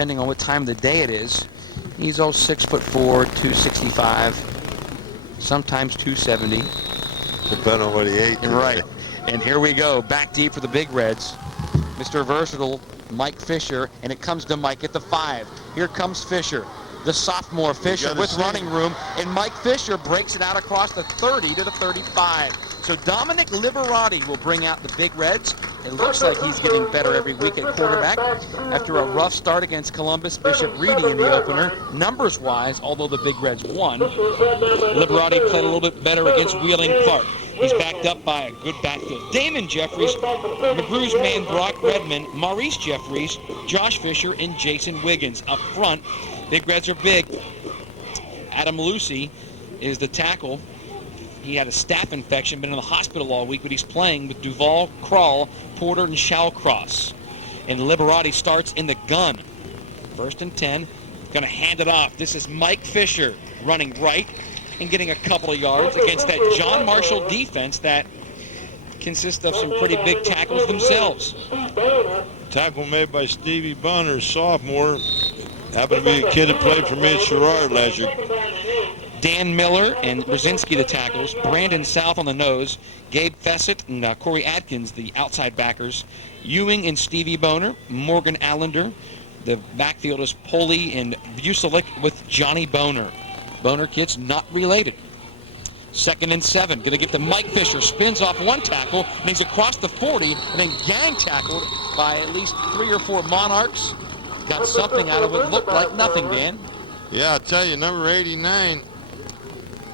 depending on what time of the day it is. He's 6'4", 265, sometimes 270. Depending on what he ate today. Right. And here we go, back deep for the Big Reds. Mr. Versatile, Mike Fisher, and it comes to Mike at the 5. Here comes Fisher, the sophomore Fisher with running room, and Mike Fisher breaks it out across the 30 to the 35. So Dominic Liberati will bring out the Big Reds. It looks like he's getting better every week at quarterback. After a rough start against Columbus, Bishop Reedy in the opener, numbers-wise, although the Big Reds won, Liberati played a little bit better against Wheeling Park. He's backed up by a good backfield. Damon Jeffries, McGrew's man Brock Redman, Maurice Jeffries, Josh Fisher, and Jason Wiggins. Up front, Big Reds are big. Adam Lucci is the tackle. He had a staph infection, been in the hospital all week, but he's playing with Duvall, Krall, Porter, and Shallcross. And Liberati starts in the gun. 1st and 10, going to hand it off. This is Mike Fisher running right and getting a couple of yards against that John Marshall defense that consists of some pretty big tackles themselves. Tackle made by Stevie Boehner, sophomore. Happened to be a kid that played for me at Sherrard last year. Dan Miller and Brzezinski, the tackles. Brandon South on the nose. Gabe Fessett and Corey Adkins, the outside backers. Ewing and Stevie Boehner. Morgan Allender. The backfield is Poley and Vucelik with Johnny Boehner. Boehner kids not related. 2nd and 7. Going to get to Mike Fisher. Spins off one tackle, and he's across the 40, and then gang tackled by at least 3 or 4 Monarchs. Got something out of it. Looked like nothing, Dan. Yeah, I'll tell you, number 89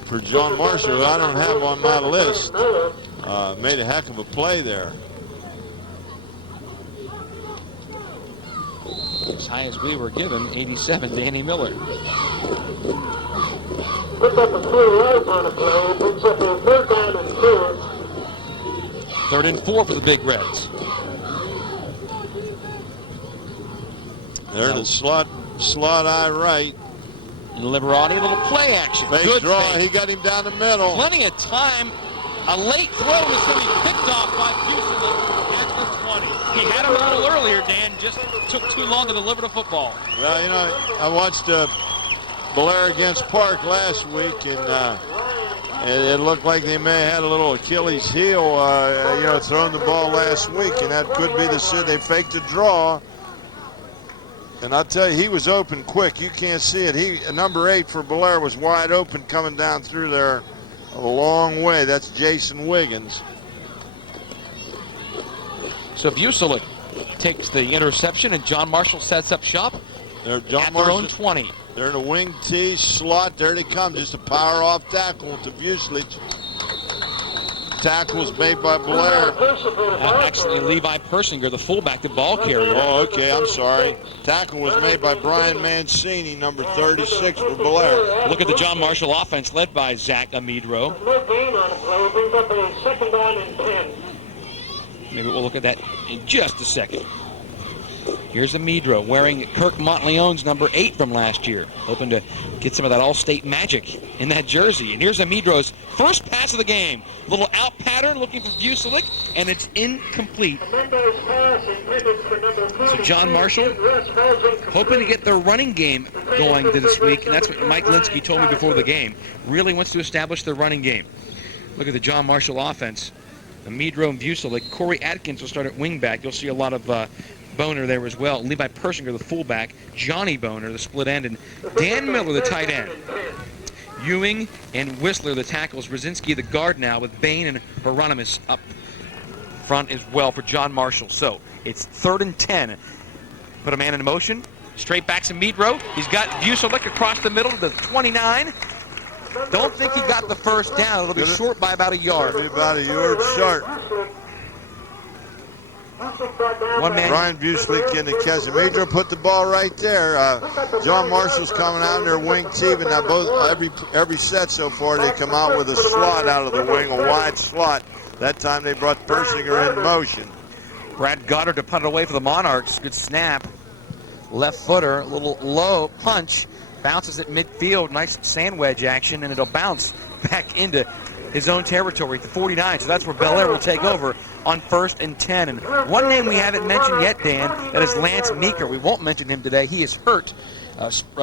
for John Marshall, who I don't have on my list, made a heck of a play there. As high as we were given, 87, Danny Miller. Puts up a 3 right on a play, puts up a 3rd down and 2. 3rd and 4 for the Big Reds. They're in the slot eye right. And Liberati, a little play action. Fake Good draw, fake. he got him down the middle. Plenty of time. A late throw is going to be picked off by Vucelik at the 20. He had him a little earlier, Dan, just took too long to deliver the football. Well, you know, I watched Bellaire against Park last week, and it looked like they may have had a little Achilles heel, throwing the ball last week, and that could be the shit. They faked a draw. And I'll tell you, he was open quick. You can't see it. Number 8 for Bellaire was wide open coming down through there a long way. That's Jason Wiggins. So Vucelik takes the interception, and John Marshall sets up shop at their own 20. They're in a wing T slot. There they come. Just a power off tackle to Vucelik. Tackles made by Bellaire. Actually, Levi Persinger, the fullback, the ball carrier. Oh, okay, I'm sorry. Tackle was made by Brian Mancini, number 36 for Bellaire. Look at the John Marshall offense led by Zach Amidro. No gain on a play, brings up a 2nd down and 10. Maybe we'll look at that in just a second. Here's Amidro wearing Kirk Montleone's number 8 from last year. Hoping to get some of that all-state magic in that jersey. And here's Amidro's first pass of the game. Little out pattern looking for Vucelik, and it's incomplete. So John Marshall hoping to get their running game going this week, and that's what Mike Linsky told me before the game. Really wants to establish their running game. Look at the John Marshall offense. Amidro and Vucelik. Corey Adkins will start at wingback. You'll see a lot of Boehner there as well. Levi Persinger, the fullback. Johnny Boehner, the split end. And Dan Miller, the tight end. Ewing and Whistler, the tackles. Brzezinski, the guard now, with Bain and Hieronymus up front as well for John Marshall. So it's 3rd and 10. Put a man in motion. Straight back to Amidro. He's got Vucelik across the middle to the 29. Don't think he got the first down. It'll be short by about a yard. It'll be about a yard short. One man. Brian Vucelik in the catch. Amidro put the ball right there. John Marshall's coming out in their wing team, and now every set so far they come out with a slot out of the wing, a wide slot. That time they brought Persinger in motion. Brad Goddard to punt it away for the Monarchs. Good snap. Left footer, a little low punch. Bounces at midfield. Nice sand wedge action, and it'll bounce back into his own territory, the 49. So that's where Bellaire will take over on 1st and 10. And one name we haven't mentioned yet, Dan, that is Lance Meeker. We won't mention him today. He is hurt,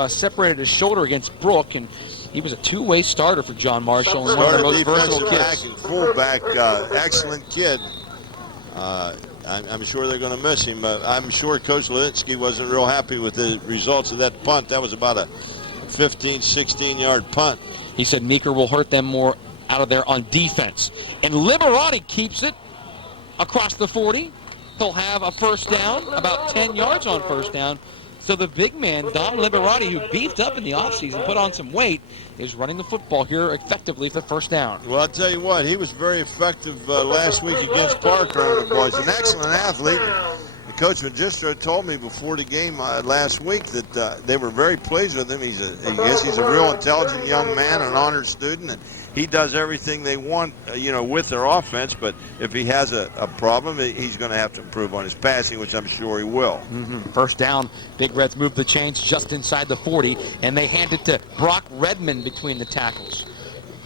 separated his shoulder against Brook, and he was a two-way starter for John Marshall and one of the most versatile kids. And fullback, excellent kid. I'm sure they're going to miss him. I'm sure Coach Levitsky wasn't real happy with the results of that punt. That was about a 15, 16-yard punt. He said Meeker will hurt them more out of there on defense. And Liberati keeps it across the 40. He'll have a first down, about 10 yards on first down. So the big man, Dom Liberati, who beefed up in the offseason, put on some weight, is running the football here effectively for first down. Well, I'll tell you what, he was very effective last week against Parker. Was an excellent athlete. Coach Magistro told me before the game last week that they were very pleased with him. I guess he's a real intelligent young man, an honored student, and he does everything they want, with their offense. But if he has a problem, he's going to have to improve on his passing, which I'm sure he will. First down, Big Reds move the chains just inside the 40, and they hand it to Brock Redman between the tackles.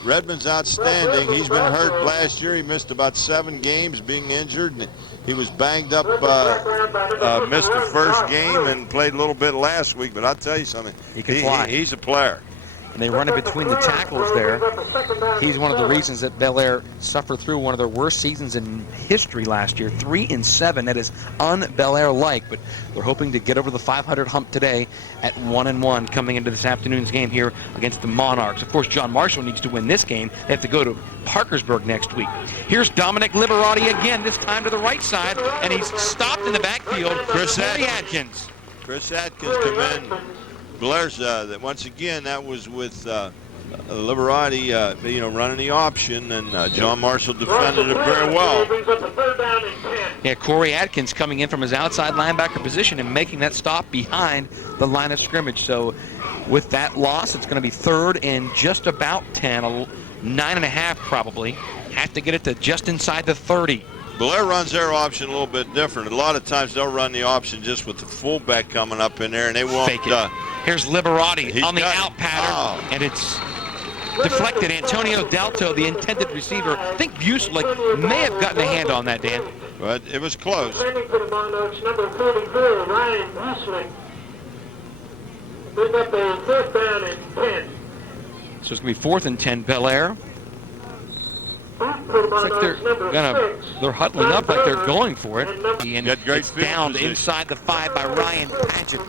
Redman's outstanding. He's been hurt last year. He missed about 7 games being injured. And he was banged up, missed the first game and played a little bit last week. But I'll tell you something, he's a player. And they run it between the tackles there. He's one of the reasons that Bellaire suffered through one of their worst seasons in history last year, 3-7. That is un-Bellaire-like, but they're hoping to get over the 500 hump today at 1-1 coming into this afternoon's game here against the Monarchs. Of course, John Marshall needs to win this game. They have to go to Parkersburg next week. Here's Dominic Liberati again, this time to the right side, and he's stopped in the backfield. Chris Adkins. Chris Adkins come in. Belaire's, once again, that was with Liberati, running the option, and John Marshall defended it very well. Yeah, Corey Adkins coming in from his outside linebacker position and making that stop behind the line of scrimmage. So with that loss, it's going to be 3rd and just about 10, 9.5 probably. Have to get it to just inside the 30. Bellaire runs their option a little bit different. A lot of times they'll run the option just with the fullback coming up in there, and they won't fake it. Here's Liberati on the out pattern, and it's deflected. Antonio Dalto, the intended receiver. I think Buselik may have gotten a hand on that, Dan. But it was close. Standing for the Monarchs, number 44, Ryan Buselik. Pick up a 4th down and 10. So it's going to be 4th and 10, Bellaire. It's like they're huddling up like they're going for it. And it's downed position inside the 5 by Ryan Paget.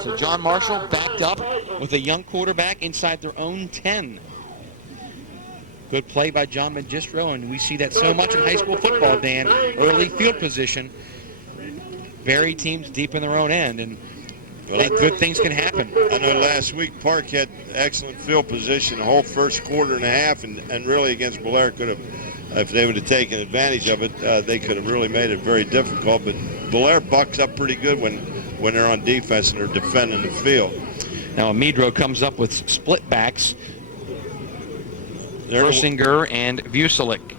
So John Marshall backed up with a young quarterback inside their own 10. Good play by John Magistro, and we see that so much in high school football, Dan. Early field position. Bury teams deep in their own end, and good things can happen. I know last week Park had excellent field position the whole first quarter and a half, and really against Bellaire could have, if they would have taken advantage of it, they could have really made it very difficult. But Bellaire bucks up pretty good when they're on defense and they're defending the field. Now Amidro comes up with split backs, Persinger and Vucelik.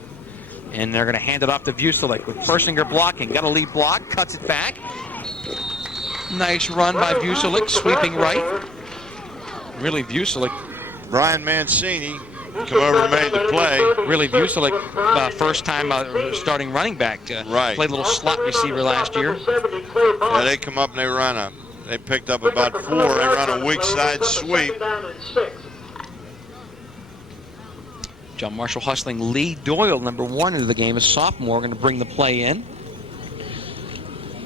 And they're going to hand it off to Vucelik with Persinger blocking. Got a lead block, cuts it back. Nice run by Vucelik, sweeping right. Really, Vucelik. Brian Mancini come over and made the play. Really, Vucelik, first time starting running back. Right. Played a little slot receiver last year. Yeah, they come up and they picked up about 4. They run a weak side sweep. John Marshall hustling Lee Doyle, number 1 into the game, a sophomore, going to bring the play in.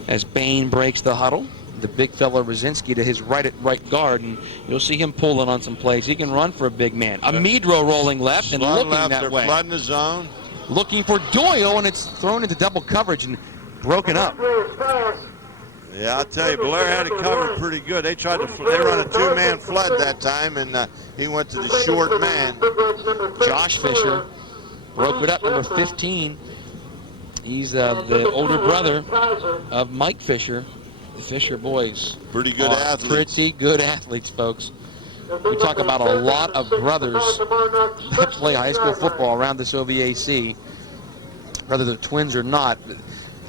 As Bain breaks the huddle. The big fella Rosinski to his right at right guard, and you'll see him pulling on some plays. He can run for a big man. Amidro rolling left and looking that way. Flooding the zone. Looking for Doyle, and it's thrown into double coverage and broken up. Yeah, I'll tell you, Bellaire had it covered pretty good. They run a 2-man flood that time, and he went to the short man. Josh Fisher broke it up, number 15. He's the older brother of Mike Fisher. The Fisher boys. Pretty good athletes. Pretty good athletes, folks. We talk about a lot of brothers that play high school football around this OVAC. Whether they're twins or not,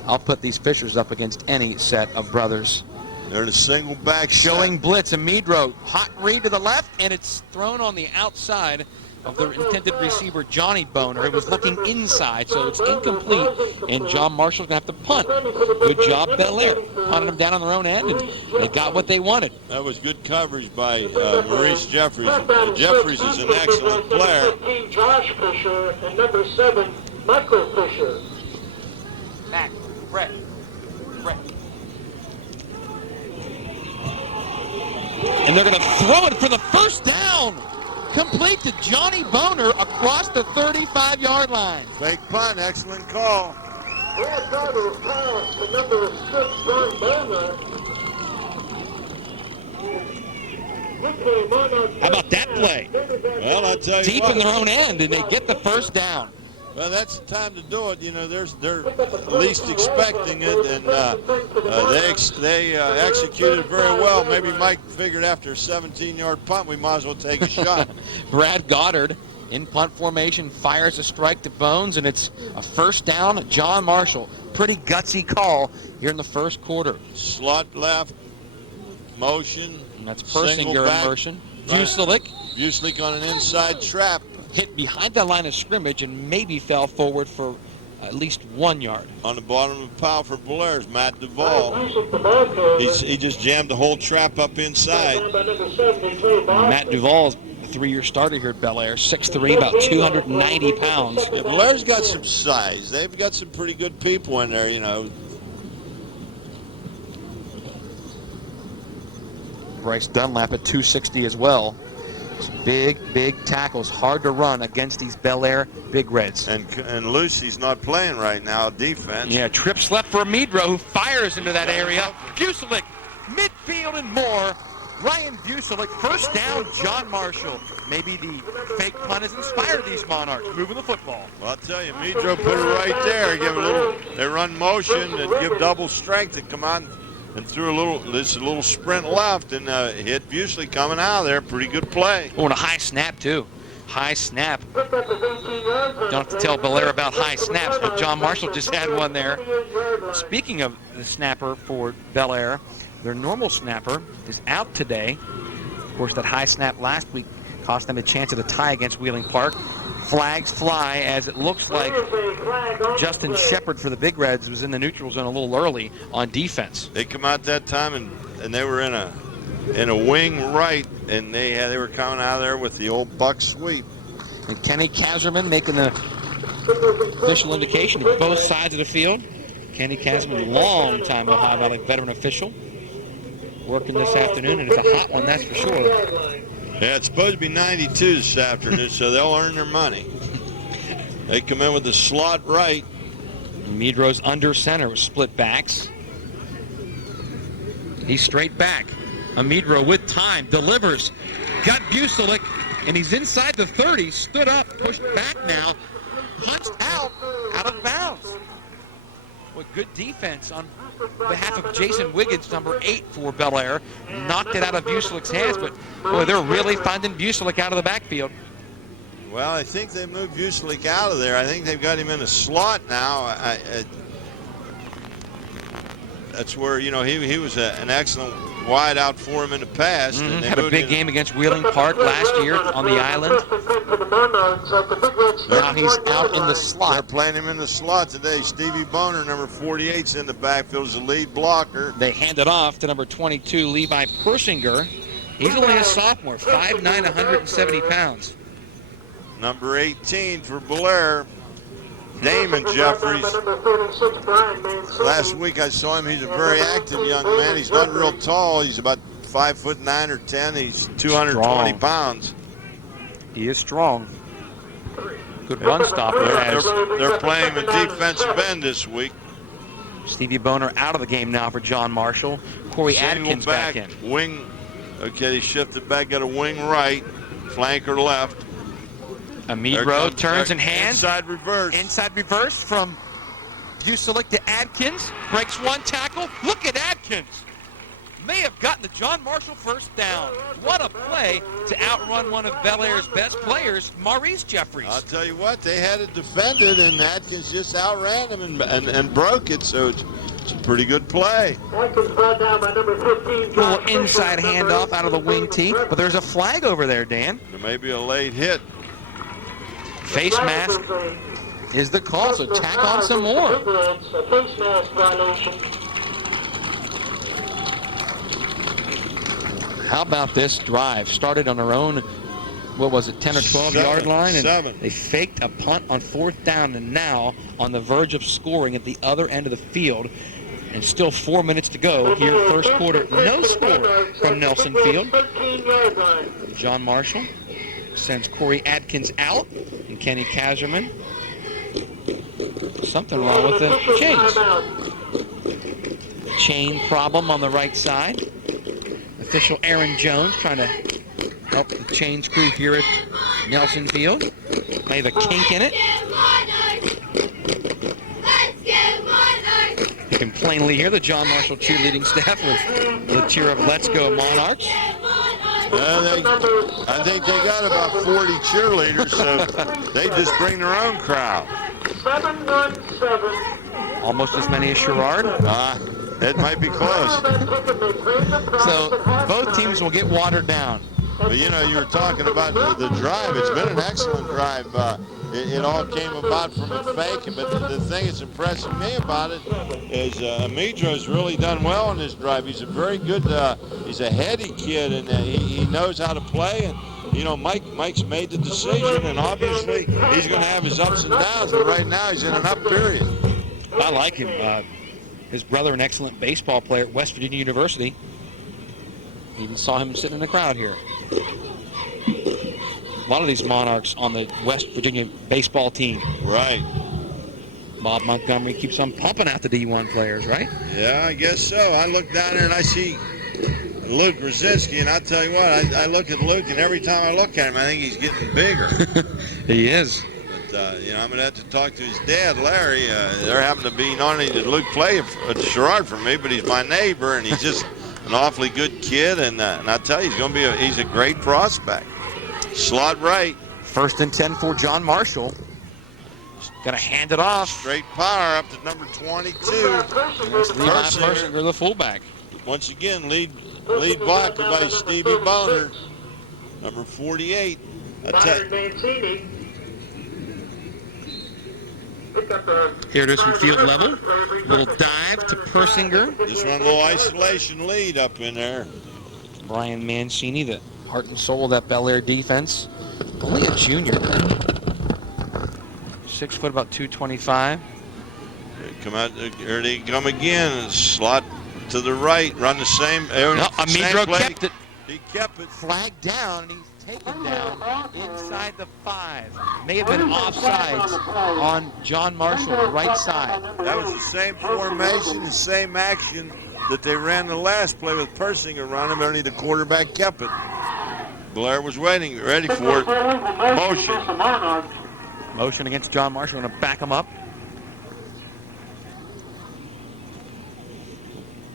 I'll put these Fishers up against any set of brothers. They're in a single back showing blitz. Amidro, hot read to the left, and it's thrown on the outside of the intended receiver, Johnny Boehner. It was looking inside, so it's incomplete, and John Marshall's going to have to punt. Good job, Bellaire. Punted them down on their own end, and they got what they wanted. That was good coverage by Maurice Jeffries. Jeffries is an excellent player. 15, Josh Fisher, and number 7, Michael Fisher. Matt, Brett. And they're going to throw it for the first down. Complete to Johnny Boehner across the 35-yard line. Fake punt, excellent call. Brad Carter pass to number 6, John Boehner. How about that play? Well, I'll tell you Deep what. in their own end, and they get the first down. Well, that's the time to do it. You know, they're least expecting it, and they executed very well. Maybe Mike figured after a 17-yard punt, we might as well take a shot. Brad Goddard in punt formation fires a strike to Bones, and it's a first down. John Marshall, pretty gutsy call here in the first quarter. Slot left, motion. And that's Persinger in motion. Vucelik on an inside trap. Hit behind the line of scrimmage and maybe fell forward for at least 1 yard. On the bottom of the pile for Bellaire is Matt Duvall. He just jammed the whole trap up inside. Matt Duvall's a 3-year starter here at Bellaire, 6'3", about 290 pounds. Yeah, Bellaire's got some size. They've got some pretty good people in there, you know. Bryce Dunlap at 260 as well. Big tackles, hard to run against these Bellaire Big Reds. And Lucci's not playing right now, defense. Yeah, trips left for Medro, who fires into that area. Vucelik, midfield and more. Ryan Vucelik, first down, John Marshall. Maybe the fake punt has inspired these Monarchs, moving the football. Well, I'll tell you, Medro put it right there. Give a little, they run motion and give double strength and come on. And threw a little sprint left and hit Vucelik coming out of there. Pretty good play. Oh, and a high snap, too. High snap. Don't have to tell Bellaire about high snaps, but John Marshall just had one there. Speaking of the snapper for Bellaire, their normal snapper is out today. Of course, that high snap last week cost them a chance at a tie against Wheeling Park. Flags fly as it looks like Justin Shepard for the Big Reds was in the neutral zone a little early on defense. They come out that time and they were in a wing right, and they were coming out of there with the old buck sweep. And Kenny Kazerman making the official indication of both sides of the field. Kenny Kazerman, long-time Ohio Valley veteran official, working this afternoon, and it's a hot one, that's for sure. Yeah, it's supposed to be 92 this afternoon, so they'll earn their money. They come in with the slot right. Medro's under center with split backs. He's straight back. Medro with time, delivers. Got Vucelik, and he's inside the 30. Stood up, pushed back now. Punched out of bounds. What good defense on behalf of Jason Wiggins, number 8 for Bellaire. Knocked it out of Vucelik's hands, but boy, they're really finding Vucelik out of the backfield. Well, I think they moved Vucelik out of there. I think they've got him in a slot now. That's where, you know, he was an excellent wide out for him in the past. And they had a big game against Wheeling Park last year on the island. Now he's out in the slot. They're playing him in the slot today. Stevie Boehner, number 48's in the backfield, is the lead blocker. They hand it off to number 22, Levi Persinger. He's only a sophomore, 5'9", 170 pounds. Number 18 for Bellaire, Damon Jeffries. Last week I saw him. He's a very active young man. He's not real tall. He's about 5'9" or 10. He's 220 pounds. He is strong. Good run stopper. They're playing the defensive end this week. Stevie Boehner out of the game now for John Marshall. Corey Adkins back in. Wing. Okay, he shifted back. Got a wing right. Flanker left. Medro turns and hands. Inside reverse. Inside reverse from Vucelik to Adkins. Breaks one tackle. Look at Adkins. May have gotten the John Marshall first down. What a play to outrun one of Bellaire's best players, Maurice Jeffries. I'll tell you what, they had it defended, and Adkins just outran him and broke it, so it's a pretty good play. Little inside handoff out of the wing tee, but there's a flag over there, Dan. There may be a late hit. Face mask is the call, so tack on some more. Face mask violation. How about this drive? Started on their own, what was it, 10 or 12-yard line? And they faked a punt on 4th down, and now on the verge of scoring at the other end of the field. And still 4 minutes to go here in the first quarter. No score from Nelson Field. John Marshall sends Corey Adkins out, and Kenny Kazerman. Something wrong with the chains. Chain problem on the right side. Official Aaron Jones trying to help the chains crew here at Nelson Field. May have a kink in it. You can plainly hear the John Marshall cheerleading staff with the cheer of "Let's Go Monarchs." I think they got about 40 cheerleaders, so they just bring their own crowd. 7-1-7. Almost as many as Sherrard. It might be close. So both teams will get watered down. But you know, you were talking about the drive. It's been an excellent drive. It all came about from a fake, but the thing that's impressing me about it is Amidro's really done well on this drive. He's a very good, he's a heady kid, and he knows how to play. And you know, Mike's made the decision, and obviously he's going to have his ups and downs. But right now, he's in an up period. I like him. His brother, an excellent baseball player at West Virginia University. Even saw him sitting in the crowd here. A lot of these Monarchs on the West Virginia baseball team. Right. Bob Montgomery keeps on pumping out the D1 players, right? Yeah, I guess so. I look down there and I see Luke Brzezinski, and I'll tell you what, I look at Luke, and every time I look at him, I think he's getting bigger. He is. But, you know, I'm going to have to talk to his dad, Larry. There happened to be, not only did Luke play at Sherrard for me, but he's my neighbor, and he's just an awfully good kid, and I tell you, he's a great prospect. Slot right. 1st and 10 for John Marshall. Got to hand it off. Straight power up to number 22. That's Levi Persinger, the fullback. Once again, lead blocked by Stevie Boehner, number 48. Here it is from field level. Little dive to Persinger. Just run a little isolation lead up in there. Brian Mancini, the heart and soul of that Bellaire defense. Only a junior. 6 foot, about 225. Come out, here they come again. Slot to the right, run the same. Amidro kept it. He kept it. Flagged down, and he's taken down inside the 5. May have been offsides on John Marshall, the right side. That was the same formation, the same action that they ran the last play with Persinger running, but only the quarterback kept it. Bellaire was waiting, ready for it. Motion against John Marshall, going to back him up.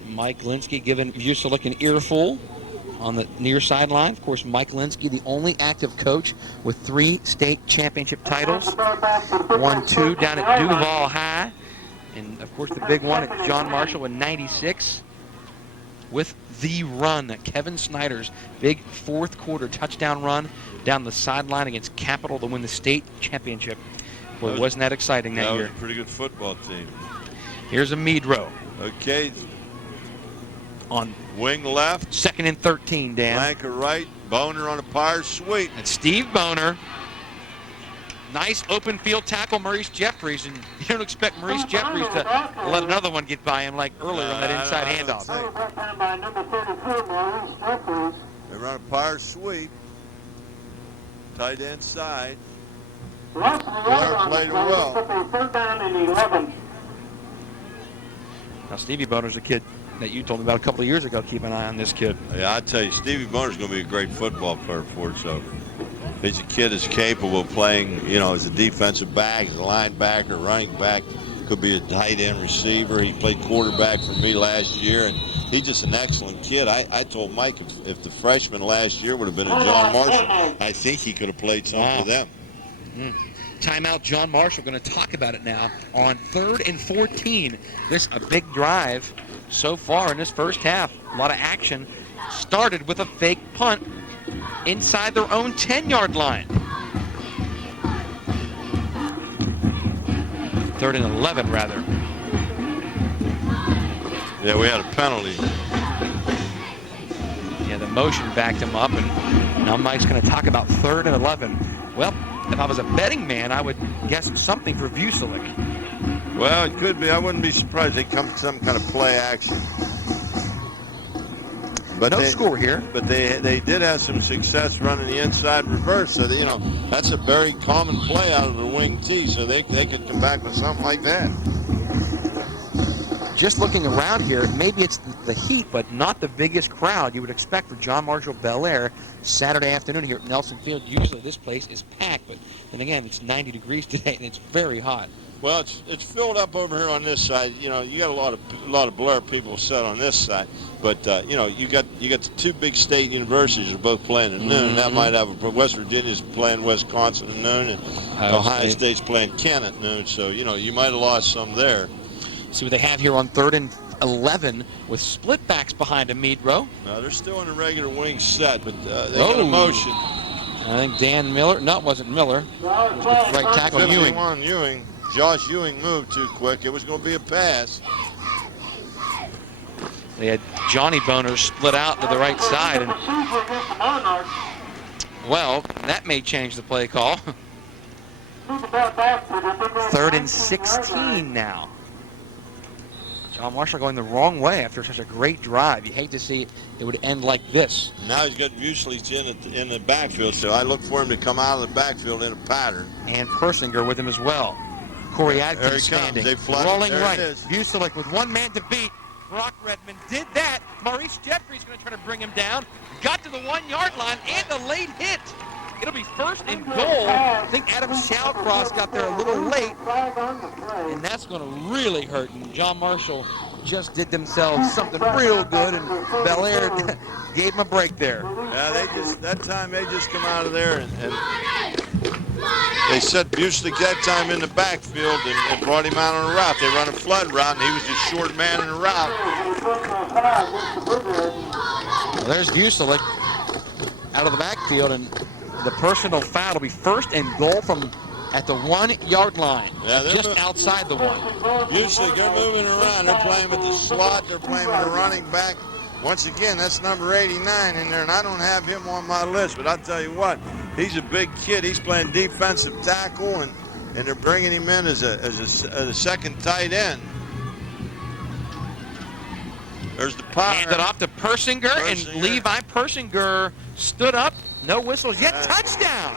Mike Linsky giving Vucelik an earful on the near sideline. Of course, Mike Linsky, the only active coach with 3 state championship titles. 1-2 down at Duvall High. And, of course, the big one at John Marshall in 96 with the run. Kevin Snyder's big 4th quarter touchdown run down the sideline against Capital to win the state championship. Boy, wasn't that exciting that year. That was a pretty good football team. Here's Amidro. Okay. On wing left. 2nd and 13, Dan. Flanker right. Boehner on a power sweep. And Steve Boehner. Nice open field tackle, Maurice Jeffries, and you don't expect Maurice Jeffries to let another one get by him like earlier on that inside handoff. They run a power sweep. Tight end side. Bellaire played well. 3rd down and 11. Now Stevie Boehner's a kid that you told me about a couple of years ago. Keep an eye on this kid. Yeah, I tell you, Stevie Boehner's going to be a great football player for it. So he's a kid that's capable of playing, you know, as a defensive back, as a linebacker, running back. Could be a tight end receiver. He played quarterback for me last year, and he's just an excellent kid. I told Mike if the freshman last year would have been a John Marshall, I think he could have played some for them. Timeout, John Marshall going to talk about it now on 3rd and 14. This a big drive so far in this first half. A lot of action. Started with a fake punt inside their own 10-yard line. 3rd and 11, rather. Yeah, we had a penalty. Yeah, the motion backed him up, and now Mike's going to talk about 3rd and 11. Well, if I was a betting man, I would guess something for Vucelik. Well, it could be. I wouldn't be surprised they come to some kind of play action. But no score here. But they did have some success running the inside reverse. So, that's a very common play out of the wing tee. So they could come back with something like that. Just looking around here, maybe it's the heat, but not the biggest crowd you would expect for John Marshall Bellaire Saturday afternoon here at Nelson Field. Usually this place is packed, but then again, it's 90 degrees today, and it's very hot. Well, it's filled up over here on this side. You got a lot of Bellaire people set on this side, but you got the two big state universities are both playing at noon. That might have West Virginia's playing Wisconsin at noon, and Ohio State's playing Kent at noon. So you might have lost some there. See what they have here on 3rd and 11 with split backs behind Amidro. No, they're still in a regular wing set, but they got a motion. I think Dan Miller. No, it wasn't Miller. It was with right tackle Ewing. Josh Ewing moved too quick. It was going to be a pass. They had Johnny Boehner split out to the right side. And, well, that may change the play call. 3rd and 16 now. John Marshall going the wrong way after such a great drive. You hate to see it would end like this. Now he's got Vucelik in the backfield, so I look for him to come out of the backfield in a pattern. And Persinger with him as well. Corey Adkins standing. Rolling right. Vucelik with one man to beat. Brock Redman did that. Maurice Jeffrey's going to try to bring him down. Got to the 1-yard line and a late hit. It'll be 1st and goal. I think Adam Shallcross got there a little late, and that's going to really hurt. And John Marshall just did themselves something real good, and Bellaire gave him a break there. Yeah, that time they just come out of there and they set Vucelik that time in the backfield and brought him out on a route. They run a flood route, and he was just short man in the route. Well, there's Vucelik out of the backfield, and the personal foul will be 1st and goal from at the 1-yard line, just outside the one. Usually they're moving around. They're playing with the slot. They're playing with the running back. Once again, that's number 89 in there, and I don't have him on my list, but I'll tell you what, he's a big kid. He's playing defensive tackle, and they're bringing him in as a second tight end. There's the power. Handed off to Persinger, and Levi Persinger stood up. No whistles yet. Touchdown!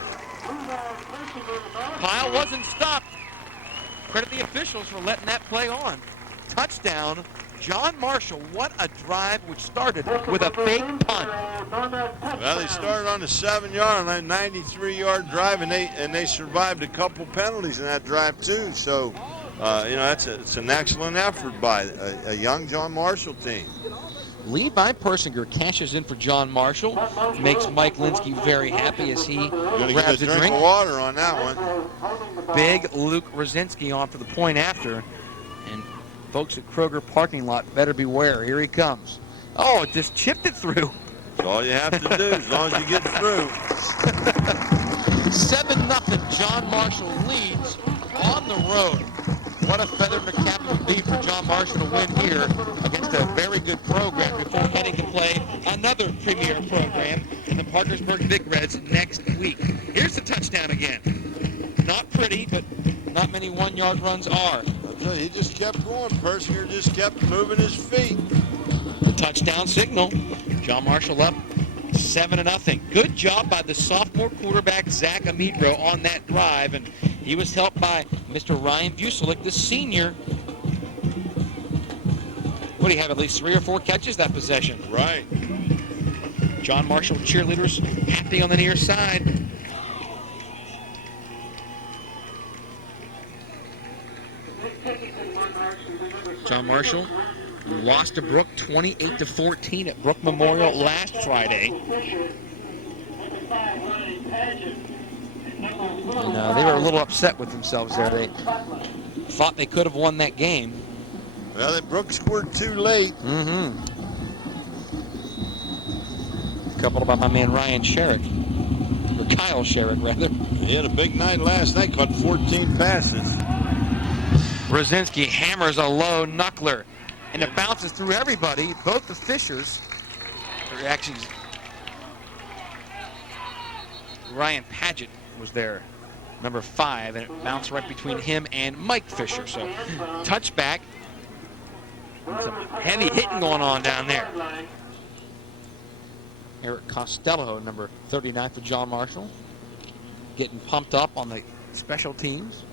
Pyle wasn't stopped. Credit the officials for letting that play on. Touchdown. John Marshall, what a drive which started with a fake punt. Well, they started on the 7-yard line, 93-yard drive, and they survived a couple penalties in that drive too. So, it's an excellent effort by a young John Marshall team. Levi Persinger cashes in for John Marshall, makes Mike Linsky very happy as he grabs a drink of water on that one. Big Luke Rosinski on for the point after, and folks at Kroger parking lot better beware. Here he comes. Oh, it just chipped it through. That's all you have to do as long as you get through. 7-0. John Marshall leads on the road. What a feather in the cap it would be for John Marshall to win here against a very good program before heading to play another premier program in the Parkersburg Big Reds next week. Here's the touchdown again. Not pretty, but not many 1-yard runs are. He just kept going. Persinger just kept moving his feet. The touchdown signal. John Marshall up 7-0. Good job by the sophomore quarterback, Zach Amidro, on that drive, and he was helped by Mr. Ryan Vucelik, the senior. What do you have, at least 3 or 4 catches that possession? Right. John Marshall cheerleaders happy on the near side. John Marshall lost to Brook 28-14 at Brook Memorial last Friday. And they were a little upset with themselves there. They thought they could have won that game. Well, Brook scored too late. Coupled by my man Ryan Sherrick. Or Kyle Sherrick, rather. He had a big night last night, caught 14 passes. Brzezinski hammers a low knuckler, and it bounces through everybody. Both the Fishers, or actually Ryan Paget was there, number 5, and it bounced right between him and Mike Fisher. So touchback, and some heavy hitting going on down there. Eric Costello, number 39 for John Marshall, getting pumped up on the special teams.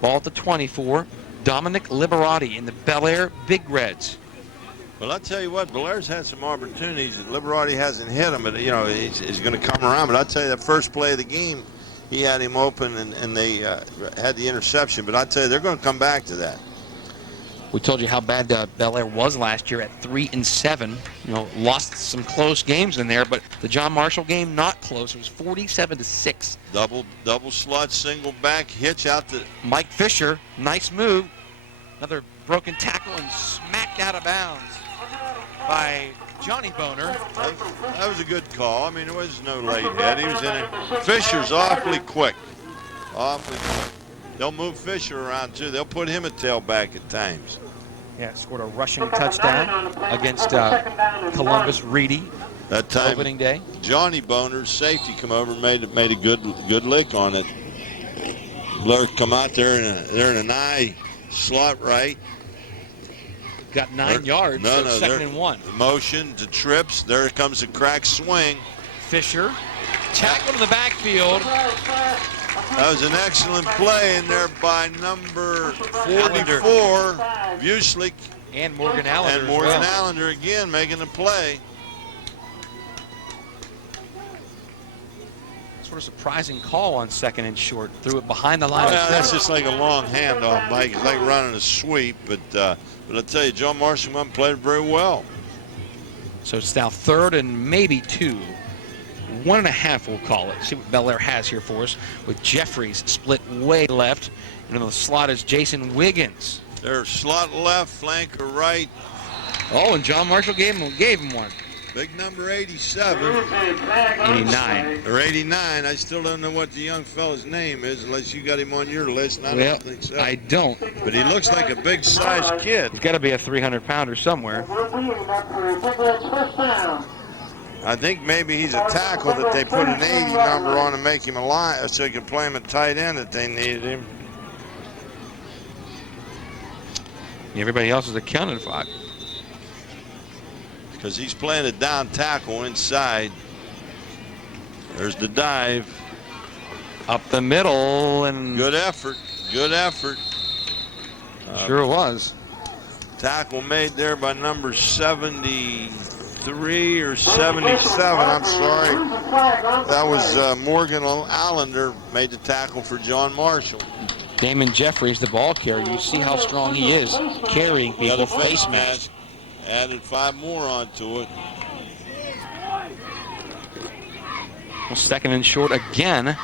Ball at the 24. Dominic Liberati in the Bellaire Big Reds. Well, I'll tell you what, Bellaire's had some opportunities. Liberati hasn't hit him, but, you know, he's going to come around. But I'll tell you, that first play of the game, he had him open, and they had the interception. But I'll tell you, they're going to come back to that. We told you how bad Bellaire was last year at 3-7. You know, lost some close games in there, but the John Marshall game not close. It was 47-6. Double slot, single back, hitch out to Mike Fisher. Nice move. Another broken tackle and smacked out of bounds by Johnny Boehner. That was a good call. I mean, there was no late hit. He was in it. Fisher's awfully quick. Awfully quick. They'll move Fisher around, too. They'll put him at tailback at times. Yeah, scored a rushing touchdown against Columbus Reedy that time. Opening day. Johnny Boehner's safety come over and made a good lick on it. Blair come out there they're in an eye slot right. Got 9 yards. So second and 1. Motion to trips. There comes a crack swing. Fisher tackled in the backfield. That was an excellent play in there by number 44, Bushlick. And Morgan Allender. And Morgan Allender again making a play. Sort of surprising call on second and short. Threw it behind the line. Yeah, that's just like a long handoff, Mike. It's like running a sweep. But I'll tell you, John Marshall went and played very well. So it's now 3rd and maybe 2. 1.5, we'll call it. See what Bellaire has here for us with Jeffries split way left. And in the slot is Jason Wiggins. They're slot left, flanker right. Oh, and John Marshall gave him one. Big number 87. 89. Or 89. I still don't know what the young fella's name is unless you got him on your list. And I don't think so. I don't. But he looks like a big-sized kid. He's got to be a 300-pounder somewhere. I think maybe he's a tackle that they put an 80 number on to make him a line so he could play him at tight end if they needed him. Everybody else is accounted for. Because he's playing a down tackle inside. There's the dive. Up the middle. And good effort. Good effort. Sure it was. Tackle made there by number 73 or 77. I'm sorry. That was Morgan Allender made the tackle for John Marshall. Damon Jeffries, the ball carrier. You see how strong he is carrying people. Got a face mask. Added 5 more onto it. Well, second and short again.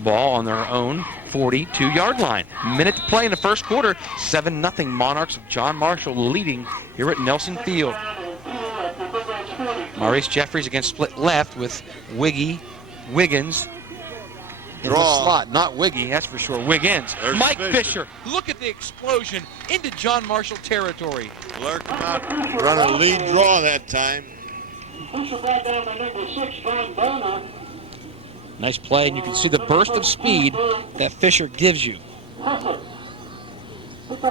Ball on their own 42-yard line. Minute to play in the first quarter. 7-0 Monarchs of John Marshall leading here at Nelson Field. Maurice Jeffries against split left with Wiggins in the slot. Not Wiggy, that's for sure. Wiggins. There's Mike Fisher. Look at the explosion into John Marshall territory. Blair come out, run a lead draw that time. Nice play, and you can see the burst of speed that Fisher gives you.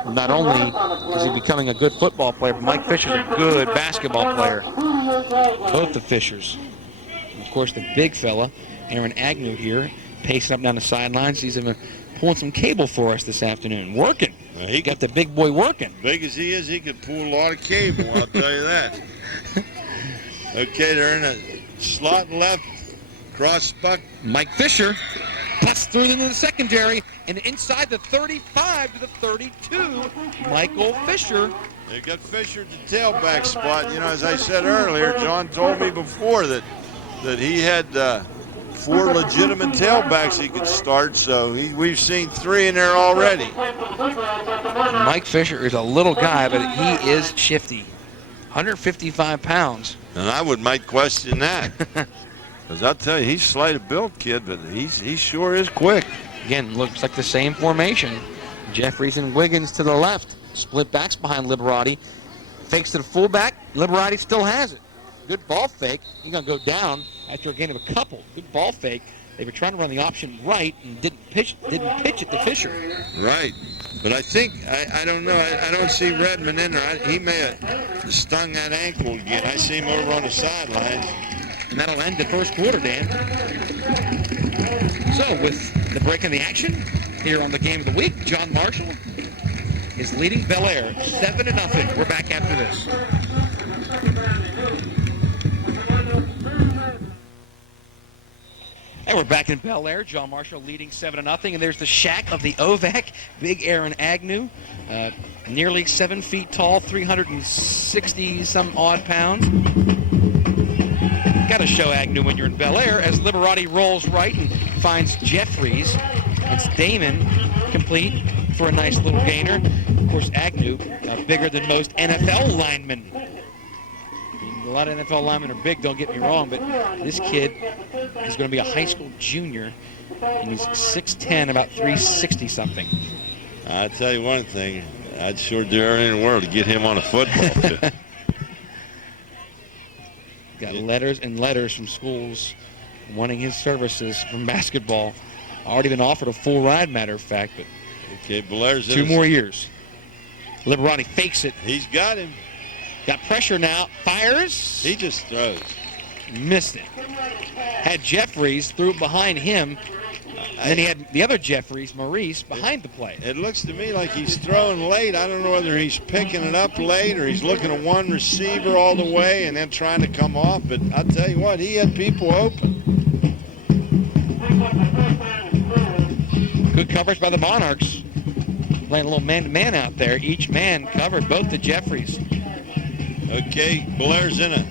Not only is he becoming a good football player, but Mike Fisher's a good basketball player. Both the Fishers. And of course, the big fella, Aaron Agnew here, pacing up down the sidelines. He's been pulling some cable for us this afternoon. Working. He got the big boy working. Big as he is, he could pull a lot of cable, I'll tell you that. Okay, they're in a slot left, cross buck. Mike Fisher busts through into the secondary and inside the 35 to the 32. Michael Fisher. They got Fisher at the tailback spot. You know, as I said earlier, John told me before that he had 4 legitimate tailbacks he could start, so we've seen 3 in there already. Mike Fisher is a little guy, but he is shifty. 155 pounds. And I might question that. Because I'll tell you, he's slight of build, kid, but he sure is quick. Again, looks like the same formation. Jeffries and Wiggins to the left. Split backs behind Liberati. Fakes to the fullback. Liberati still has it. Good ball fake. He's going to go down after a gain of a couple. Good ball fake. They were trying to run the option right and didn't pitch it to Fisher. Right. But I think, I don't know, I don't see Redman in there. He may have stung that ankle again. I see him over on the sidelines. And that'll end the first quarter, Dan. So with the break in the action here on the Game of the Week, John Marshall is leading Bellaire 7-0. We're back after this. And we're back in Bellaire. John Marshall leading 7-0. And there's the shack of the OVAC, Big Aaron Agnew. Nearly 7 feet tall, 360-some odd pounds. Got to show Agnew when you're in Bellaire as Liberati rolls right and finds Jeffries. It's Damon complete for a nice little gainer. Of course, Agnew, bigger than most NFL linemen. A lot of NFL linemen are big, don't get me wrong, but this kid is going to be a high school junior, and he's 6'10", about 360-something. I'll tell you one thing. I'd sure do everything in the world to get him on a football field. Got letters and letters from schools wanting his services from basketball. Already been offered a full ride, matter of fact, but okay, Belaire's 2 more years. Liberati fakes it. He's got him. Got pressure now. Fires. He just throws. Missed it. Had Jeffries, threw it behind him. And then he had the other Jeffries, Maurice, behind the play. It looks to me like he's throwing late. I don't know whether he's picking it up late or he's looking at one receiver all the way and then trying to come off. But I'll tell you what, he had people open. Good coverage by the Monarchs. Playing a little man-to-man out there. Each man covered both the Jeffries. Okay, Belaire's in it.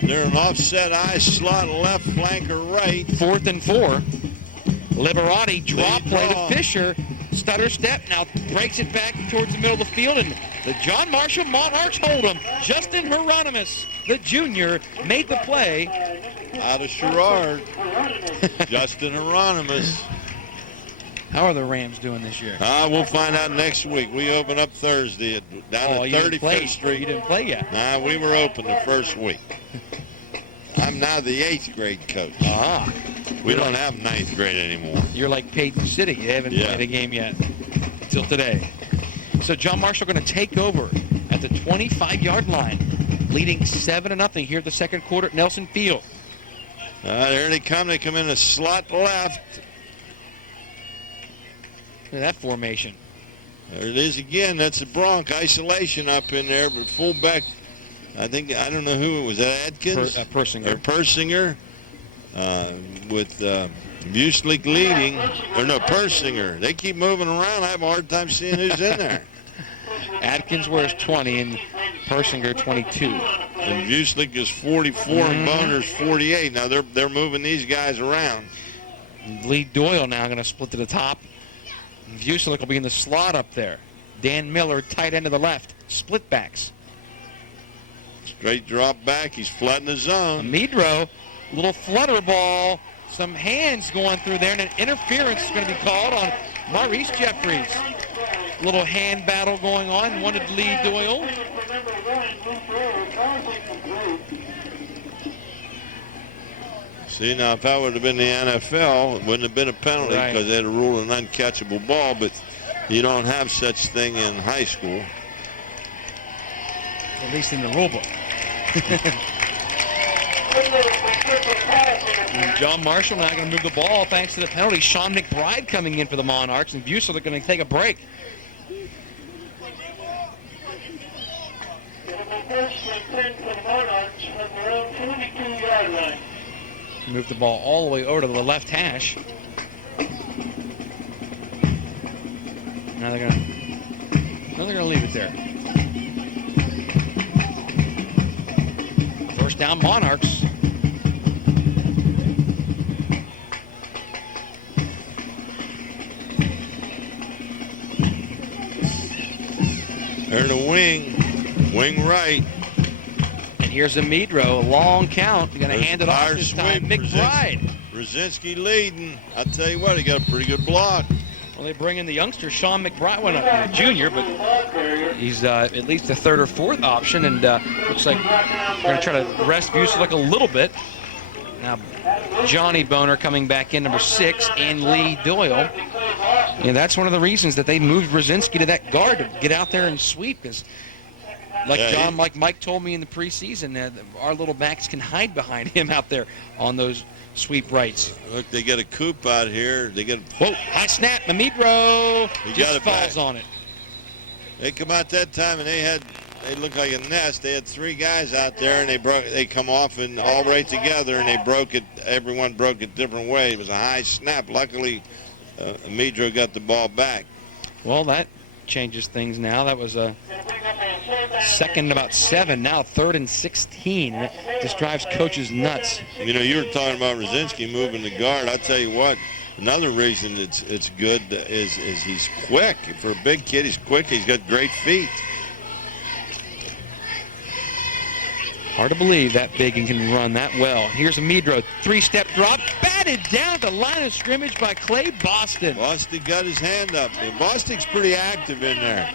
They're an offset eye slot left flanker right. 4th and 4. Liberati drop play to Fisher. Stutter step, now breaks it back towards the middle of the field, and the John Marshall Monarchs hold him. Justin Hieronymus, the junior, made the play. Out of Sherrard. Justin Hieronymus. How are the Rams doing this year? We'll find out next week. We open up Thursday down at 35th Street. You didn't play yet. Nah, we were open the first week. I'm now the 8th grade coach. We don't have 9th grade anymore. You're like Peyton City. You haven't played a game yet until today. So John Marshall going to take over at the 25-yard line, leading 7-0 here at the second quarter at Nelson Field. There they come. They come in a slot left. Look at that formation. There it is again. That's a Bronc isolation up in there, but fullback, I don't know who it was. Adkins? Persinger. Or Persinger. With Bushlick leading. Or no, Persinger. They keep moving around. I have a hard time seeing who's in there. Adkins wears 20 and Persinger 22. And Bushlick is 44 and Boehner's 48. Now they're moving these guys around. Lee Doyle now going to split to the top. Vucelik will be in the slot up there. Dan Miller, tight end to the left. Split backs. Straight drop back. He's flooding the zone. Medro, little flutter ball. Some hands going through there, and an interference is going to be called on Maurice Jeffries. Little hand battle going on. Wanted Lee Doyle. See, now, if that would have been the NFL, it wouldn't have been a penalty because they had ruled an uncatchable ball, but you don't have such thing in high school. At least in the rule book. John Marshall now going to move the ball thanks to the penalty. Sean McBride coming in for the Monarchs, and Bussell are going to take a break. Move the ball all the way over to the left hash. Now they're gonna leave it there. First down, Monarchs. They're the wing right. And here's a Medro, a long count. You're going to hand it off this time. McBride. Brzezinski leading. I'll tell you what, he got a pretty good block. Well, they bring in the youngster, Sean McBride, well, not a junior, but he's at least the third or fourth option, and looks like they're going to try to rest Vucevic a little bit. Now, Johnny Boehner coming back in, number 6, and Lee Doyle. Yeah, that's one of the reasons that they moved Brzezinski to that guard to get out there and sweep. Is like Mike told me in the preseason, our little backs can hide behind him out there on those sweep rights. Look, they get a coop out here. They get. Whoa! High snap, Mamidro just falls on it. They come out that time and they looked like a nest. They had 3 guys out there and they come off and all right together and they broke it. Everyone broke it different way. It was a high snap. Luckily, Mamidro got the ball back. Well, that changes things now. That was a second and about 7. Now 3rd and 16. This drives coaches nuts. You know, you were talking about Brzezinski moving the guard. I'll tell you what. Another reason it's good is he's quick. For a big kid, he's quick. He's got great feet. Hard to believe that big and can run that well. Here's a Mamidro 3-step drop, batted down the line of scrimmage by Clay Boston. Boston got his hand up. Boston's pretty active in there.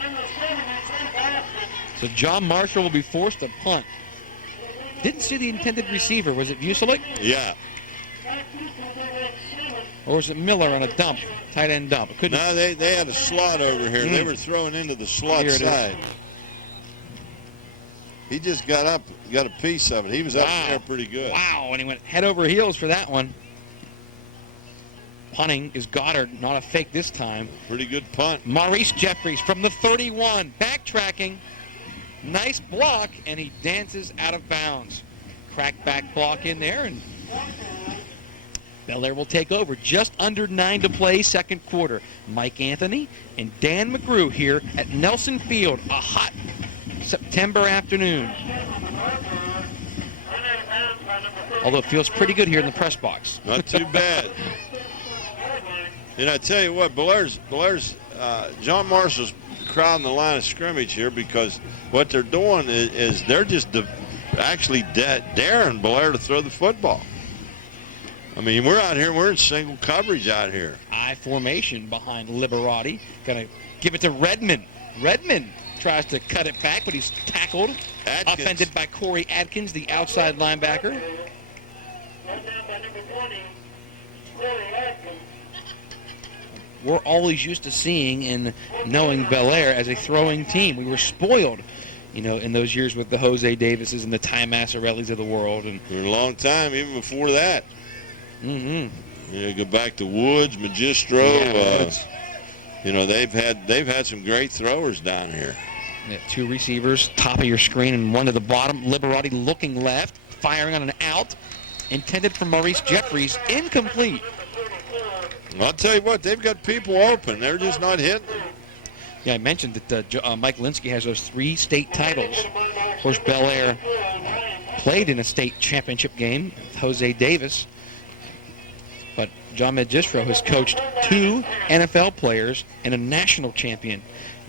So John Marshall will be forced to punt. Didn't see the intended receiver. Was it Vucevic? Yeah. Or was it Miller on a dump, tight end dump? No, they had a slot over here. They were throwing into the slot side. He just got up, got a piece of it. He was up there pretty good. Wow, and he went head over heels for that one. Punting is Goddard, not a fake this time. Pretty good punt. Maurice Jeffries from the 31, backtracking. Nice block, and he dances out of bounds. Crack back block in there, and Bellaire will take over. Just under 9 to play, second quarter. Mike Anthony and Dan McGrew here at Nelson Field. A hot September afternoon. Although it feels pretty good here in the press box. Not too bad. And I tell you what, Bellaire's John Marshall's crowding the line of scrimmage here because what they're doing is they're just actually daring Bellaire to throw the football. I mean, we're out here, we're in single coverage out here. I formation behind Liberati. Gonna give it to Redman. Redman tries to cut it back, but he's tackled. Adkins. Offended by Corey Adkins, the outside linebacker. We're always used to seeing and knowing Bellaire as a throwing team. We were spoiled, you know, in those years with the Jose Davises and the Ty Massarellis of the world. And for a long time, even before that. You know, go back to Woods, Magistro. You know, they've had some great throwers down here. Yeah, 2 receivers, top of your screen, and one to the bottom. Liberati looking left, firing on an out, intended for Maurice Jeffries, incomplete. I'll tell you what, they've got people open. They're just not hitting. Yeah, I mentioned that Mike Linsky has those 3 state titles. Of course, Bellaire played in a state championship game with Jose Davis. But John Magistro has coached 2 NFL players and a national champion.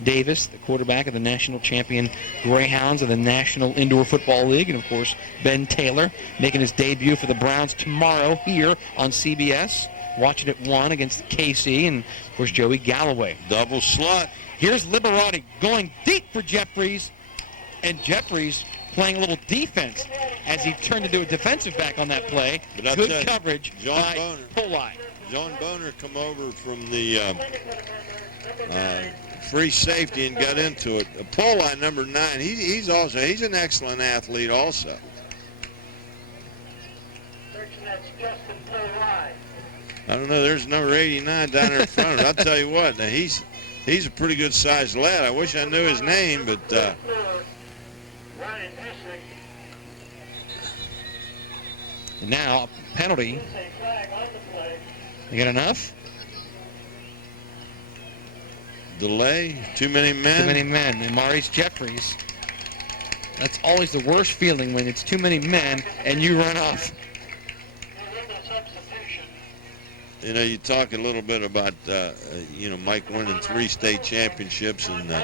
Davis, the quarterback of the national champion Greyhounds of the National Indoor Football League. And, of course, Ben Taylor making his debut for the Browns tomorrow here on CBS. Watching it 1 against KC. And, of course, Joey Galloway. Double slot. Here's Liberati going deep for Jeffries. And Jeffries playing a little defense as he turned into a defensive back on that play. Good coverage by Poli. John Boehner come over from the free safety and got into it. Poli, number 9, he's an excellent athlete also. I don't know, there's number 89 down there in front of him. I'll tell you what, now he's a pretty good sized lad. I wish I knew his name, but and now a penalty. You got enough? Delay. Too many men. Too many men. And Maurice Jeffries. That's always the worst feeling when it's too many men and you run off. You know, you talk a little bit about, you know, Mike winning 3 state championships and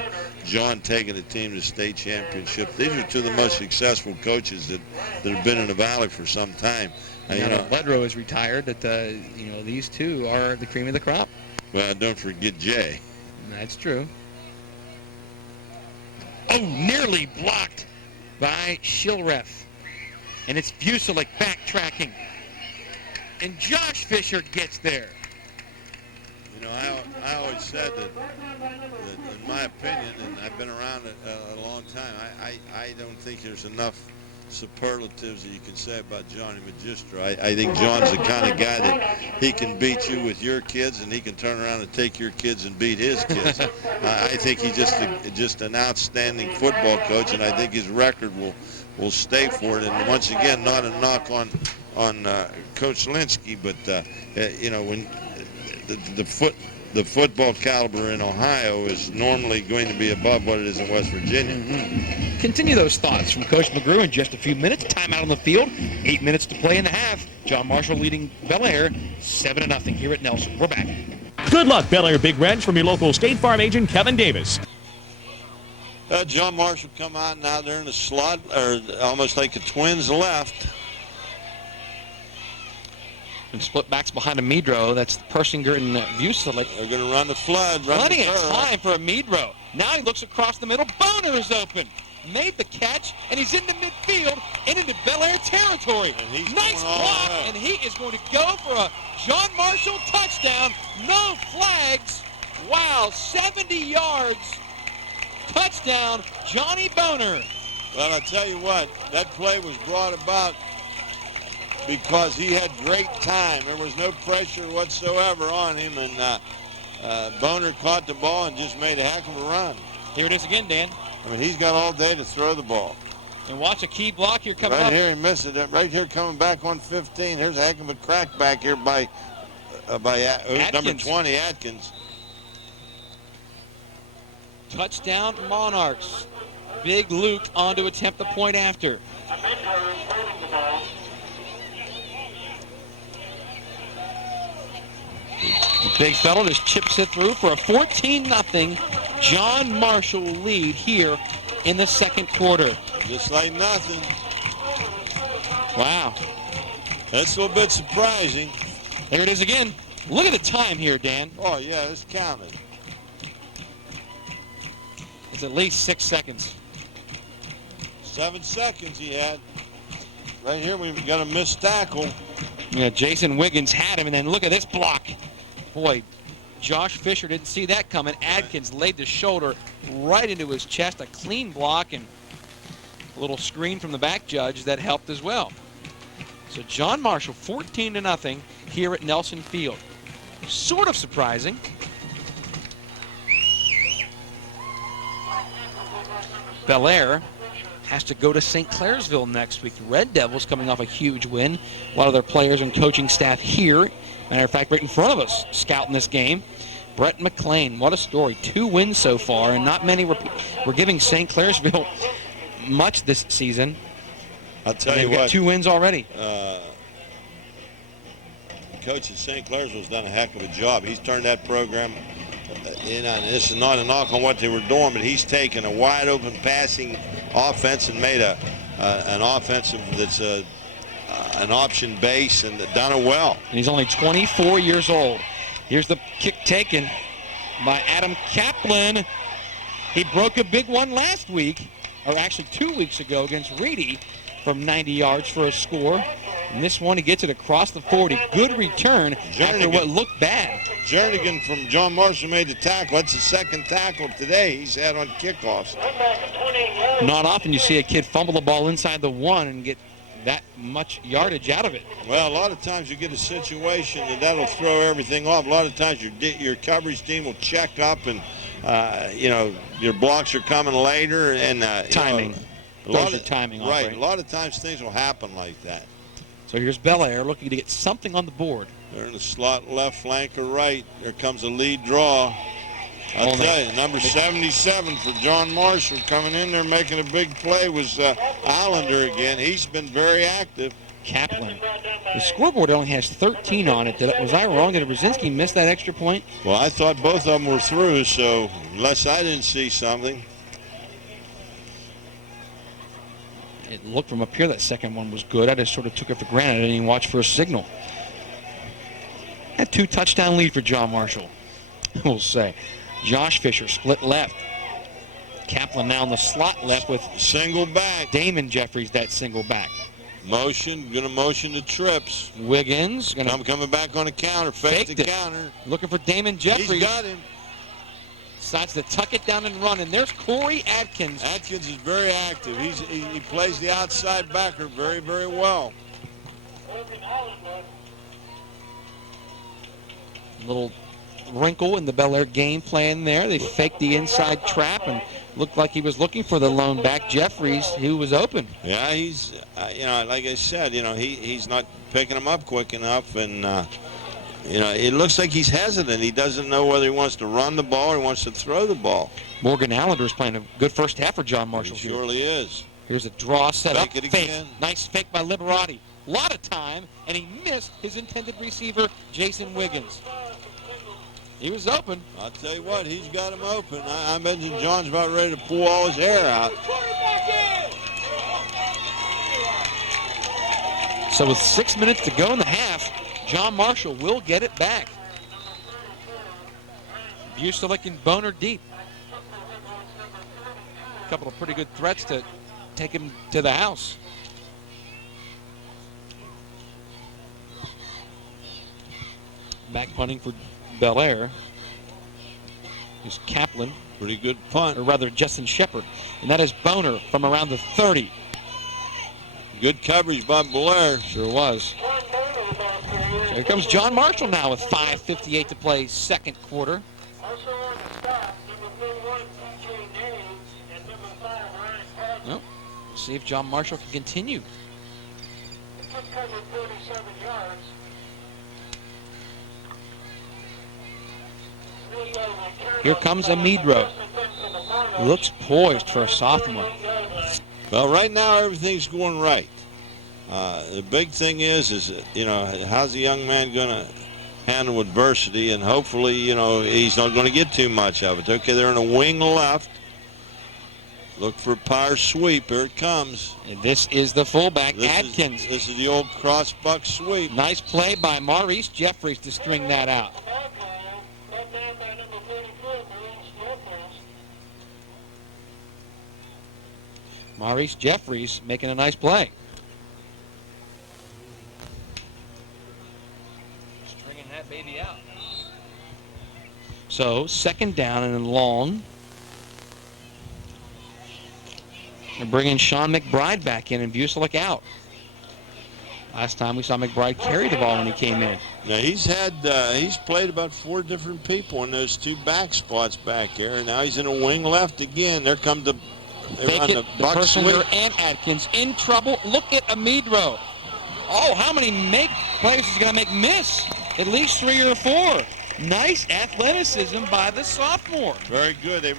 John taking the team to state championship. These are 2 of the most successful coaches that have been in the Valley for some time. You know, Ledrow is retired. That you know, these 2 are the cream of the crop. Well, don't forget Jay. That's true. Oh, nearly blocked by Shilref. And it's Vucelik backtracking. And Josh Fisher gets there. You know, I always said that in my opinion, and I've been around a long time, I don't think there's enough superlatives that you can say about Johnny Magistro. I think John's the kind of guy that he can beat you with your kids, and he can turn around and take your kids and beat his kids. I think he's just an outstanding football coach, and I think his record will stay for it. And once again, not a knock on Coach Linsky, but you know, when the football caliber in Ohio is normally going to be above what it is in West Virginia. Mm-hmm. Continue those thoughts from Coach McGrew in just a few minutes. Timeout on the field. 8 minutes to play in the half. John Marshall leading Bellaire 7-0 here at Nelson. We're back. Good luck, Bellaire Big Reds, from your local State Farm agent, Kevin Davis. John Marshall come out now. They're in the slot, or almost like the Twins left. And split backs behind Amidro. That's Persinger and Vucelik. They're going to run the flood. Plenty of time for Amidro. Now he looks across the middle. Boehner is open. Made the catch, and he's into midfield and into Bellaire territory. Nice block, and he is going to go for a John Marshall touchdown. No flags. Wow, 70 yards. Touchdown, Johnny Boehner. Well, I tell you what, that play was brought about because he had great time. There was no pressure whatsoever on him, and Boehner caught the ball and just made a heck of a run. Here it is again, Dan. I mean, he's got all day to throw the ball. And watch a key block here coming right up. Right here, he missed it. Right here, coming back on 15. Here's a heck of a crack back here by number 20, Adkins. Touchdown, Monarchs. Big Luke on to attempt the point after. The big fellow just chips it through for a 14-0 John Marshall lead here in the second quarter. Just like nothing. Wow. That's a little bit surprising. There it is again. Look at the time here, Dan. Oh, yeah, it's counted. It's at least 6 seconds. 7 seconds he had. Right here, we've got a missed tackle. Yeah, Jason Wiggins had him, and then look at this block. Boy, Josh Fisher didn't see that coming. Adkins laid the shoulder right into his chest. A clean block and a little screen from the back judge that helped as well. So John Marshall, 14-0 here at Nelson Field. Sort of surprising. Bellaire has to go to St. Clairsville next week. The Red Devils coming off a huge win. A lot of their players and coaching staff here. Matter of fact, right in front of us, scouting this game. Brett McLean, what a story. 2 wins so far, and not many were giving St. Clairsville much this season. I'll tell you what. They've got 2 wins already. Coach at St. Clairsville's done a heck of a job. He's turned that program and this is not a knock on what they were doing, but he's taken a wide open passing offense and made an offensive that's an option base and done it well. And he's only 24 years old. Here's the kick taken by Adam Kaplan. He broke a big one last week, or actually 2 weeks ago against Reedy from 90 yards for a score. And this one, he gets it across the 40. Good return after what looked bad. Jernigan from John Marshall made the tackle. That's the second tackle today he's had on kickoffs. Not often you see a kid fumble the ball inside the 1 and get that much yardage out of it. Well, a lot of times you get a situation that'll throw everything off. A lot of times your coverage team will check up and, you know, your blocks are coming later. And timing. You know, timing off, right. A lot of times things will happen like that. So here's Bellaire looking to get something on the board. They're in the slot left flank or right. Here comes a lead draw. I'll tell you, number 77 for John Marshall coming in there making a big play was Allender again. He's been very active. Kaplan. The scoreboard only has 13 on it. Was I wrong? Did Brzezinski miss that extra point? Well, I thought both of them were through, so unless I didn't see something. It looked from up here that second one was good. I just sort of took it for granted. I didn't even watch for a signal. A 2-touchdown lead for John Marshall. we'll say. Josh Fisher split left. Kaplan now in the slot left with single back. Damon Jeffries, that single back. Motion, gonna motion to trips. Wiggins coming back on a counter, fake the counter. Looking for Damon Jeffries. He's got him. Decides to tuck it down and run, and there's Corey Adkins. Adkins is very active. He plays the outside backer very, very well. Little wrinkle in the Bellaire game plan there. They faked the inside trap and looked like he was looking for the lone back, Jeffries, who was open. Yeah, he's, like I said, he's not picking him up quick enough, and, it looks like he's hesitant. He doesn't know whether he wants to run the ball or he wants to throw the ball. Morgan Allender's playing a good first half for John Marshall. He surely is. Here's a draw set up. Fake it again. Nice fake by Liberati. A lot of time, and he missed his intended receiver, Jason Wiggins. He was open. I'll tell you what, he's got him open. I imagine John's about ready to pull all his hair out. So with 6 minutes to go in the half, John Marshall will get it back. Buselik and Boehner deep. A couple of pretty good threats to take him to the house. Back punting for Bellaire is Kaplan. Pretty good punt. Or rather, Justin Shepard. And that is Boehner from around the 30. Good coverage by Bellaire. Sure was. So here comes John Marshall now with 5:58 to play, second quarter. Well, we'll see if John Marshall can continue. Here comes Amidro. Looks poised for a sophomore. Well, right now everything's going right. The big thing is how's the young man going to handle adversity, and hopefully, he's not going to get too much of it. Okay, they're in a wing left. Look for a power sweep. Here it comes. And this is the fullback, Adkins. This is the old cross-buck sweep. Nice play by Maurice Jeffries to string that out. Maurice Jeffries making a nice play. Stringing that baby out. So, second down and long. They're bringing Sean McBride back in and Buselik out. Last time we saw McBride carry the ball when he came in. Now he's played about 4 different people in those 2 back spots back there. Now he's in a wing left again. There comes the Persinger and Adkins in trouble. Look at Amidro. Oh, how many players is he going to make miss? At least 3 or 4. Nice athleticism by the sophomore. Very good. They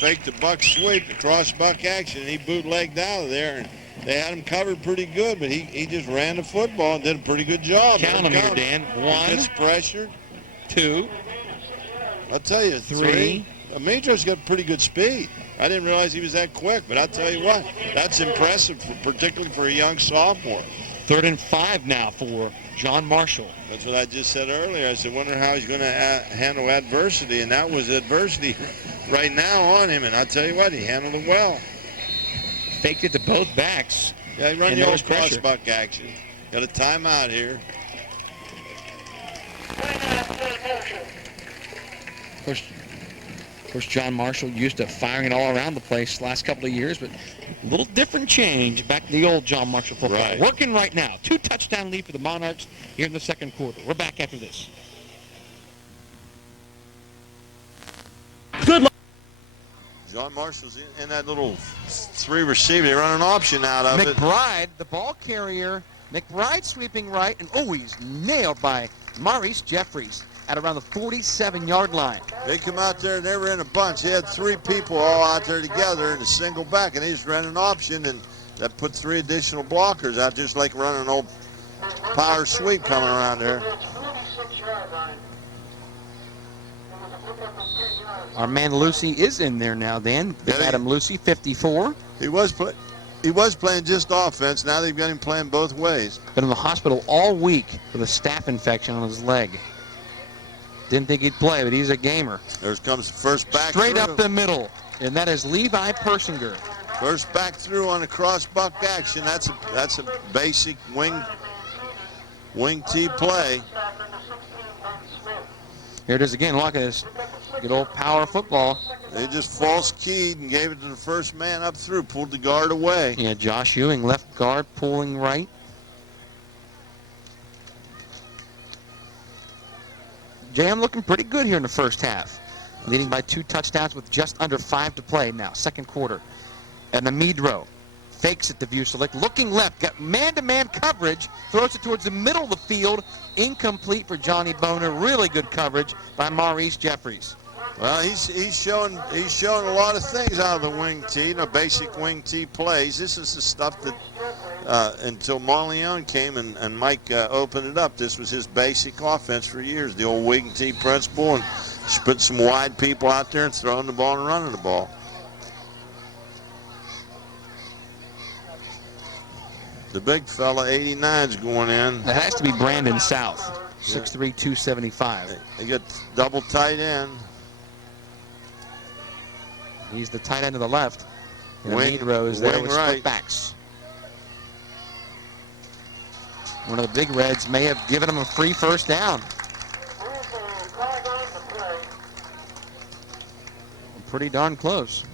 faked the buck sweep, the cross buck action, and he bootlegged out of there. And they had him covered pretty good, but he just ran the football and did a pretty good job. Count them here, Dan. 1. He gets pressured. 2. I'll tell you, 3. Amidro's got pretty good speed. I didn't realize he was that quick, but I'll tell you what, that's impressive, particularly for a young sophomore. 3rd and 5 now for John Marshall. That's what I just said earlier. I said, wonder how he's going to handle adversity, and that was adversity right now on him, and I'll tell you what, he handled it well. Faked it to both backs. Yeah, he run the old cross-buck action. Got a timeout here. Of course, John Marshall used to firing it all around the place last couple of years, but a little different change back to the old John Marshall football. Right. Working right now. 2-touchdown lead for the Monarchs here in the second quarter. We're back after this. Good luck. John Marshall's in that little 3 receiver. They run an option out of it. McBride, the ball carrier. McBride sweeping right, and he's nailed by Maurice Jeffries at around the 47-yard line. They come out there, and they were in a bunch. They had 3 people all out there together in a single back, and they just ran an option, and that put 3 additional blockers out, just like running an old power sweep coming around there. Our man Lucci is in there now, Dan. Adam Lucci, 54. He was playing just offense. Now they've got him playing both ways. Been in the hospital all week with a staph infection on his leg. Didn't think he'd play, but he's a gamer. There comes the first back Straight through. up the middle, and that is Levi Persinger. First back through on a cross buck action. That's a basic wing tee play. Here it is again. Look at this. Good old power football. They just false keyed and gave it to the first man up through, pulled the guard away. Yeah, Josh Ewing, left guard, pulling right. Jam looking pretty good here in the first half. Leading by 2 touchdowns with just under 5 to play now, second quarter. And the Medro fakes it to Vucelik, looking left, got man-to-man coverage, throws it towards the middle of the field, incomplete for Johnny Boehner. Really good coverage by Maurice Jeffries. Well, he's showing a lot of things out of the wing tee, basic wing tee plays. This is the stuff that until Marleone came and Mike opened it up. This was his basic offense for years, the old wing tee principle, and just put some wide people out there and throwing the ball and running the ball. The big fella, 89's going in. That has to be Brandon South, 6'3", 275. They get double tight end. He's the tight end to the left. And Wing, the Medro is there wing with right. split backs. One of the big Reds may have given him a free first down. Pretty darn close.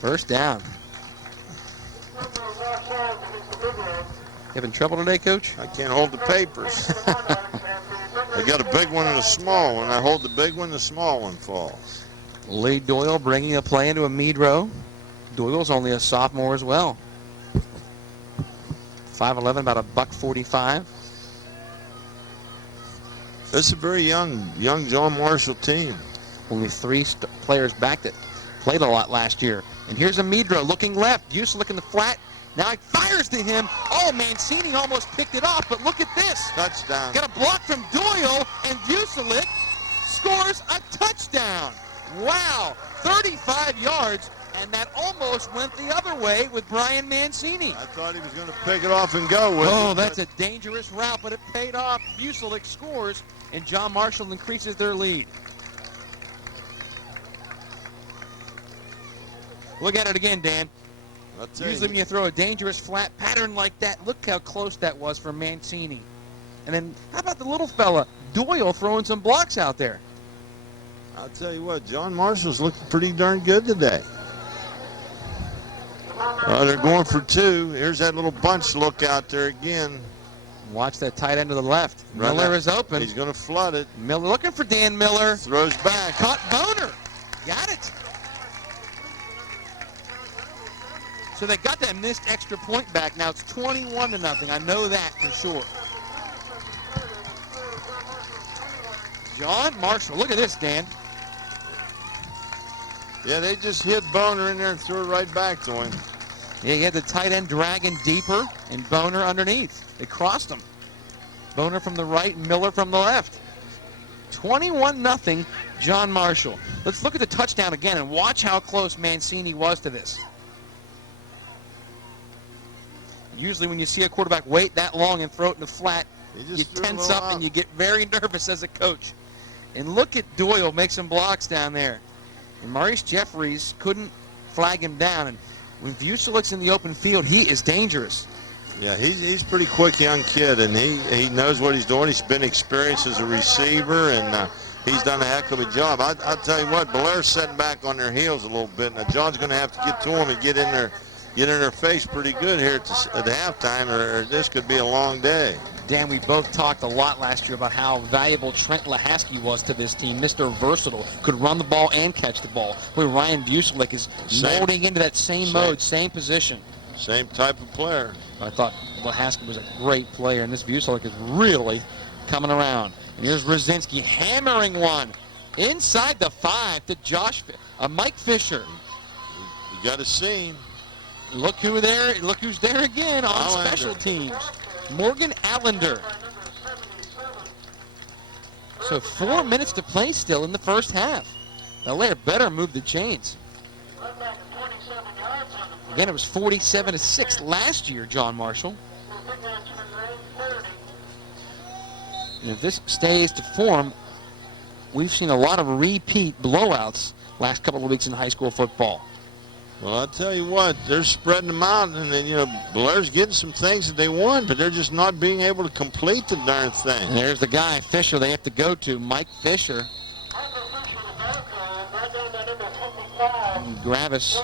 First down. Having trouble today, Coach? I can't hold the papers. I got a big one and a small one. I hold the big one, the small one falls. Lee Doyle bringing a play into a Medro. Doyle's only a sophomore as well. 5'11", about a $145. This is a very young John Marshall team. Only 3 players back that played a lot last year. And here's a Medro looking left. Vucelik in the flat. Now he fires to him. Oh, Mancini almost picked it off, but look at this. Touchdown. Got a block from Doyle, and Vucelik scores a touchdown. Wow, 35 yards, and that almost went the other way with Brian Mancini. I thought he was going to pick it off and go with it. Oh, that's a dangerous route, but it paid off. Vucelik scores, and John Marshall increases their lead. Look at it again, Dan. Usually when you throw a dangerous flat pattern like that, look how close that was for Mancini. And then how about the little fella, Doyle, throwing some blocks out there? I'll tell you what, John Marshall's looking pretty darn good today. They're going for 2. Here's that little bunch look out there again. Watch that tight end to the left. Miller is open. He's going to flood it. Miller looking for Dan Miller. Throws back. Caught Boehner. Got it. So they got that missed extra point back. Now it's 21-0. I know that for sure. John Marshall. Look at this, Dan. Yeah, they just hit Boehner in there and threw it right back to him. Yeah, he had the tight end dragging deeper and Boehner underneath. They crossed him. Boehner from the right, Miller from the left. 21-0, John Marshall. Let's look at the touchdown again and watch how close Mancini was to this. Usually when you see a quarterback wait that long and throw it in the flat, you tense up and you get very nervous as a coach. And look at Doyle make some blocks down there. And Maurice Jeffries couldn't flag him down. And when Vucelik's in the open field, he is dangerous. Yeah, he's a pretty quick young kid, and he knows what he's doing. He's been experienced as a receiver, and he's done a heck of a job. I'll tell you what, Bellaire's setting back on their heels a little bit. Now, John's going to have to get to him and get in their face pretty good here at the halftime, or this could be a long day. Dan, we both talked a lot last year about how valuable Trent Lahaski was to this team. Mr. Versatile, could run the ball and catch the ball. Where Ryan Vucelik is molding into that same mode, same position. Same type of player. I thought Lahaski was a great player, and this Vucelik is really coming around. And here's Rosinski hammering one inside the 5 to Mike Fisher. You got to see him. Look who's there again on Allender. Special teams. Morgan Allender. So 4 minutes to play still in the first half. Bellaire better move the chains. Again, it was 47-6 last year, John Marshall. And if this stays to form, we've seen a lot of repeat blowouts last couple of weeks in high school football. Well, I'll tell you what, they're spreading them out, and then, Belaire's getting some things that they want, but they're just not being able to complete the darn thing. And there's the guy, Fisher, they have to go to, Mike Fisher. Gravis.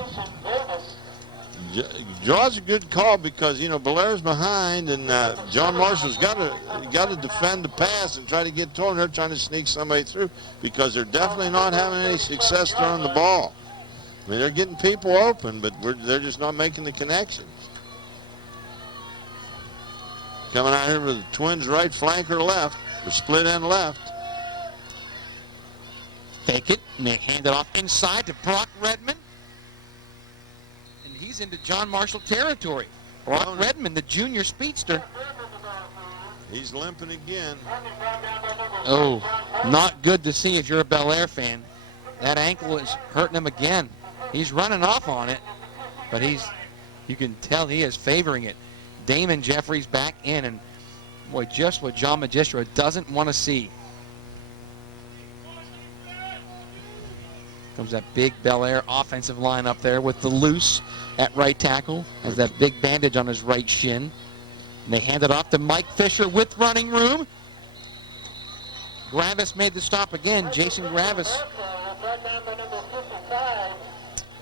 Draws a good call because, Belaire's behind, and John Marshall's got to defend the pass and try to get to him. They're trying to sneak somebody through because they're definitely not having any success throwing the ball. I mean, they're getting people open, but they're just not making the connections. Coming out here with the Twins right flanker left, the split end left. Fake it, and they hand it off inside to Brock Redman. And he's into John Marshall territory. Brock Redman, the junior speedster. He's limping again. Oh, not good to see if you're a Bellaire fan. That ankle is hurting him again. He's running off on it, but you can tell he is favoring it. Damon Jeffries back in, and boy, just what John Magistro doesn't want to see. Comes that big Bellaire offensive line up there with the loose at right tackle. Has that big bandage on his right shin. And they hand it off to Mike Fisher with running room. Gravis made the stop again, Jason Gravis.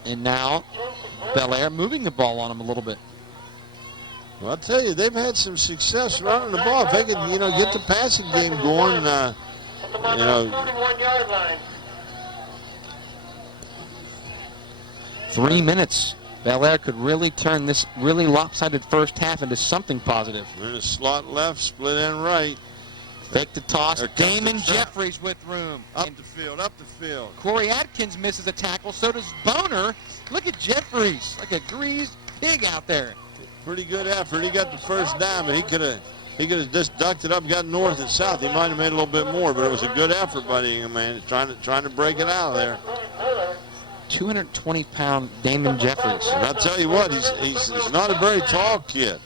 And now Bellaire moving the ball on him a little bit. Well, I'll tell you, they've had some success running the ball. If they could, get the passing game going, 3 minutes. Bellaire could really turn this really lopsided first half into something positive. They're in a slot left, split end right. Fake the toss. Damon Jeffries with room. Up the field. Corey Adkins misses a tackle. So does Boehner. Look at Jeffries, like a greased pig out there. Pretty good effort. He got the first down, but he could have just ducked it up, got north and south. He might have made a little bit more, but it was a good effort by the young man trying to break it out of there. 220-pound Damon Jeffries. And I'll tell you what, he's not a very tall kid.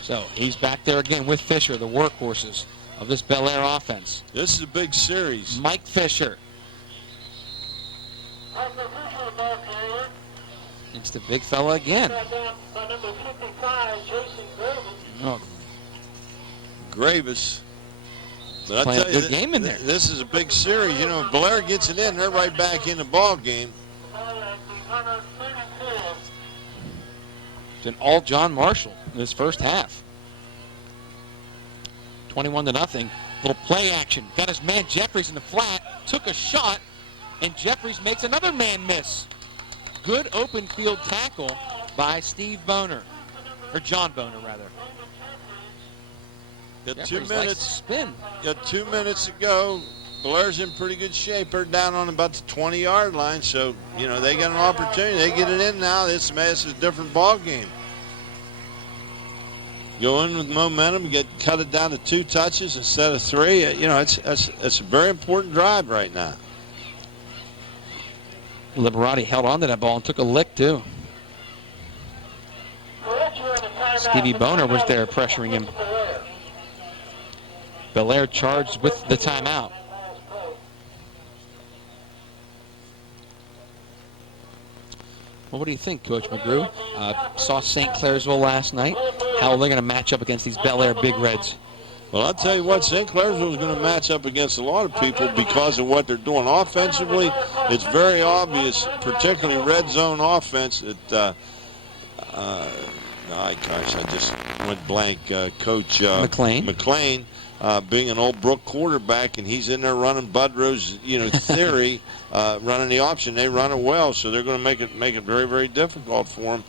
So he's back there again with Fisher, the workhorses of this Bellaire offense. This is a big series. Mike Fisher. It's the big fella again. Oh. Gravis. But Playing a good game in there. This is a big series. If Bellaire gets it in, they're right back in the ball game. It's an all John Marshall in this first half. 21-0. Little play action. Got his man Jeffries in the flat. Took a shot, and Jeffries makes another man miss. Good open field tackle by Steve Boehner. Or John Boehner, rather. Got Jeffries 2 minutes. Spin. Got 2 minutes to go. Belaire's in pretty good shape. They're down on about the 20-yard line, so they got an opportunity. They get it in now. This is a different ball game. Go in with momentum, cut it down to 2 touches instead of 3. It's a very important drive right now. Liberati held on to that ball and took a lick too. Stevie Boehner was there pressuring him. Bellaire charged with the timeout. Well, what do you think, Coach McGrew? Saw St. Clairsville last night. How are they going to match up against these Bellaire Big Reds? Well, I'll tell you what, St. Clairsville is going to match up against a lot of people because of what they're doing. Offensively, it's very obvious, particularly red zone offense, that, I just went blank. Coach McLean, being an old Brook quarterback, and he's in there running Budrow's, theory, running the option. They run it well, so they're going to make it very, very difficult for them.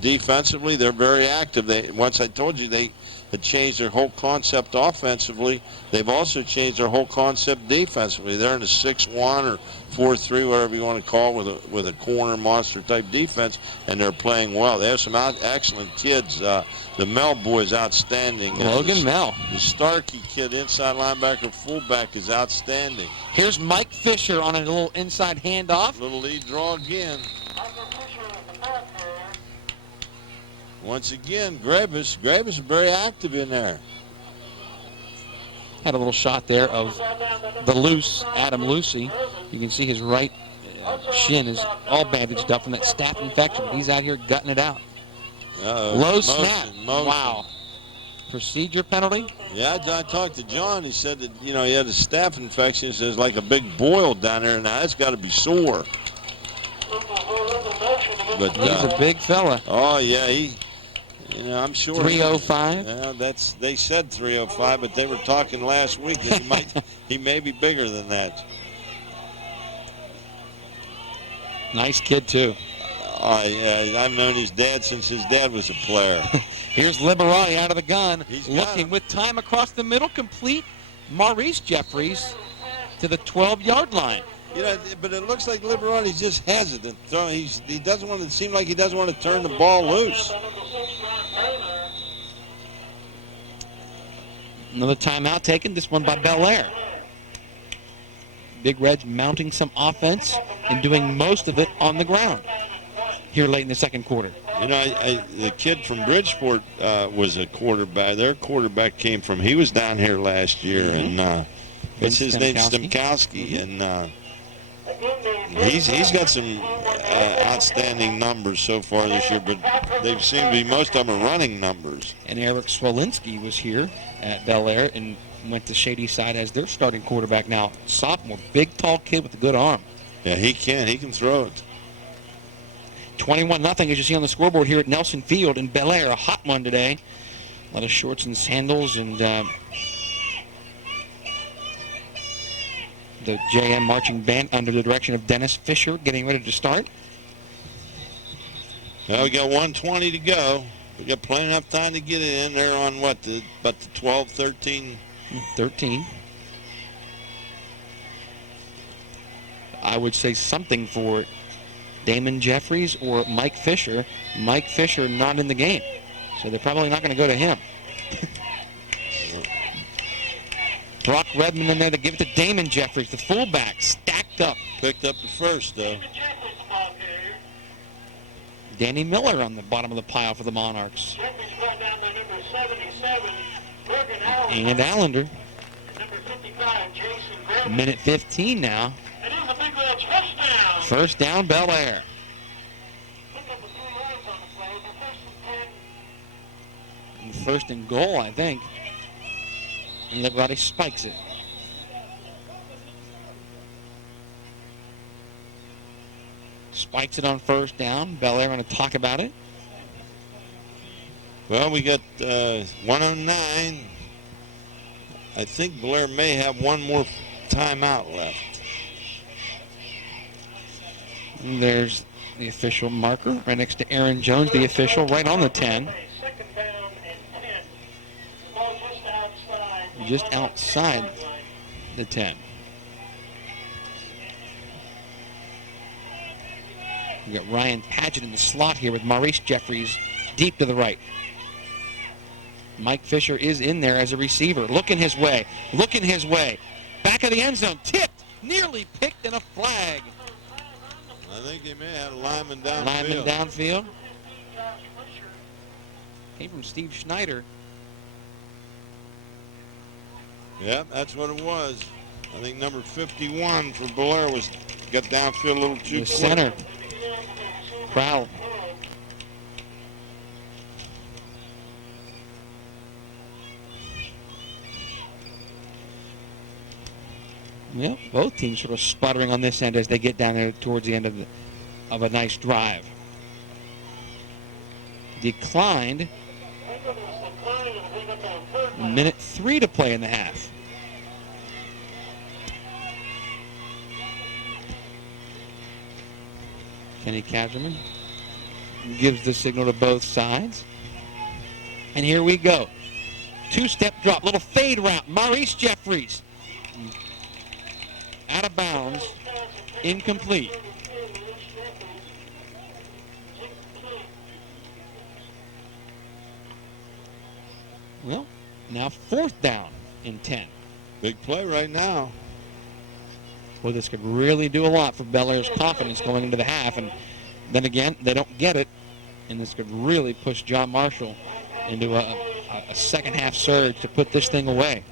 Defensively, they're very active. Once I told you they had changed their whole concept offensively. They've also changed their whole concept defensively. They're in a 6-1 or 4-3, whatever you want to call it, with a corner monster type defense, and they're playing well. They have some excellent kids. The Mel boy is outstanding. Logan Mel. The Starkey kid, inside linebacker, fullback, is outstanding. Here's Mike Fisher on a little inside handoff. Little lead draw again. Once again, Gravis is very active in there. Had a little shot there of the loose Adam Lucci. You can see his right shin is all bandaged up from that staph infection. He's out here gutting it out. Low snap. Wow. Procedure penalty? Yeah, I talked to John. He said that, he had a staph infection. He says like a big boil down there. Now, that's got to be sore. But he's a big fella. Oh, yeah, I'm sure. 305? Yeah, they said 305, but they were talking last week that he may be bigger than that. Nice kid, too. Yeah, I've known his dad since his dad was a player. Here's Liberati out of the gun, looking with time across the middle, complete. Maurice Jeffries to the 12-yard line. But it looks like Liberati's just hesitant. He doesn't want to seem like he doesn't want to turn the ball loose. Another timeout taken, this one by Bellaire. Big Reds mounting some offense and doing most of it on the ground here late in the second quarter. The kid from Bridgeport was a quarterback. Their quarterback he was down here last year, and what's his name? Stemkowski, and he's got some outstanding numbers so far this year, but they seem to be most of them are running numbers. And Eric Swolinski was here at Bellaire and went to Shady Side as their starting quarterback now. Sophomore, big, tall kid with a good arm. Yeah, he can throw it. 21-0 as you see on the scoreboard here at Nelson Field in Bellaire. A hot one today. A lot of shorts and sandals, and the JM marching band under the direction of Dennis Fisher getting ready to start. Well, we got 1:20 to go. We got plenty enough time to get it in there on the 12, 13. 13. I would say something for Damon Jeffries or Mike Fisher. Mike Fisher not in the game, so they're probably not going to go to him. Brock Redman in there to give it to Damon Jeffries, the fullback, stacked up. Picked up the first, though. Danny Miller on the bottom of the pile for the Monarchs. And Allender. Minute 15 now. First down, Bellaire. And first and goal, I think. And Liberati spikes it. Spikes it on first down. Bellaire want to talk about it. Well, we got 109. I think Bellaire may have one more timeout left. And there's the official marker right next to Aaron Jones, the official, right on the 10. Just outside the 10. We got Ryan Padgett in the slot here with Maurice Jeffries deep to the right. Mike Fisher is in there as a receiver. Looking his way. Back of the end zone. Tipped. Nearly picked, and a flag. I think he may have a lineman downfield. Lineman downfield. Came from Steve Schneider. Yeah, that's what it was. I think number 51 for Bellaire got downfield a little too quick. Center. Crowell. Well, both teams sort of sputtering on this end as they get down there towards the end of a nice drive. Declined. Minute 3 to play in the half. Kenny Kazerman gives the signal to both sides. And here we go. Two-step drop, little fade route. Maurice Jeffries. Out of bounds. Incomplete. Well, now fourth down and 10. Big play right now. Well, this could really do a lot for Bellaire's confidence going into the half. And then again, they don't get it. And this could really push John Marshall into a second-half surge to put this thing away.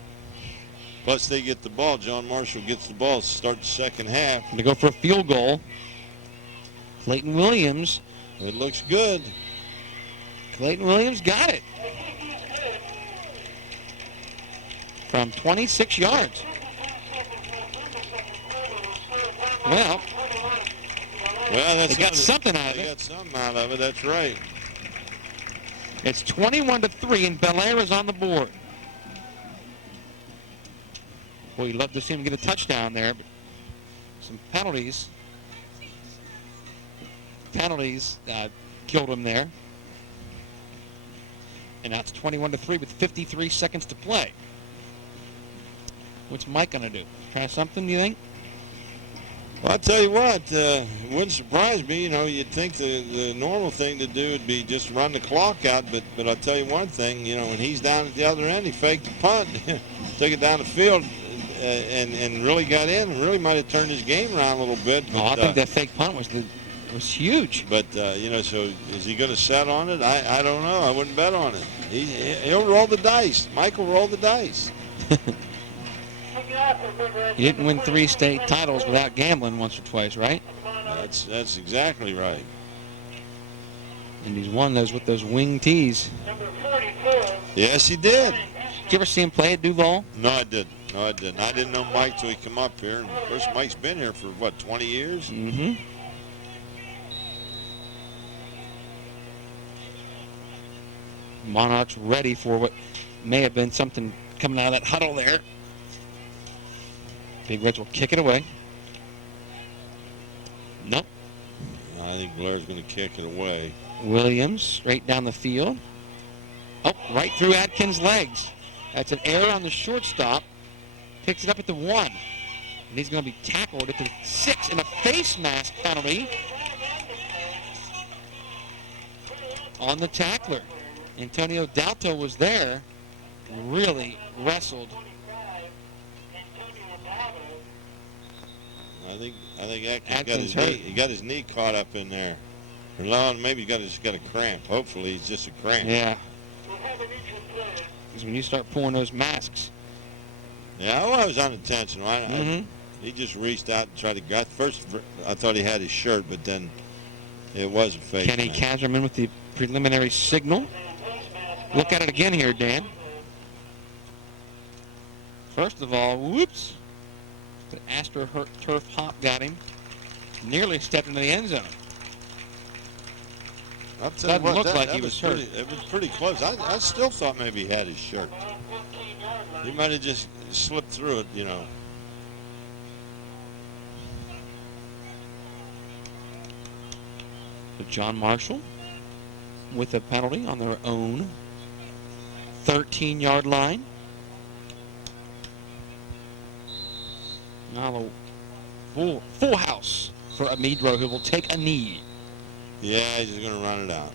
Plus, they get the ball. John Marshall gets the ball to start the second half. To go for a field goal. Clayton Williams. It looks good. Clayton Williams got it. From 26 yards. Well, they got something out of it. They got something out of it, that's right. It's 21-3, and Bellaire is on the board. Well, you'd love to see him get a touchdown there, but some penalties. Killed him there. And now it's 21-3 with 53 seconds to play. What's Mike going to do? Try something, do you think? Well, I'll tell you what, it wouldn't surprise me. You know, you'd think the normal thing to do would be just run the clock out, but I'll tell you one thing, you know, when he's down at the other end, he faked the punt, took it down the field, and really got in, and really might have turned his game around a little bit. But, I think that fake punt was huge. But, you know, so is he going to set on it? I don't know. I wouldn't bet on it. He'll roll the dice. Mike will roll the dice. He didn't win 3 state titles without gambling once or twice, right? That's exactly right. And he's won those with those wing tees. Yes, he did. Did you ever see him play at Duvall? No, I didn't. I didn't know Mike till he come up here. And of course, Mike's been here for, 20 years? Mm-hmm. Monarchs ready for what may have been something coming out of that huddle there. Big Reds will kick it away. Nope. I think Blaire's going to kick it away. Williams straight down the field. Oh, right through Adkins' legs. That's an error on the shortstop. Picks it up at the 1. And he's going to be tackled at the 6 in a face mask penalty on the tackler. Antonio Dalto was there. Really wrestled. I think Atkins got his knee caught up in there. Or no, maybe he's got a cramp. Hopefully it's just a cramp. Yeah. Because when you start pulling those masks. Yeah, well, it was unintentional. He just reached out and tried to grab. First, I thought he had his shirt, but then it was a fake. Kenny Kazerman with the preliminary signal. Look at it again here, Dan. First of all, whoops. The AstroTurf hop got him. Nearly stepped into the end zone. Doesn't look like he was hurt. It was pretty close. I still thought maybe he had his shirt. He might have just slipped through it, you know. So John Marshall with a penalty on their own 13-yard line. Now the full house for Amidro, who will take a knee. Yeah, he's just going to run it out.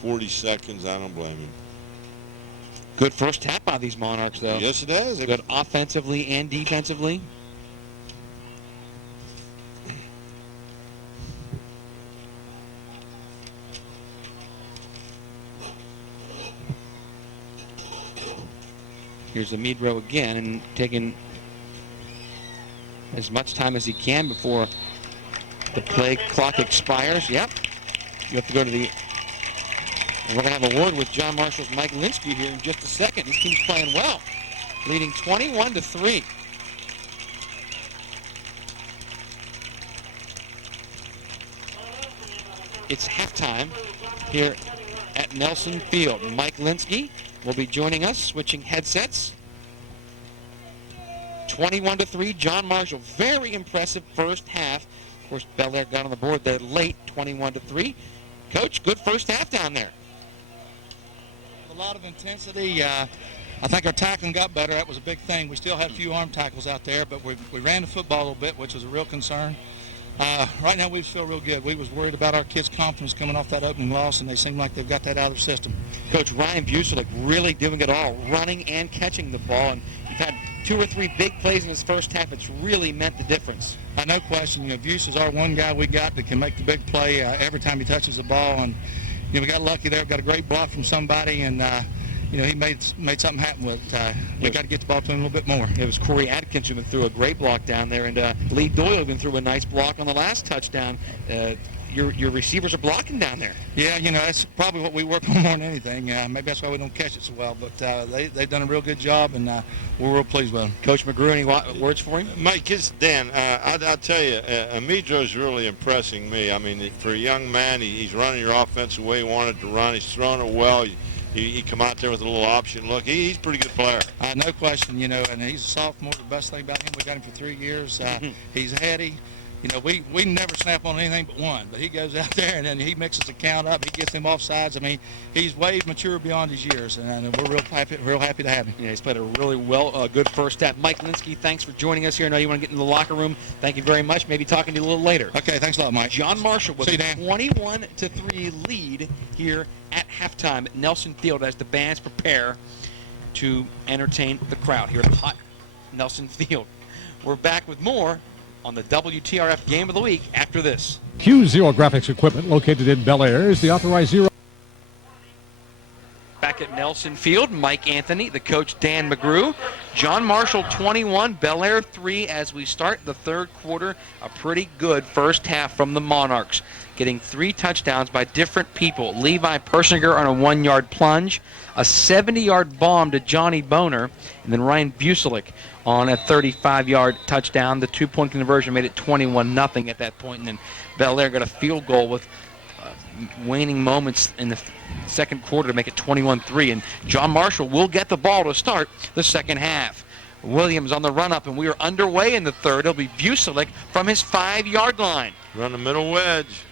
40 seconds, I don't blame him. Good first half by these Monarchs, though. Yes, it is. Good offensively and defensively. Here's Amidro again and taking as much time as he can before the play clock expires. Yep. You have to go to the... We're going to have a word with John Marshall's Mike Linsky here in just a second. This team's playing well, leading 21-3. It's halftime here at Nelson Field. Mike Linsky will be joining us, switching headsets. 21-3, John Marshall. Very impressive first half. Of course, Bellaire got on the board there late, 21-3. Coach, good first half down there. A lot of intensity. I think our tackling got better. That was a big thing. We still had a few arm tackles out there, but we ran the football a little bit, which was a real concern. Right now we just feel real good. We was worried about our kids' confidence coming off that opening loss, and they seem like they've got that out of their system. Coach Ryan Busick really doing it all, running and catching the ball, and you've had 2 or 3 big plays in his first half. It's really meant the difference. No question. Buse is our one guy we got that can make the big play every time he touches the ball, and we got lucky there. Got a great block from somebody, and he made something happen with it. We got to get the ball to him a little bit more. It was Corey Adkins who threw a great block down there, and Lee Doyle even threw a nice block on the last touchdown. Your receivers are blocking down there. Yeah, that's probably what we work on more than anything. Maybe that's why we don't catch it so well, but they've done a real good job, and we're real pleased with them. Coach McGrew, any words for him? Mike, it's Dan. I'll tell you, Amidro's really impressing me. I mean, for a young man, he's running your offense the way he wanted to run. He's throwing it well. He come out there with a little option look. He's a pretty good player. No question, and he's a sophomore. The best thing about him, we got him for 3 years. He's heady. We never snap on anything but one, but he goes out there and then he mixes the count up. He gets them offsides. I mean, he's way mature beyond his years, and we're real happy to have him. Yeah, he's played a really good first half. Mike Linsky, thanks for joining us here. I know you want to get into the locker room. Thank you very much. Maybe talking to you a little later. Okay, thanks a lot, Mike. John Marshall with a 21-3 lead here at halftime at Nelson Field as the bands prepare to entertain the crowd here at hot Nelson Field. We're back with more on the WTRF Game of the Week after this. Q0 Graphics Equipment, located in Bellaire, is the authorized zero. Back at Nelson Field, Mike Anthony, the coach Dan McGrew, John Marshall 21, Bellaire 3 as we start the third quarter. A pretty good first half from the Monarchs, getting 3 touchdowns by different people. Levi Persinger on a 1-yard plunge, a 70-yard bomb to Johnny Boehner, and then Ryan Busick on a 35-yard touchdown. The 2-point conversion made it 21-0 at that point, and then Bellaire got a field goal with waning moments in the second quarter to make it 21-3, and John Marshall will get the ball to start the second half. Williams on the run-up, and we are underway in the third. It'll be Busick from his 5-yard line. Run the middle wedge.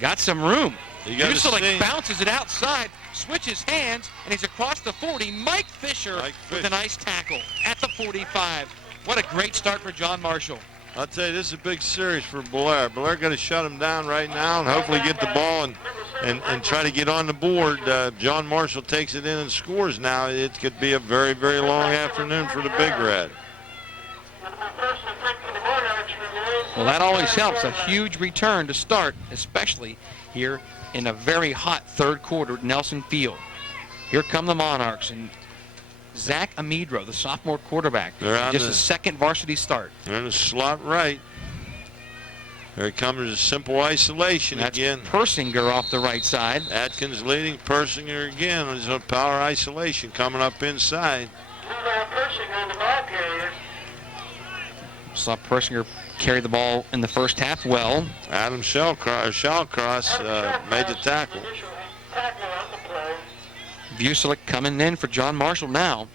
Got some room. Busick bounces it outside, switches hands, and he's across the 40. Mike Fisher with a nice tackle at the 45. What a great start for John Marshall. I'll tell you, this is a big series for Bellaire. Bellaire got to shut him down right now and hopefully get the ball and try to get on the board. John Marshall takes it in and scores now. It could be a very, very long afternoon for the Big Red. Well, that always helps. A huge return to start, especially here in a very hot third quarter at Nelson Field. Here come the Monarchs, and Zach Amidro, the sophomore quarterback, just a second varsity start. They're in the slot right. Here comes a simple isolation again. Persinger off the right side. Adkins leading, Persinger again. There's a power isolation coming up inside. Saw Persinger carry the ball in the first half well. Adam Shallcross made the tackle. Busick coming in for John Marshall now.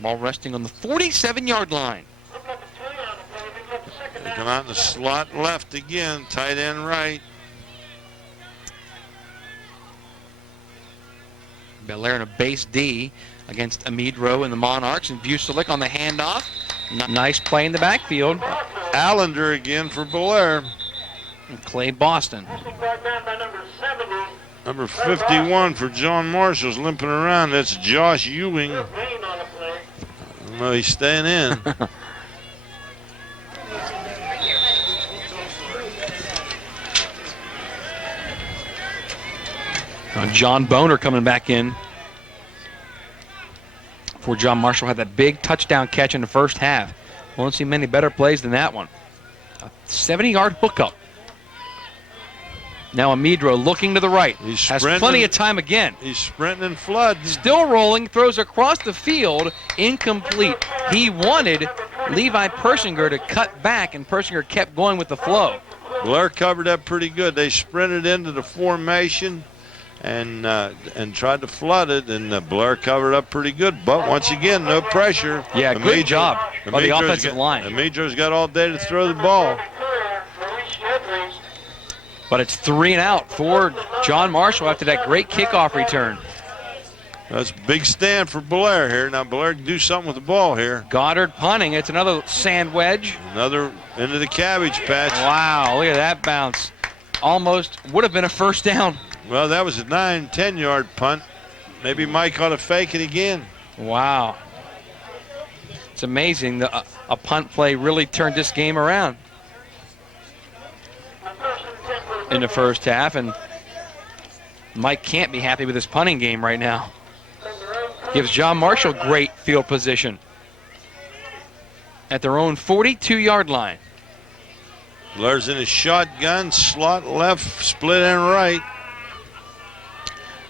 Ball resting on the 47-yard line. They come out in the slot left again, tight end right. Bellaire in a base D against Amidro and the Monarchs, and Busick on the handoff. Nice play in the backfield. Allender again for Bellaire. And Clay Boston. Number 51 for John Marshall's limping around. That's Josh Ewing. No, he's staying in. John Boehner coming back in for John Marshall. Had that big touchdown catch in the first half. Won't see many better plays than that one. A 70-yard hookup. Now Amidro looking to the right. Has plenty of time again. He's sprinting and flooding. Still rolling, throws across the field, incomplete. He wanted Levi Persinger to cut back, and Persinger kept going with the flow. Bellaire covered that pretty good. They sprinted into the formation and tried to flood it, and Bellaire covered up pretty good. But once again, no pressure. Yeah, good job by the offensive line. Amidro's got all day to throw the ball. But it's 3 and out for John Marshall after that great kickoff return. That's a big stand for Bellaire here. Now Bellaire can do something with the ball here. Goddard punting. It's another sand wedge. Another into the cabbage patch. Wow, look at that bounce. Almost would have been a first down. Well, that was a 9-10 yard punt. Maybe Mike ought to fake it again. Wow. It's amazing. A punt play really turned this game around in the first half, and Mike can't be happy with his punting game right now. Gives John Marshall great field position at their own 42-yard line. Bellaire's in his shotgun, slot left, split end right.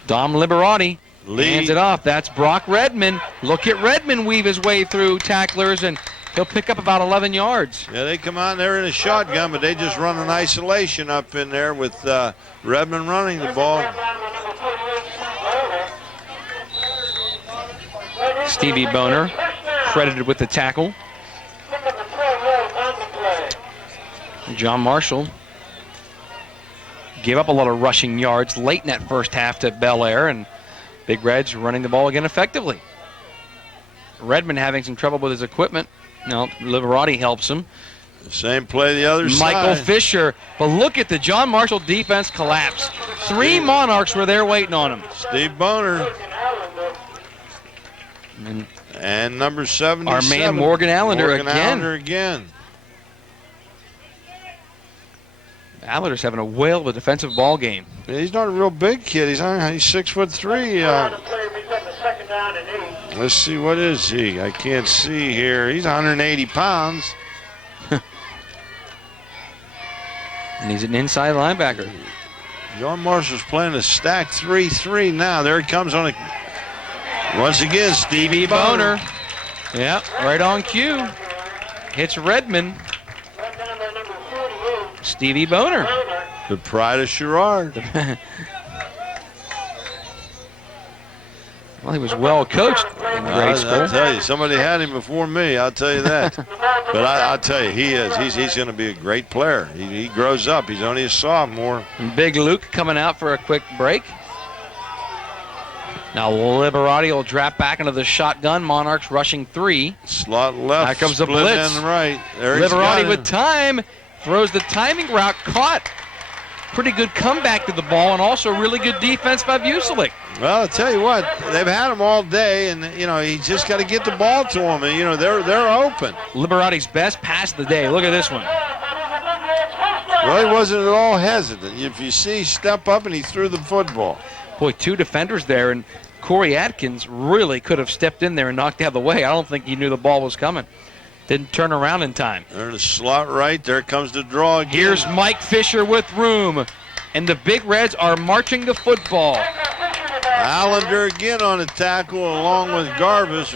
Dom Liberati hands it off. That's Brock Redman. Look at Redman weave his way through tacklers, and he'll pick up about 11 yards. Yeah, they come out, they're in a shotgun, but they just run an isolation up in there with Redman running the ball. Stevie Boehner credited with the tackle. John Marshall gave up a lot of rushing yards late in that first half to Bellaire, and Big Red's running the ball again effectively. Redman having some trouble with his equipment. No, Liberati helps him. Same play the other side. Michael Fisher. But look at the John Marshall defense collapse. 3 Monarchs were there waiting on him. Steve Boehner. And number 77. Our man Morgan Allender again. Allender's having a whale of a defensive ball game. Yeah, he's not a real big kid. He's 6'3". Let's see, what is he? I can't see here. He's 180 pounds. And he's an inside linebacker. John Marshall's playing a stack 3-3 now. There it comes on a... Once again, Stevie Boehner. Yeah, right on cue. Hits Redman. Stevie Boehner. The pride of Sherrard. Well, he was well coached in grade school. I'll tell you, somebody had him before me, I'll tell you that. But I'll tell you, he is. He's going to be a great player. He grows up. He's only a sophomore. And Big Luke coming out for a quick break. Now Liberati will drop back into the shotgun. Monarchs rushing 3. Slot left. Here comes the blitz. And right. There Liberati with time. Throws the timing route. Caught. Pretty good comeback to the ball, and also really good defense by Vucelik. Well, I'll tell you what. They've had him all day, and, he just got to get the ball to him. And, they're open. Liberati's best pass of the day. Look at this one. Well, he wasn't at all hesitant. If you see, step up, and he threw the football. Boy, 2 defenders there, and Corey Adkins really could have stepped in there and knocked out of the way. I don't think he knew the ball was coming. Didn't turn around in time. They're in the slot right. There comes the draw again. Here's Mike Fisher with room, and the Big Reds are marching the football. Allender again on the tackle along with Gravis.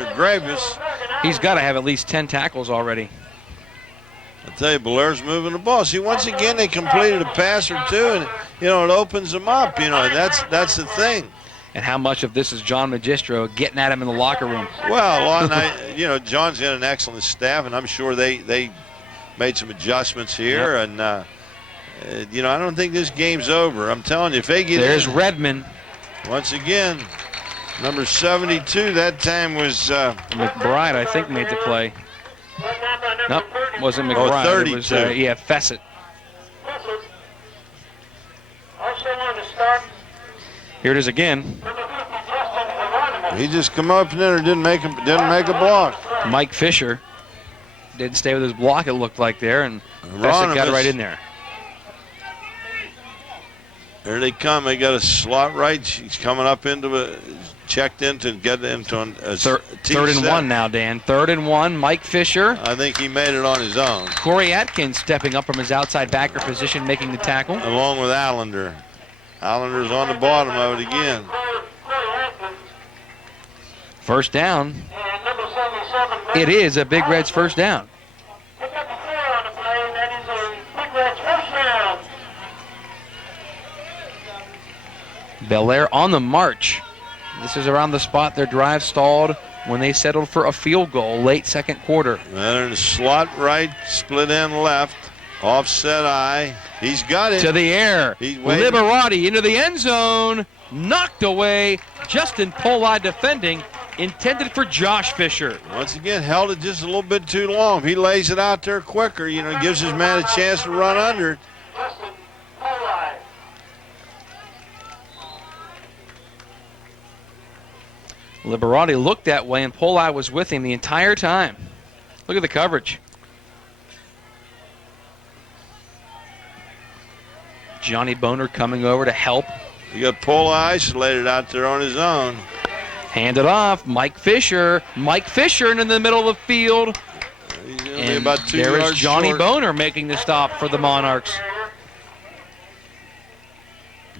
He's got to have at least 10 tackles already. I tell you, Bellaire's moving the ball. See, once again, they completed a pass or two, and, it opens them up, and that's the thing. And how much of this is John Magistro getting at him in the locker room? Well, John's got an excellent staff, and I'm sure they made some adjustments here. Yep. And, I don't think this game's over. I'm telling you, if they get There's Redman. Once again, number 72, that time was... McBride, I think, made the play. Nope, wasn't McBride. 32. It was, Fessett. Here it is again. He just come up there and didn't make a block. Mike Fisher didn't stay with his block, it looked like there, and Fessett got it right in there. Here they come. They got a slot right. He's coming up checked in to get into a third and 1 now, Dan. 3rd and 1. Mike Fisher. I think he made it on his own. Corey Adkins stepping up from his outside backer position, making the tackle. Along with Allender. Allender's on the bottom of it again. First down. It is a Big Reds first down. Bellaire on the march. This is around the spot their drive stalled when they settled for a field goal late second quarter. And in the slot right, split end left. Offset eye. He's got it. To the air. He's waiting. Liberati into the end zone. Knocked away. Justin Poli defending. Intended for Josh Fisher. Once again, held it just a little bit too long. If he lays it out there quicker, gives his man a chance to run under it. Liberati looked that way, and Poli was with him the entire time. Look at the coverage. Johnny Boehner coming over to help. You got Poli isolated out there on his own. Hand it off. Mike Fisher. Mike Fisher in the middle of the field. He's only And about 2 there yards is Johnny short. Boehner making the stop for the Monarchs.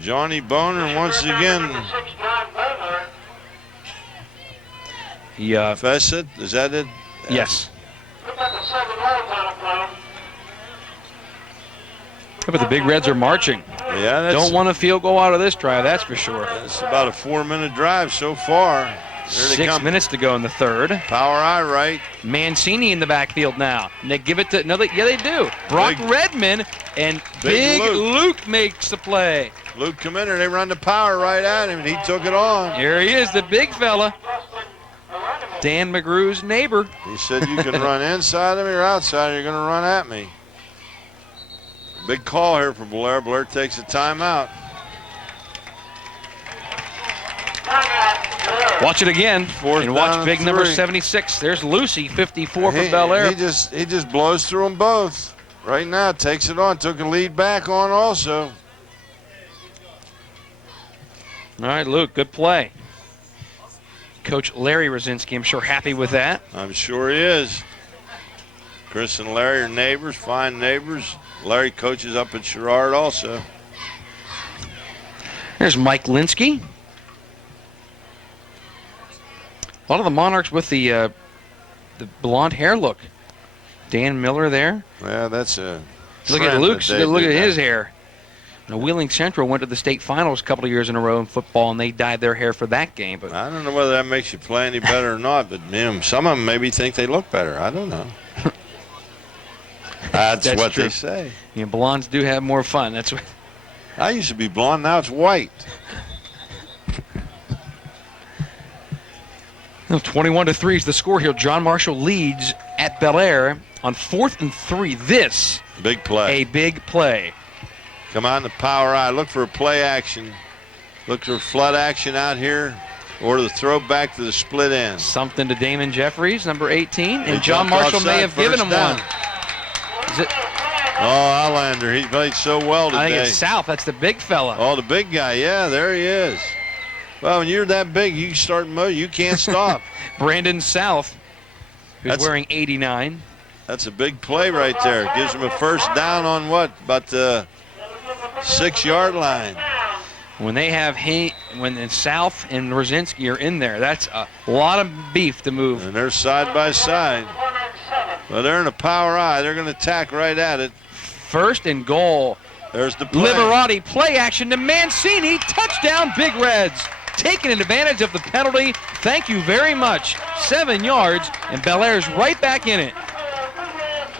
Johnny Boehner once again. Fessett, is that it? Yes. But the Big Reds are marching. Yeah, that's, don't want a field goal out of this drive, that's for sure. It's about a 4-minute drive so far. There they 6 come. minutes to go in the third. Power eye right. Mancini in the backfield now. And they give it to, yeah, they do. Brock Redman, and Big Luke makes the play. Luke come in there, they run the power right at him, and he took it on. Here he is, the big fella. Dan McGrew's neighbor. He said, you can run inside of me or outside, you're going to run at me. Big call here for Bellaire. Bellaire takes a timeout. Watch it again. Fourth and watch down big and number 3. 76. There's Lucci, 54 for Bellaire. He just blows through them both. Right now, takes it on. Took a lead back on also. All right, Luke, good play. Coach Larry Rosinski, I'm sure, happy with that. I'm sure he is. Chris and Larry are neighbors, fine neighbors. Larry coaches up at Sherrard also. There's Mike Linsky. A lot of the Monarchs with the blonde hair look. Dan Miller there. Yeah, that's a look at Luke's. Look at his hair. Now, Wheeling Central went to the state finals a couple of years in a row in football, and they dyed their hair for that game. But I don't know whether that makes you play any better or not, but some of them maybe think they look better. I don't know. That's what true. they say. Yeah, blondes do have more fun. That's what. I used to be blonde. Now it's white. 21-3 is the score here. John Marshall leads at Bellaire on 4th and 3. This big play. A big play. Come on, the power eye. Look for a play action. Look for flood action out here, or the throw back to the split end. Something to Damon Jeffries, number 18, and John Marshall may have given him one. Is it? Oh, Allander, he played so well today. I think it's South. That's the big fella. Oh, the big guy. Yeah, there he is. Well, when you're that big, you start moving. You can't stop. Brandon South, who's wearing 89. That's a big play right there. Gives him a first down on what? About the 6-yard line. When they have when South and Rosinski are in there, that's a lot of beef to move. And they're side by side. Well, they're in a power eye. They're going to attack right at it. 1st and goal. There's the play. Liberati play action to Mancini. Touchdown, Big Reds. Taking advantage of the penalty. Thank you very much. 7 yards, and Bellaire's right back in it.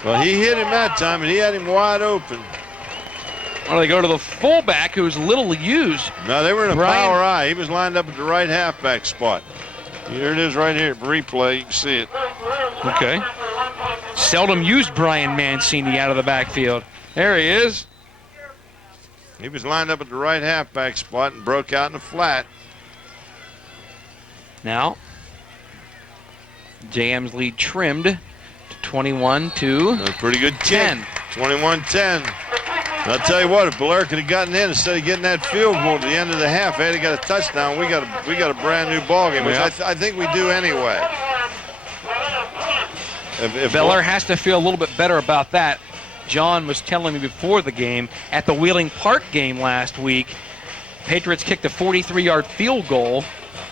Well, he hit him that time, and he had him wide open. Well, they go to the fullback, who's little used. No, they were in a power eye. He was lined up at the right halfback spot. Here it is right here. Replay. You can see it. Okay. Seldom used Brian Mancini out of the backfield. There he is. He was lined up at the right halfback spot and broke out in the flat. Now, JM's lead trimmed to 21-10. A pretty good kick. 21-10. I'll tell you what, if Bellaire could have gotten in instead of getting that field goal at the end of the half, they'd have got a touchdown. We got a brand new ball game, which I think we do anyway. If Bellaire has to feel a little bit better about that. John was telling me before the game, at the Wheeling Park game last week, Patriots kicked a 43-yard field goal,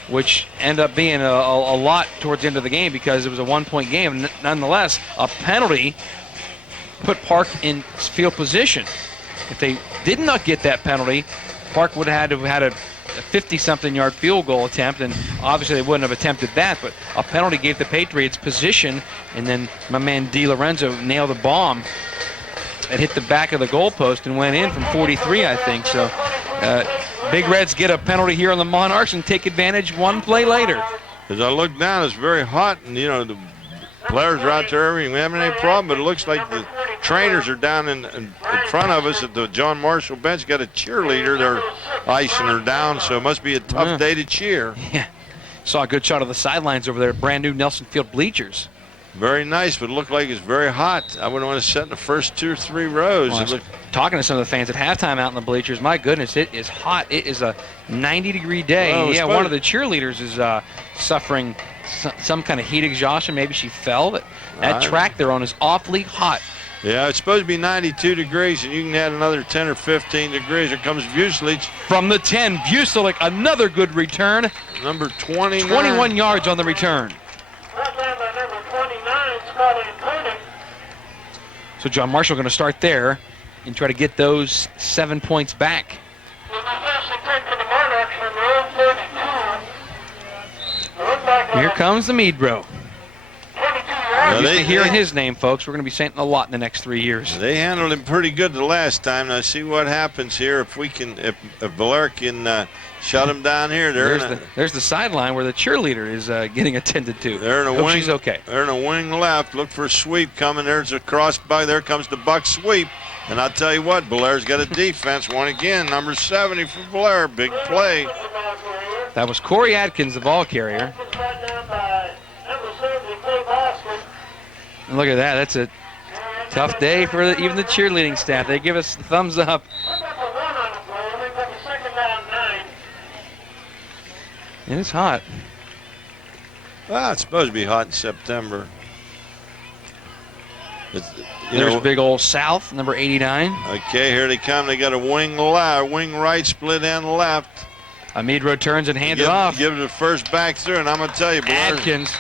which ended up being a lot towards the end of the game because it was a 1-point game. Nonetheless, a penalty put Park in field position. If they did not get that penalty, Park would have had a 50-something yard field goal attempt, and obviously they wouldn't have attempted that, but a penalty gave the Patriots position, and then my man DiLorenzo nailed the bomb that hit the back of the goalpost and went in from 43, I think. So Big Reds get a penalty here on the Monarchs and take advantage one play later. As I look down, it's very hot, and the players are out there. We haven't having any problem, but it looks like the trainers are down in front of us at the John Marshall bench. Got a cheerleader. They're icing her down, so it must be a tough day to cheer. Yeah. Saw a good shot of the sidelines over there, brand new Nelson Field bleachers. Very nice, but it looked like it's very hot. I wouldn't want to sit in the first 2 or 3 rows. Well, talking to some of the fans at halftime out in the bleachers, my goodness, it is hot. It is a 90-degree day. Well, yeah, one of the cheerleaders is suffering some kind of heat exhaustion. Maybe she fell. That track they're on is awfully hot. Yeah, it's supposed to be 92 degrees, and you can add another 10 or 15 degrees. Here comes Vucelich. From the 10, Vucelich, another good return. Number 29. 21 yards on the return. So John Marshall going to start there and try to get those 7 points back. Here comes the Meadbro. Hearing his name, folks. We're going to be saying it a lot in the next 3 years. They handled him pretty good the last time. Now see what happens here if Bellaire can shut him down here. There's the sideline where the cheerleader is getting attended to. They're in a wing. She's okay. They're in a wing left. Look for a sweep coming. There's a cross by. There comes the Buck sweep. And I'll tell you what, Bellaire's got a defense. One again, number 70 for Bellaire. Big play. That was Corey Adkins, the ball carrier. And look at that. That's a tough day for even the cheerleading staff. They give us the thumbs up. And it's hot. Well, it's supposed to be hot in September. There's big old South, number 89. Okay, here they come. They got a wing right, split end left. Amidro turns and hands it off. Give it the first back through, and I'm going to tell you, Adkins.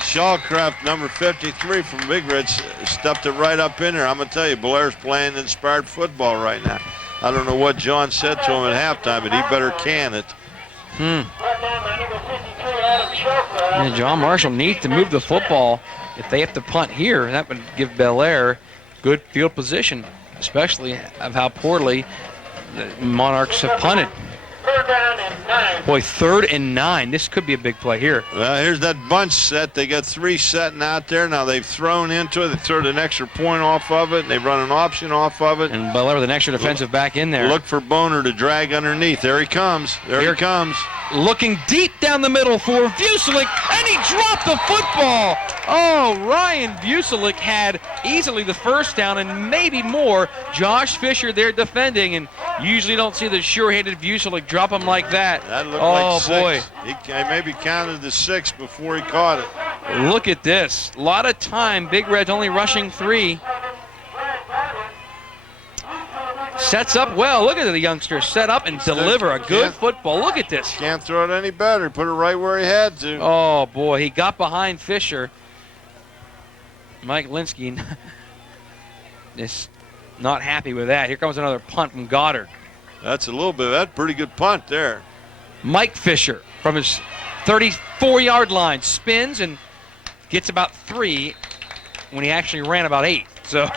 Shawcraft, number 53 from Big Red, stuffed it right up in there. I'm going to tell you, Belaire's playing inspired football right now. I don't know what John said to him at halftime, but he better can it. Yeah, John Marshall needs to move the football. If they have to punt here, that would give Bellaire good field position, especially of how poorly the Monarchs have punted. Boy, 3rd and 9. This could be a big play here. Well, here's that bunch set. They got 3 setting out there. Now they've thrown into it. They throw an extra point off of it, and they run an option off of it. And Bellaire with an extra defensive back in there. Look for Boehner to drag underneath. There he comes. Here he comes. Looking deep down the middle for Vucelich, and he dropped the football. Oh, Ryan Vucelich had easily the first down and maybe more. Josh Fisher there defending, and usually don't see the sure-handed Vucelich drop him like that. That looked like 6. Boy. He maybe counted the 6 before he caught it. Look at this. A lot of time. Big Red's only rushing 3. Sets up well. Look at the youngster set up and deliver a good football. Look at this. Can't throw it any better. Put it right where he had to. Oh, boy. He got behind Fisher. Mike Linsky is not happy with that. Here comes another punt from Goddard. That's a little bit. That's a pretty good punt there. Mike Fisher from his 34-yard line spins and gets about 3 when he actually ran about 8. So,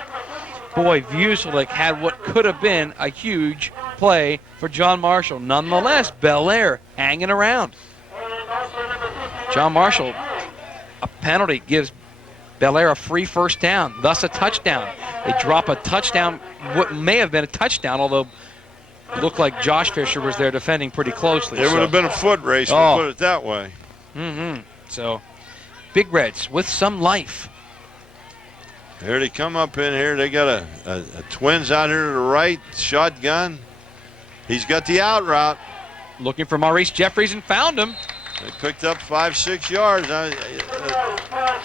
boy, Vucelich had what could have been a huge play for John Marshall. Nonetheless, Bellaire hanging around. John Marshall, a penalty gives Bellaire a free first down, thus a touchdown. They drop a touchdown, what may have been a touchdown, although it looked like Josh Fisher was there defending pretty closely. It would have been a foot race, we'll put it that way. So, Big Reds with some life. Here they come up in here. They got a Twins out here to the right, shotgun. He's got the out route. Looking for Maurice Jeffries and found him. They picked up 5-6 yards.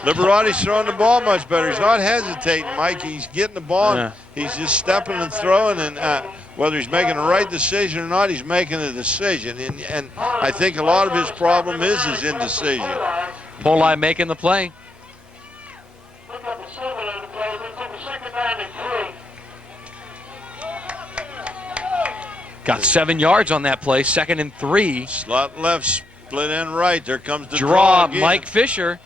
Liberati's throwing the ball much better. He's not hesitating, Mike. He's getting the ball. And he's just stepping and throwing. And whether he's making the right decision or not, he's making a decision. And I think a lot of his problem is his indecision. Poli making the play. Got 7 yards on that play. 2nd and 3. Slot left, split end right. There comes the draw. again. Mike Fisher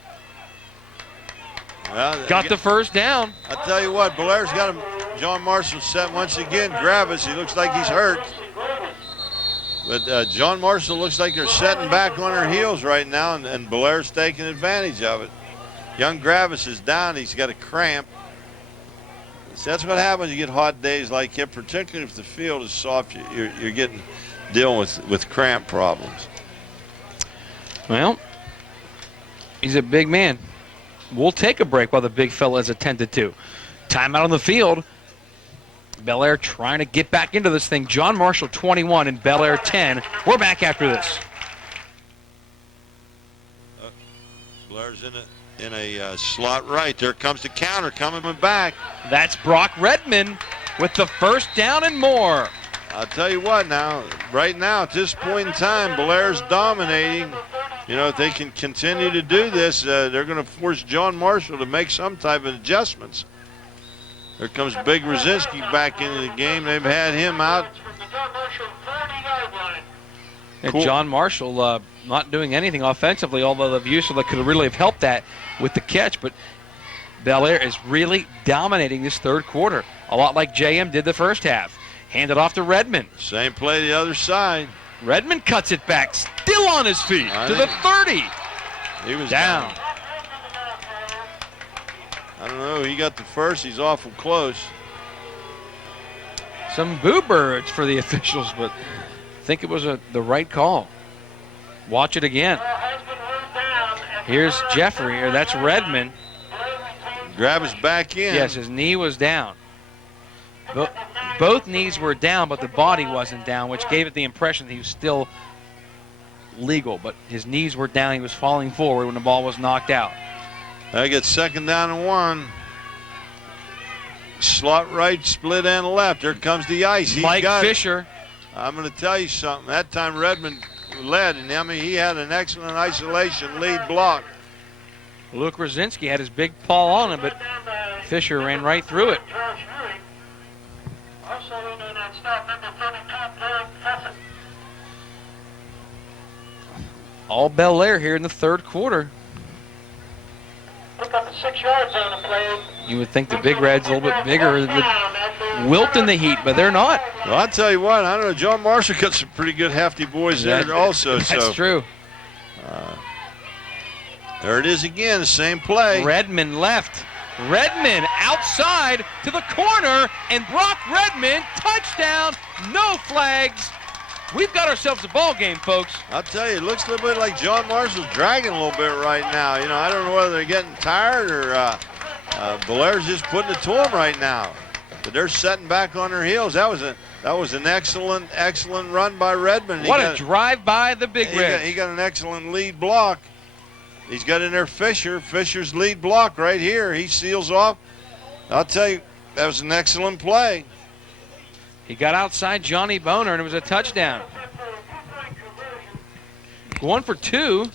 got the first down. I tell you what, Bellaire's got John Marshall set once again. Gravis, he looks like he's hurt. But John Marshall looks like they're setting back on their heels right now, and Bellaire's taking advantage of it. Young Gravis is down. He's got a cramp. So that's what happens. You get hot days like here, particularly if the field is soft. You're dealing with cramp problems. Well, he's a big man. We'll take a break while the big fella is attended to. Timeout on the field. Bellaire trying to get back into this thing. John Marshall 21 and Bellaire 10. We're back after this. Bellaire's in a slot right. There comes the counter coming back. That's Brock Redman with the first down and more. I'll tell you what now, right now at this point in time, Bellaire's dominating. You know, if they can continue to do this, they're going to force John Marshall to make some type of adjustments. There comes Big Rosinski back into the game. They've had him out. And cool. John Marshall not doing anything offensively, although the Vusela could really have helped that with the catch. But Bellaire is really dominating this third quarter, a lot like JM did the first half. Handed off to Redman. Same play the other side. Redman cuts it back, still on his feet, to the 30. He was down. I don't know. He got the first. He's awful close. Some boo birds for the officials, but I think it was the right call. Watch it again. Here's Jeffrey, or that's Redman. Grab his back in. Yes, his knee was down. Both knees were down, but the body wasn't down, which gave it the impression that he was still legal. But his knees were down. He was falling forward when the ball was knocked out. I get second down and 1. Slot right, split end left. There comes the ice. Mike Fisher. I'm going to tell you something. That time Redman led, and I mean he had an excellent isolation lead block. Luke Rosinski had his big paw on him, but Fisher ran right through it. All Bellaire here in the third quarter. Look up the 6 yard zone play. You would think the Big Red's a little bit bigger than Wilt in the heat, but they're not. Well, I'll tell you what, I don't know, John Marshall got some pretty good hefty boys there also. That's true. There it is again, the same play. Redman left. Redman outside to the corner, and Brock Redman, touchdown, no flags. We've got ourselves a ball game, folks. I'll tell you, it looks a little bit like John Marshall's dragging a little bit right now. You know, I don't know whether they're getting tired or Bellaire's just putting it to them right now. But they're setting back on their heels. That was an excellent run by Redman. What a drive by the Big Reds. He got an excellent lead block. He's got in there Fisher. Fisher's lead block right here. He seals off. I'll tell you, that was an excellent play. He got outside Johnny Boehner, and it was a touchdown. 1 for 2.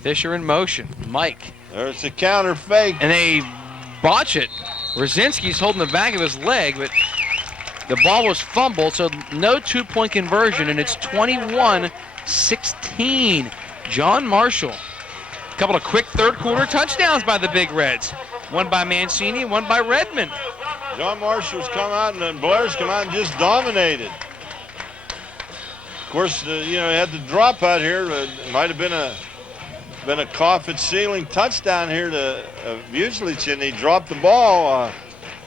Fisher in motion. Mike. There's the counter fake. And they botch it. Rosinski's holding the back of his leg, but the ball was fumbled, so no 2-point conversion, and it's 21-16. John Marshall. A couple of quick third-quarter touchdowns by the Big Reds. One by Mancini, one by Redman. John Marshall's come out, and then Bellaire's come out and just dominated. Of course, he had the drop out here. It might have been a coffin-ceiling touchdown here to Vucevic, and he dropped the ball.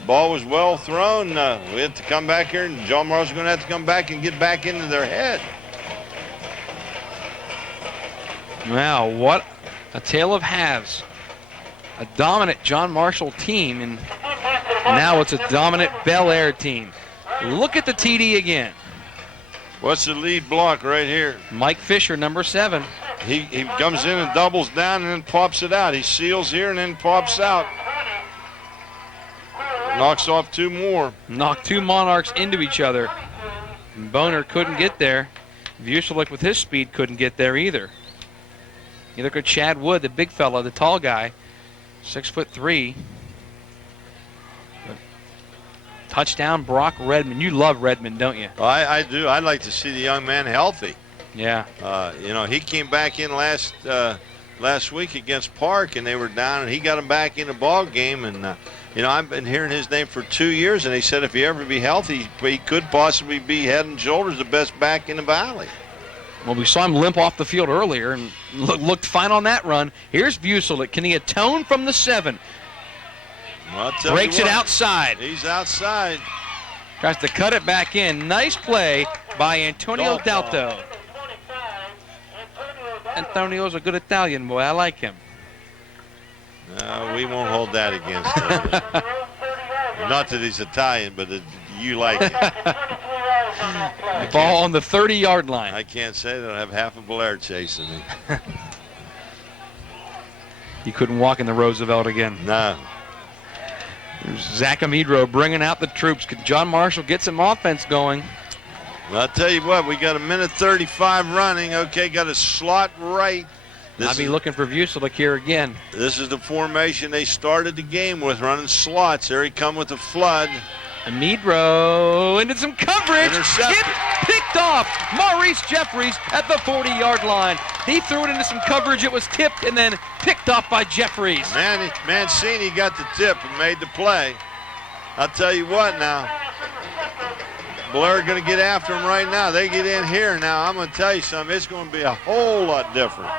Ball was well thrown. We had to come back here, and John Marshall's going to have to come back and get back into their head. Wow, what a tale of halves. A dominant John Marshall team, and now it's a dominant Bellaire team. Look at the TD again. What's the lead block right here? Mike Fisher, number 7. He comes in and doubles down and then pops it out. He seals here and then pops out. Knocks off 2 more. Knocked 2 Monarchs into each other. And Boehner couldn't get there. Vucevic with his speed couldn't get there either. You look at Chad Wood, the big fella, the tall guy, 6'3". Touchdown, Brock Redman. You love Redman, don't you? I do. I'd like to see the young man healthy. Yeah. He came back in last last week against Park, and they were down, and he got them back in the ball game. And I've been hearing his name for 2 years, and they said if he ever be healthy, he could possibly be head and shoulders the best back in the Valley. Well, we saw him limp off the field earlier and looked fine on that run. Here's Vucelik. Can he atone from the 7? Well, breaks it outside. He's outside. Tries to cut it back in. Nice play by Antonio Dalto. Antonio's a good Italian boy. I like him. No, we won't hold that against him. Not that he's Italian, but you like it. Ball on the 30-yard line. I can't say that I have half of Bellaire chasing me. He couldn't walk in the Roosevelt again. No. There's Zach Amedro bringing out the troops. Could John Marshall get some offense going? Well, I'll tell you what, we got 1:35 running. Okay, got a slot right. I'll be looking for Vucelik here again. This is the formation they started the game with, running slots. There he come with the flood. Amedro into some coverage. Picked off. Maurice Jeffries at the 40-yard line. He threw it into some coverage. It was tipped and then picked off by Jeffries. Mancini got the tip and made the play. I'll tell you what now. Bellaire going to get after him right now. They get in here now. I'm going to tell you something. It's going to be a whole lot different.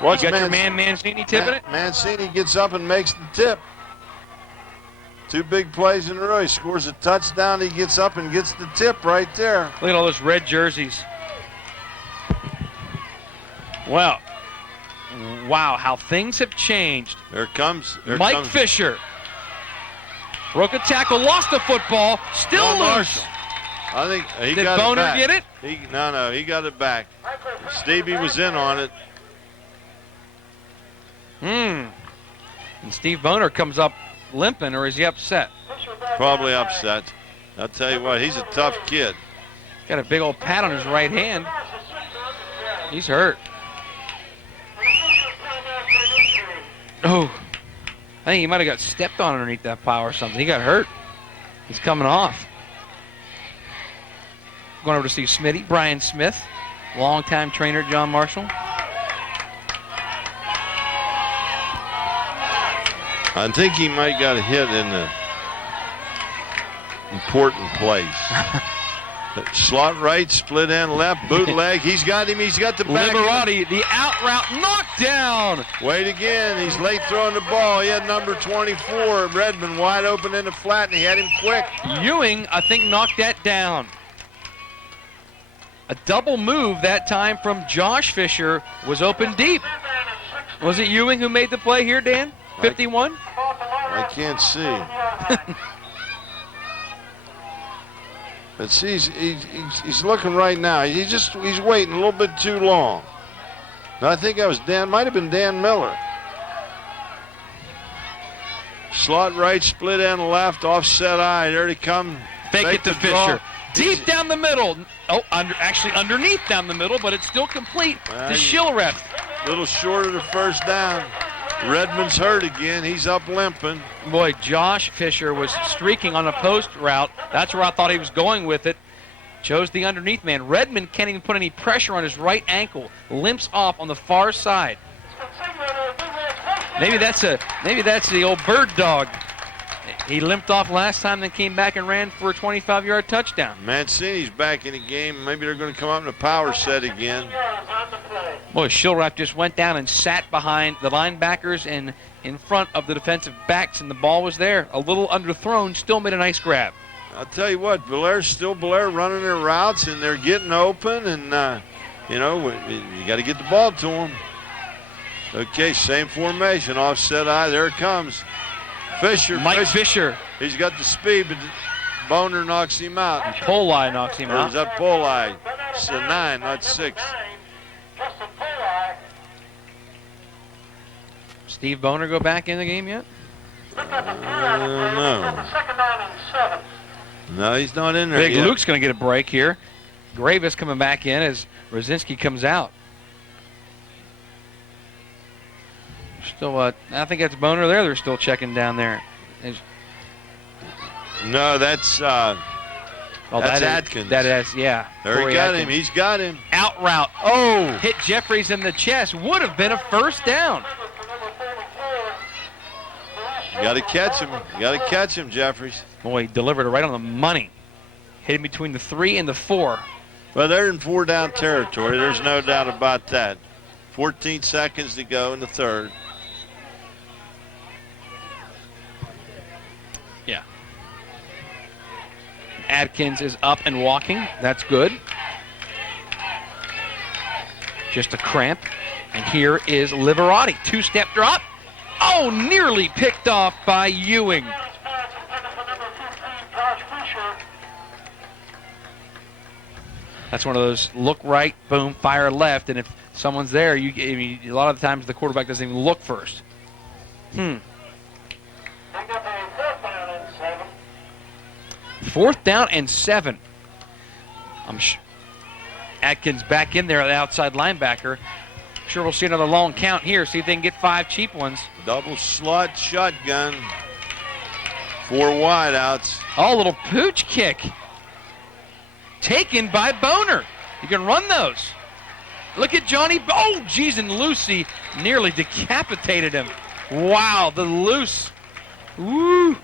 You got your man Mancini tipping it? Mancini gets up and makes the tip. 2 big plays in a row. He scores a touchdown. He gets up and gets the tip right there. Look at all those red jerseys. Wow, how things have changed. There comes Mike Fisher. Broke a tackle, lost the football, still loose. I think he Did got Boehner it back. get it? No, he got it back. Stevie was in on it. And Steve Boehner comes up limping, or is he upset? Probably upset. I'll tell you what, he's a tough kid. Got a big old pat on his right hand. He's hurt. Oh, I think he might have got stepped on underneath that pile or something. He got hurt. He's coming off. Going over to see Smitty, Brian Smith, longtime trainer John Marshall. I think he might got a hit in the important place. Slot right, split end left, bootleg. He's got him. He's got the back. Liberati, the out route, knocked down. Wait again. He's late throwing the ball. He had number 24, Redman, wide open in the flat, and he had him quick. Ewing, I think, knocked that down. A double move that time from Josh Fisher was open deep. Was it Ewing who made the play here, Dan? 51? I can't see. But see, he's looking right now. He's waiting a little bit too long. I think that was might have been Dan Miller. Slot right, split end left, offset eye. There he comes. Fake it to Fisher. Deep down the middle. Oh, actually underneath down the middle, but it's still complete to Shilreth. A little short of the first down. Redman's hurt again. He's up limping. Boy, Josh Fisher was streaking on a post route. That's where I thought he was going with it. Chose the underneath man. Redman can't even put any pressure on his right ankle. Limps off on the far side. Maybe that's the old bird dog. He limped off last time, then came back and ran for a 25-yard touchdown. Mancini's back in the game. Maybe they're going to come up in a power set again. Boy, Shilreth just went down and sat behind the linebackers and in front of the defensive backs, and the ball was there. A little underthrown, still made a nice grab. I'll tell you what, Bellaire running their routes, and they're getting open, and, you got to get the ball to them. Okay, same formation, offset eye. There it comes. Mike Fisher. He's got the speed, but Boehner knocks him out. And Poli knocks him out. Is that Poli? It's a 9, not 6. Steve Boehner go back in the game yet? No. No, he's not in there Big yet. Luke's going to get a break here. Gravis coming back in as Rosinski comes out. Still, I think that's Boehner there. They're still checking down there. No, that's Well, That's Adkins. That is, yeah. There Corey he got Adkins. him. He's got him. Out route. Oh, hit Jeffries in the chest. Would have been a first down. You got to catch him. You got to catch him, Jeffries. Boy, he delivered it right on the money. Hit him between the 3 and the 4. Well, they're in 4-down territory. There's no doubt about that. 14 seconds to go in the third. Yeah. Adkins is up and walking. That's good. Just a cramp. And here is Liberati. 2-step drop. Oh, nearly picked off by Ewing. That's one of those look right, boom, fire left, and if someone's there, a lot of the times the quarterback doesn't even look first. Fourth down and 7. Adkins back in there, the outside linebacker. Sure, we'll see another long count here. See if they can get 5 cheap ones. Double slot shotgun. 4 wideouts. Oh, a little pooch kick. Taken by Boehner. You can run those. Look at Johnny. Oh, geez, and Lucci nearly decapitated him. Wow, the loose. Woo.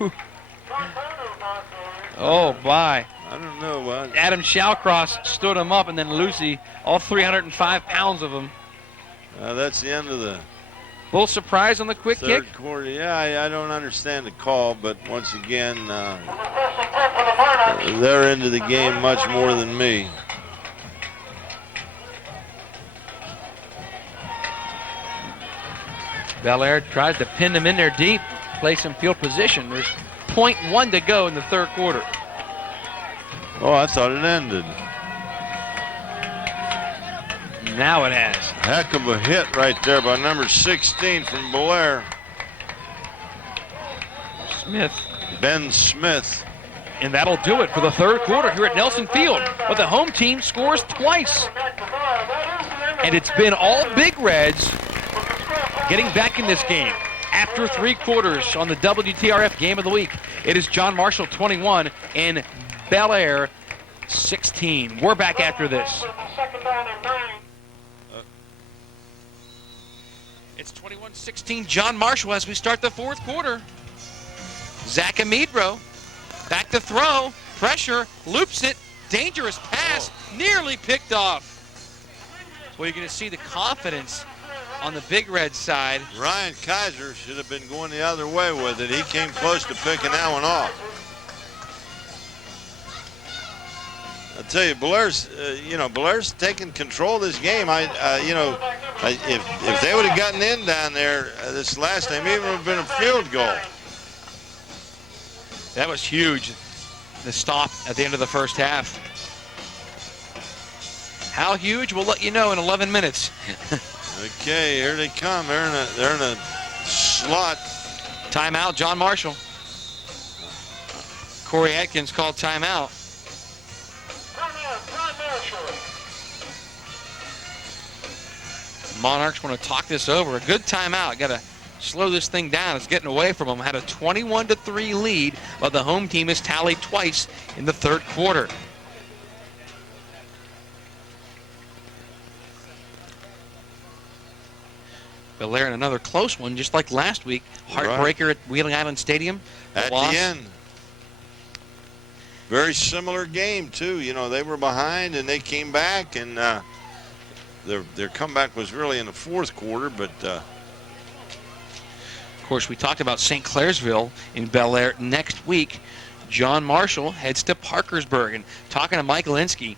Oh, my. I don't know what. Adam Shawcross stood him up, and then Lucci, all 305 pounds of him. That's the end of the Little surprise on the quick kick. third quarter. Yeah, I don't understand the call, but once again, they're into the game much more than me. Bellaire tries to pin him in there deep, play some field position. There's 0.1 to go in the third quarter. Oh, I thought it ended. Now it has. Heck of a hit right there by number 16 from Bellaire. Smith. Ben Smith. And that'll do it for the third quarter here at Nelson Field. But the home team scores twice. And it's been all Big Reds getting back in this game. After 3 quarters on the WTRF Game of the Week, it is John Marshall 21 and Bellaire 16. We're back after this. It's 21-16 John Marshall as we start the fourth quarter. Zach Amidro back to throw, pressure, loops it, dangerous pass, nearly picked off. Well, you're going to see the confidence on the Big Red side. Ryan Kaiser should have been going the other way with it. He came close to picking that one off. I tell you, Belaire's taking control of this game. If they would have gotten in down there this last time, even would have been a field goal. That was huge. The stop at the end of the first half. How huge? We'll let you know in 11 minutes. Okay, here they come. They're in a slot. Timeout, John Marshall. Corey Adkins called timeout. Monarchs want to talk this over. A good timeout. Got to slow this thing down. It's getting away from them. Had a 21-3 lead, but the home team has tallied twice in the third quarter. Bellaire in another close one, just like last week. Heartbreaker at Wheeling Island Stadium. At the end. Very similar game, too. They were behind, and they came back, and their comeback was really in the fourth quarter, but... Of course, we talked about St. Clairsville in Bellaire. Next week, John Marshall heads to Parkersburg. And talking to Mike Linsky,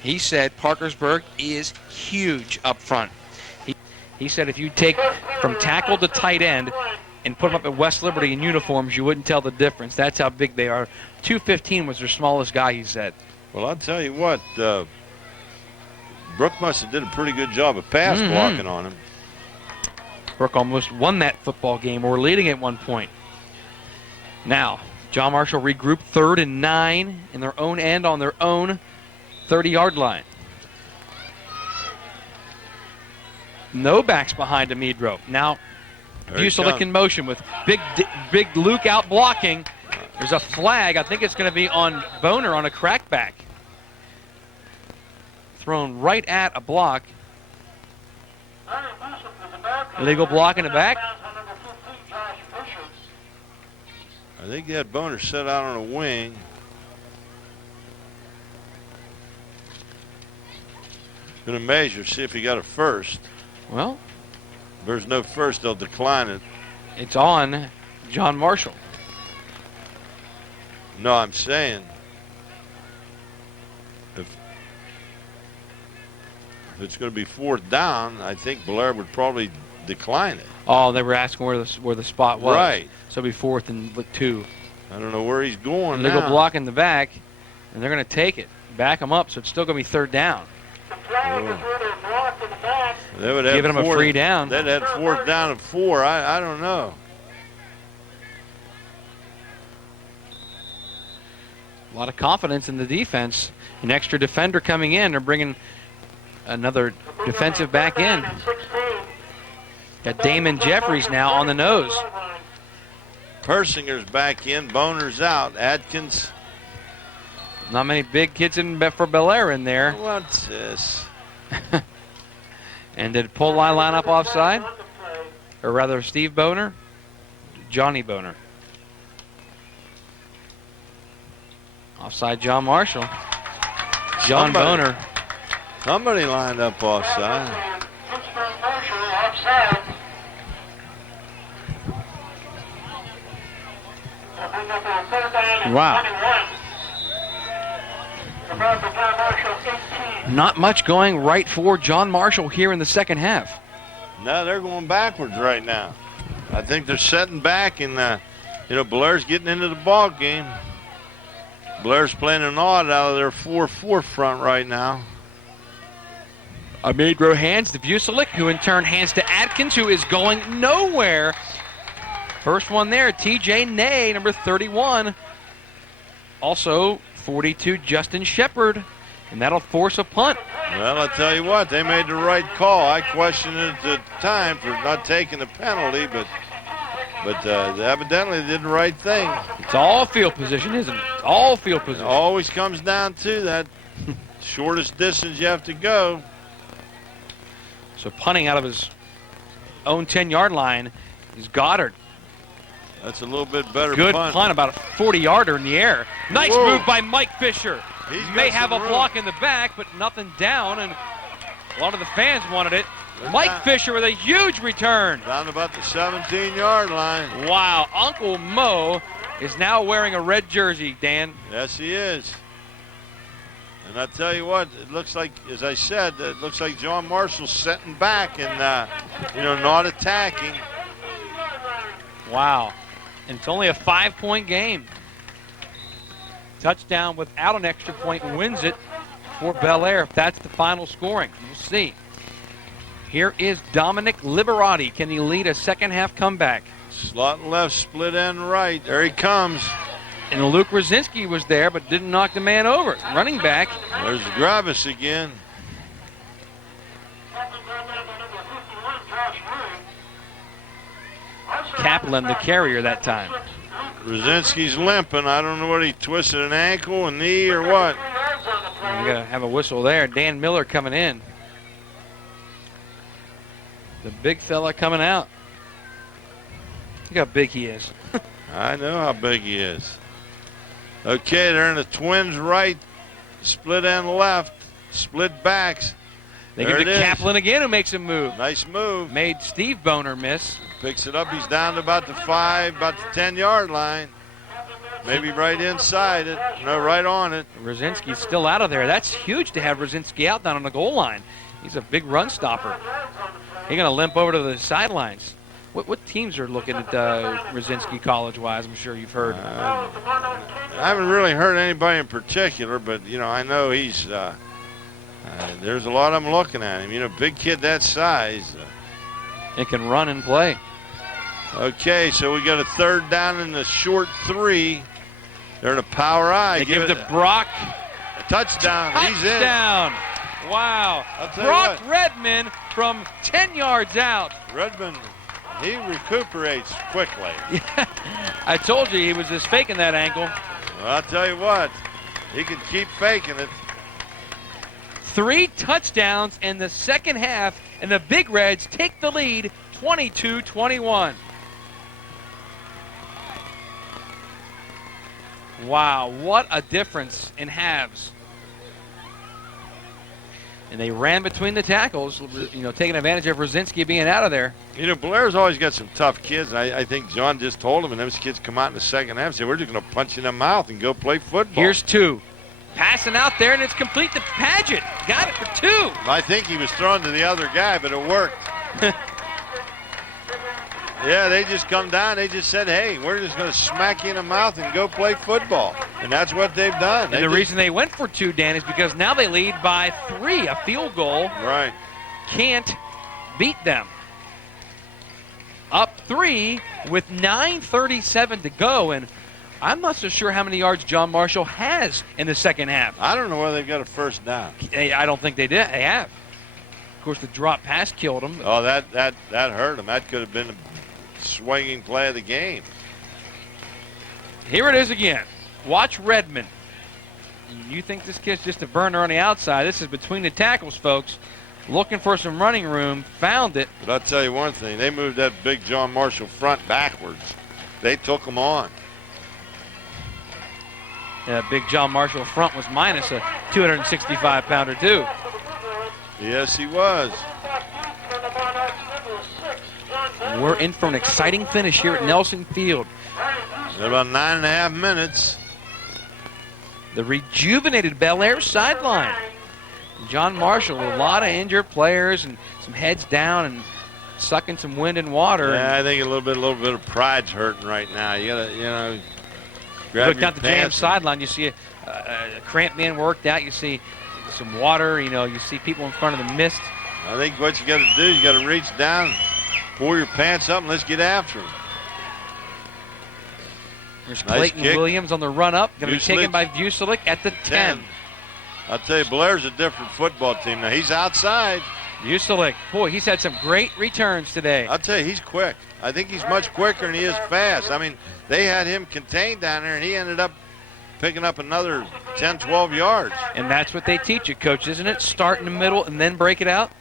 he said Parkersburg is huge up front. He said if you take from tackle to tight end and put them up at West Liberty in uniforms, you wouldn't tell the difference. That's how big they are. 215 was their smallest guy, he said. Well, I'll tell you what, Brooke must have did a pretty good job of pass blocking on him. Brooke almost won that football game. We're leading at one point. Now, John Marshall regrouped 3rd and 9 in their own end on their own 30-yard line. No backs behind Amidro. Now, Buselik in motion with big Luke out blocking. There's a flag. I think it's going to be on Boehner on a crackback. putback. Thrown right at a block. Illegal block in the back. I think they had Boehner set out on a wing. Going to measure, see if he got a first. Well, if there's no first, they'll decline it. It's on John Marshall. No, I'm saying if it's going to be fourth down, I think Bellaire would probably decline it. Oh, they were asking where the spot was. Right. So it'll be 4th and 2. I don't know where he's going Illegal now. block in the back, and they're going to take it. Back them up, so it's still going to be 3rd down. They would have giving them a free down. They'd have 4th down and 4. I don't know. A lot of confidence in the defense. An extra defender coming in. They're bringing another defensive back in. Got Damon Jeffries now on the nose. Persinger's back in. Boehner's out. Adkins. Not many big kids for Bellaire in there. What's this? And did Polai line up offside? Or rather, Steve Boehner? Johnny Boehner. Offside John Marshall. John Boehner. Somebody lined up offside. Wow. Not much going right for John Marshall here in the second half. No, they're going backwards right now. I think they're setting back, and Bellaire's getting into the ball game. Bellaire's playing an odd out of their 4-4 front right now. Amidro hands to Vucelik, who in turn hands to Adkins, who is going nowhere. First one there, TJ Ney, number 31. Also, 42, Justin Shepard. And that'll force a punt. Well, I'll tell you what, they made the right call. I questioned it at the time for not taking the penalty, but evidently they did the right thing. It's all field position, isn't it? It's all field position. It always comes down to that shortest distance you have to go. So punting out of his own 10-yard line is Goddard. That's a little bit better Good punt, about a 40-yarder in the air. Nice move by Mike Fisher. May have a block in the back, but nothing down, and a lot of the fans wanted it. Mike Fisher with a huge return. Down about the 17-yard line. Wow, Uncle Mo is now wearing a red jersey, Dan. Yes, he is. And I tell you what, it looks like, as I said, it looks like John Marshall's setting back and, not attacking. Wow. And it's only a 5-point game. Touchdown without an extra point wins it for Bellaire. If that's the final scoring, we'll see. Here is Dominic Liberati. Can he lead a second-half comeback? Slot left, split end right. There he comes. And Luke Rosinski was there, but didn't knock the man over. Running back. There's Gravis again. Kaplan, the carrier that time. Rosinski's limping. I don't know what he twisted, an ankle, a knee, or what. We got to have a whistle there. Dan Miller coming in. The big fella coming out. Look how big he is. I know how big he is. Okay, they're in the twins right, split end left, split backs. They give it to Kaplan again, who makes a move. Nice move. Made Steve Boehner miss. Picks it up. He's down to about the 5, about the 10-yard line. Maybe right inside it. No, right on it. Rosinski's still out of there. That's huge to have Rosinski out down on the goal line. He's a big run stopper. He's going to limp over to the sidelines. What teams are looking at Rosinski college-wise? I'm sure you've heard. I haven't really heard anybody in particular, but, I know he's there's a lot of them looking at him. Big kid that size. It can run and play. Okay, so we got a 3rd down in the short 3. They're in a power I. They give it to Brock. A touchdown. He's in. Touchdown. Wow. Brock Redman from 10 yards out. Redman, he recuperates quickly. I told you he was just faking that ankle. Well, I'll tell you what. He can keep faking it. 3 touchdowns in the second half, and the Big Reds take the lead 22-21. Wow, what a difference in halves. And they ran between the tackles, taking advantage of Rosinski being out of there. Belaire's always got some tough kids, and I think John just told him, and those kids come out in the second half and say, we're just going to punch you in the mouth and go play football. Here's 2. Passing out there, and it's complete to Paget. Got it for 2. I think he was throwing to the other guy, but it worked. Yeah, they just come down. They just said, hey, we're just going to smack you in the mouth and go play football. And that's what they've done. And the reason they went for 2, Dan, is because now they lead by 3. A field goal can't beat them. Up 3 with 9:37 to go. And I'm not so sure how many yards John Marshall has in the second half. I don't know whether they've got a first down. I don't think they did. They have. Of course, the drop pass killed them. Oh, that hurt them. That could have been a swinging play of the game. Here it is again. Watch Redman. You think this kid's just a burner on the outside. This is between the tackles, folks. Looking for some running room. Found it. But I'll tell you one thing. They moved that big John Marshall front backwards. They took him on. Big John Marshall front was minus a 265-pounder, too. Yes, he was. We're in for an exciting finish here at Nelson Field. In about 9.5 minutes. The rejuvenated Bellaire sideline. John Marshall, a lot of injured players and some heads down and sucking some wind and water. Yeah, I think a little bit of pride's hurting right now. You gotta, grab look down the jam sideline. You see a cramp being worked out. You see some water. You see people in front of the mist. I think what you got to do, you got to reach down, pull your pants up, and let's get after him. There's Clayton Williams on the run up. Going to be taken by Vucelik at the 10. I'll tell you, Belaire's a different football team. Now, he's outside. Vucelik, boy, he's had some great returns today. I'll tell you, he's quick. I think he's much quicker than he is fast. I mean, they had him contained down there, and he ended up picking up another 10, 12 yards. And that's what they teach you, Coach, isn't it? Start in the middle and then break it out?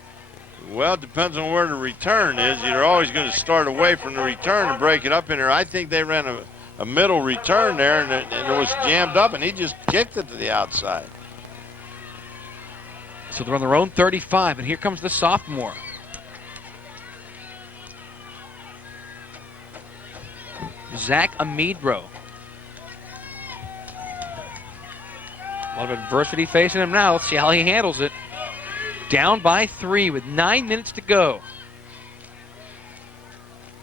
Well, it depends on where the return is. You're always going to start away from the return and break it up in there. I think they ran a middle return there, and it was jammed up, and he just kicked it to the outside. So they're on their own 35, and here comes the sophomore. Zach Amidro. A lot of adversity facing him now. Let's see how he handles it. Down by 3 with 9 minutes to go.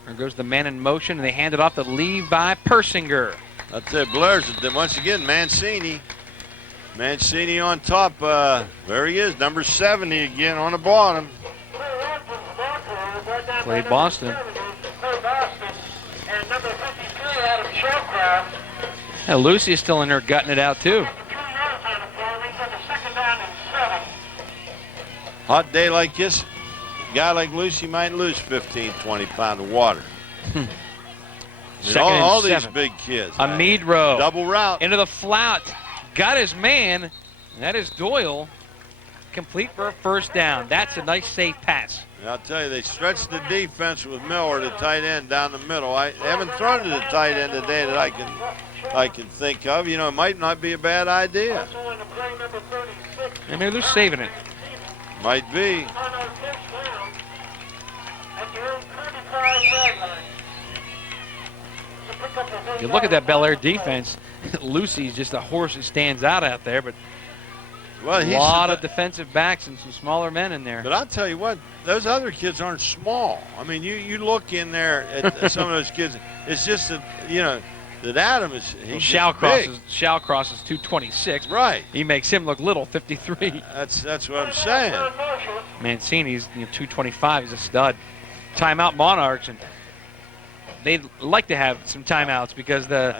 There goes the man in motion, and they hand it off to Levi Persinger. That's it. Belaire's, once again, Mancini. Mancini on top. There he is, number 70 again on the bottom. Played Boston. Lucci is still in there gutting it out, too. Hot day like this, a guy like Lucci might lose 15, 20 pounds of water. all these big kids. Amidro. Double route. Into the flat. Got his man. And that is Doyle. Complete for a first down. That's a nice safe pass. And I'll tell you, they stretched the defense with Miller, the tight end, down the middle. I haven't thrown to the tight end today that I can think of. It might not be a bad idea. And maybe they're saving it. Might be. You look at that Bellaire defense. Lucci's just a horse that stands out there, but a lot of defensive backs and some smaller men in there. But I'll tell you what, those other kids aren't small. I mean, you look in there at some of those kids. It's just that that Adam is Shawcross is 226. Right. He makes him look little, 53. That's what I'm saying. Mancini's 225. He's a stud. Timeout Monarchs, and they'd like to have some timeouts because they're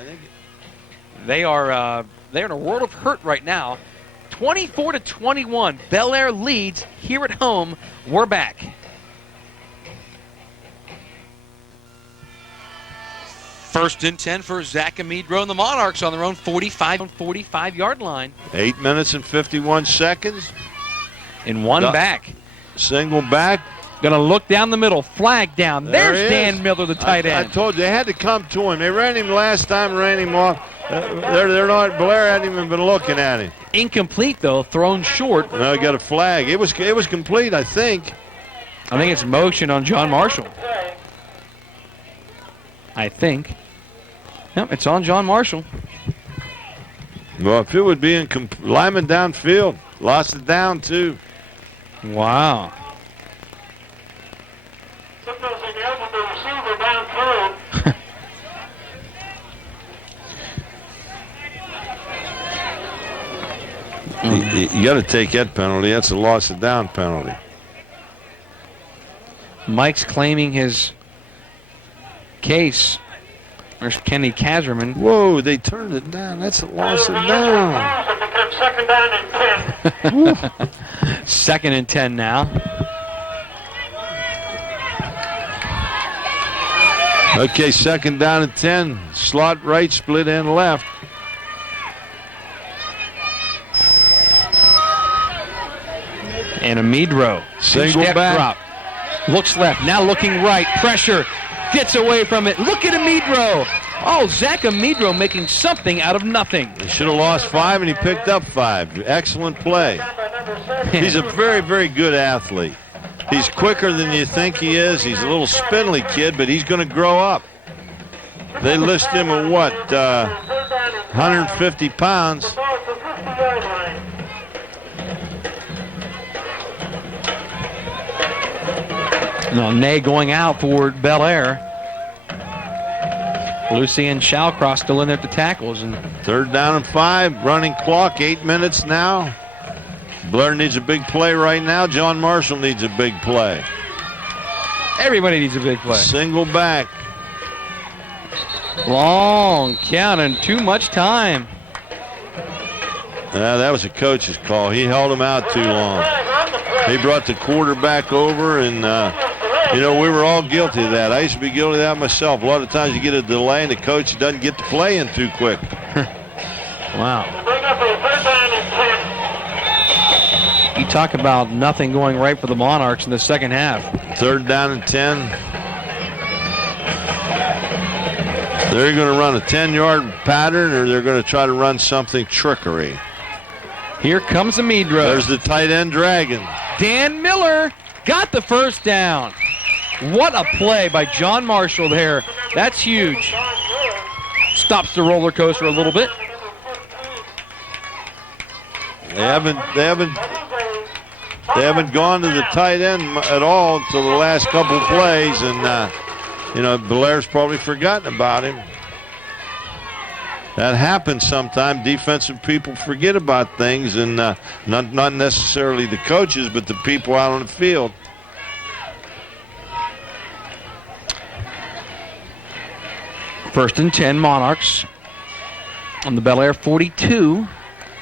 in a world of hurt right now. 24-21. Bellaire leads here at home. We're back. First and 10 for Zach Amidro and the Monarchs on their own 45-yard line. 8 minutes and 51 seconds. And one back. Single back. Going to look down the middle. Flag down. There There's Dan Miller, the tight end. I told you, they had to come to him. They ran him last time, ran him off. They're not. Bellaire hadn't even been looking at him. Incomplete, though. Thrown short. No, he got a flag. It was complete, I think. I think it's motion on John Marshall. I think. Yep, it's on John Marshall. Well, if it would be Lyman downfield, lost it down too. Wow. You got to take that penalty. That's a loss of down penalty. Mike's claiming his case. There's Kenny Kazerman. Whoa, they turned it down. That's a loss of down. Second down and 10. Second and 10 now. Okay, second down and 10. Slot right, split end left. And Amidro. Single back. Drop. Looks left. Now looking right. Pressure. Gets away from it. Look at Amidro. Oh, Zach Amidro making something out of nothing. He should have lost 5, and he picked up 5. Excellent play. He's a very, very good athlete. He's quicker than you think he is. He's a little spindly kid, but he's going to grow up. They list him at what, 150 pounds. No, Nay going out for Bellaire. Lucci and Shawcross still in there at the tackles. And third down and 5, running clock, 8 minutes now. Bellaire needs a big play right now. John Marshall needs a big play. Everybody needs a big play. Single back. Long count and too much time. That was a coach's call. He held him out too long. He brought the quarterback over, and you know, we were all guilty of that. I used to be guilty of that myself. A lot of times you get a delay and the coach doesn't get the play in too quick. Wow. You talk about nothing going right for the Monarchs in the second half. Third down and 10. They're going to run a 10-yard pattern, or they're going to try to run something trickery. Here comes Amidro. There's the tight end dragon. Dan Miller got the first down. What a play by John Marshall there. That's huge. Stops the roller coaster a little bit. They haven't gone to the tight end at all until the last couple plays, and you know, Bellaire's probably forgotten about him. That happens sometimes. Defensive people forget about things, and not necessarily the coaches, but the people out on the field. First and 10, Monarchs on the Bellaire 42.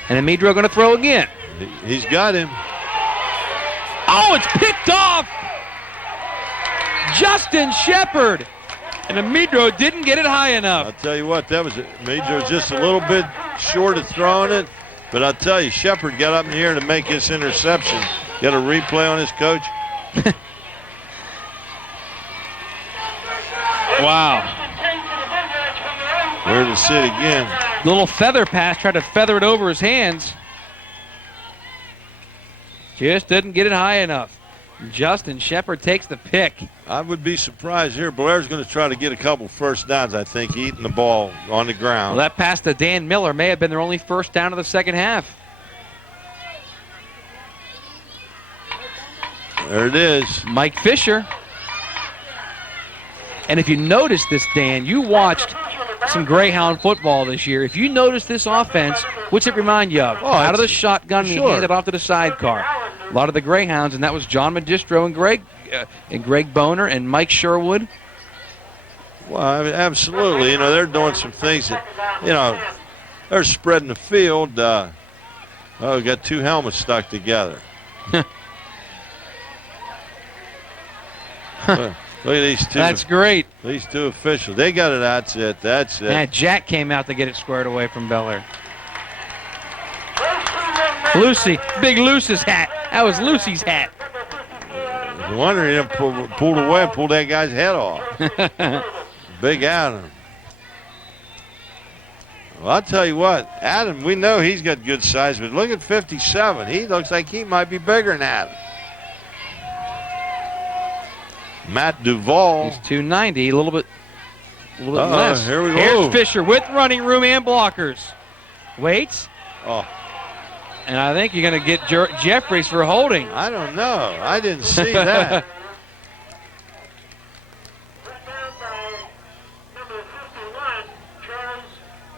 And Amidro going to throw again. He's got him. Oh, it's picked off. Justin Shepard. And Amidro didn't get it high enough. I'll tell you what, Amidro was just a little bit short of throwing it. But I'll tell you, Shepard got up in the air to make his interception. Got a replay on his coach. Wow. Where to sit again. Little feather pass, tried to feather it over his hands. Just didn't get it high enough. Justin Shepard takes the pick. I would be surprised here. Bellaire's going to try to get a couple first downs, I think, eating the ball on the ground. Well, that pass to Dan Miller may have been their only first down of the second half. There it is. Mike Fisher. And if you notice this, Dan, you watched some Greyhound football this year. If you notice this offense, what's it remind you of? Out of the shotgun, and he handed off to the sidecar. A lot of the Greyhounds, and that was John Magistro and Greg Boehner and Mike Sherwood. Well, I mean, absolutely. You know, they're doing some things that, you know, they're spreading the field. We got two helmets stuck together. Look at these two. That's great. These two officials. They got it. That's it. That's it. And Jack came out to get it squared away from Bellaire. Lucy. Big Lucy's hat. That was Lucy's hat. No wonder he didn't pulled away and pulled that guy's head off. Big Adam. Well, I'll tell you what, Adam, we know he's got good size, but look at 57. He looks like he might be bigger than Adam. Matt Duvall. He's 290, a little bit less. Here we go. Here's Fisher with running room and blockers. Waits. Oh. And I think you're going to get Jeffries for holding. I don't know. I didn't see that.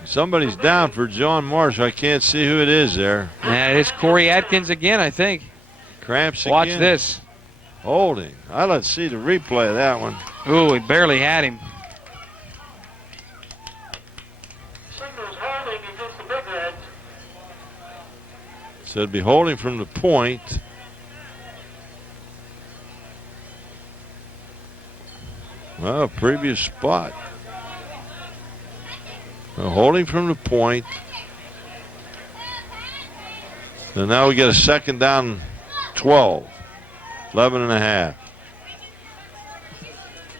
Somebody's down for John Marshall. I can't see who it is there. And it's Corey Adkins again, I think. Cramps again. Watch this. Holding. Let's see the replay of that one. Ooh, he barely had him. So it'd be holding from the point. Well, previous spot. Holding from the point. And now we get a second down 12. 11 and a half.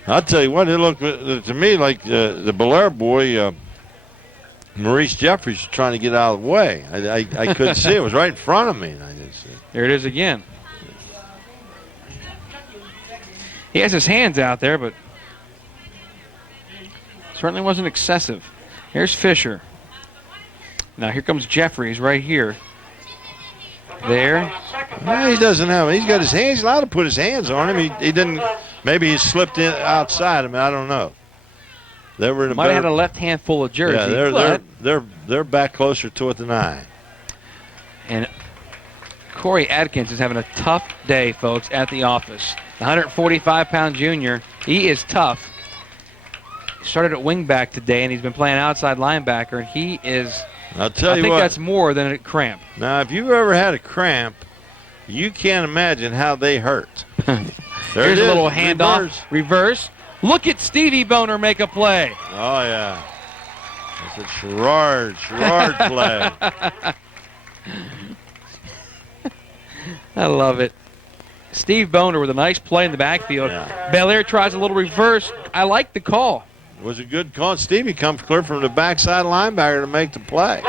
I'll tell you what, it looked to me like the Bellaire boy, Maurice Jeffries, trying to get out of the way. I couldn't see it. It was right in front of me, and I didn't see it. There it is again. He has his hands out there, but certainly wasn't excessive. Here's Fisher. Now here comes Jeffries right here. There. Well, he doesn't have. He's got his hands. He's allowed to put his hands on him. He didn't. Maybe he slipped in outside him. I don't know. They were in a might have had a left hand full of jersey. Yeah, they're back closer to it than I. And Corey Adkins is having a tough day, folks, at the office. The 145-pound junior. He is tough. He started at wingback today, and he's been playing outside linebacker. He is. I'll tell you what. I think what, that's more than a cramp. Now, if you've ever had a cramp, you can't imagine how they hurt. There's a little handoff. Reverse. Look at Stevie Boehner make a play. Oh, yeah. That's a Sherrard play. I love it. Steve Boehner with a nice play in the backfield. Yeah. Bellaire tries a little reverse. I like the call. It was a good call. Stevie comes clear from the backside linebacker to make the play.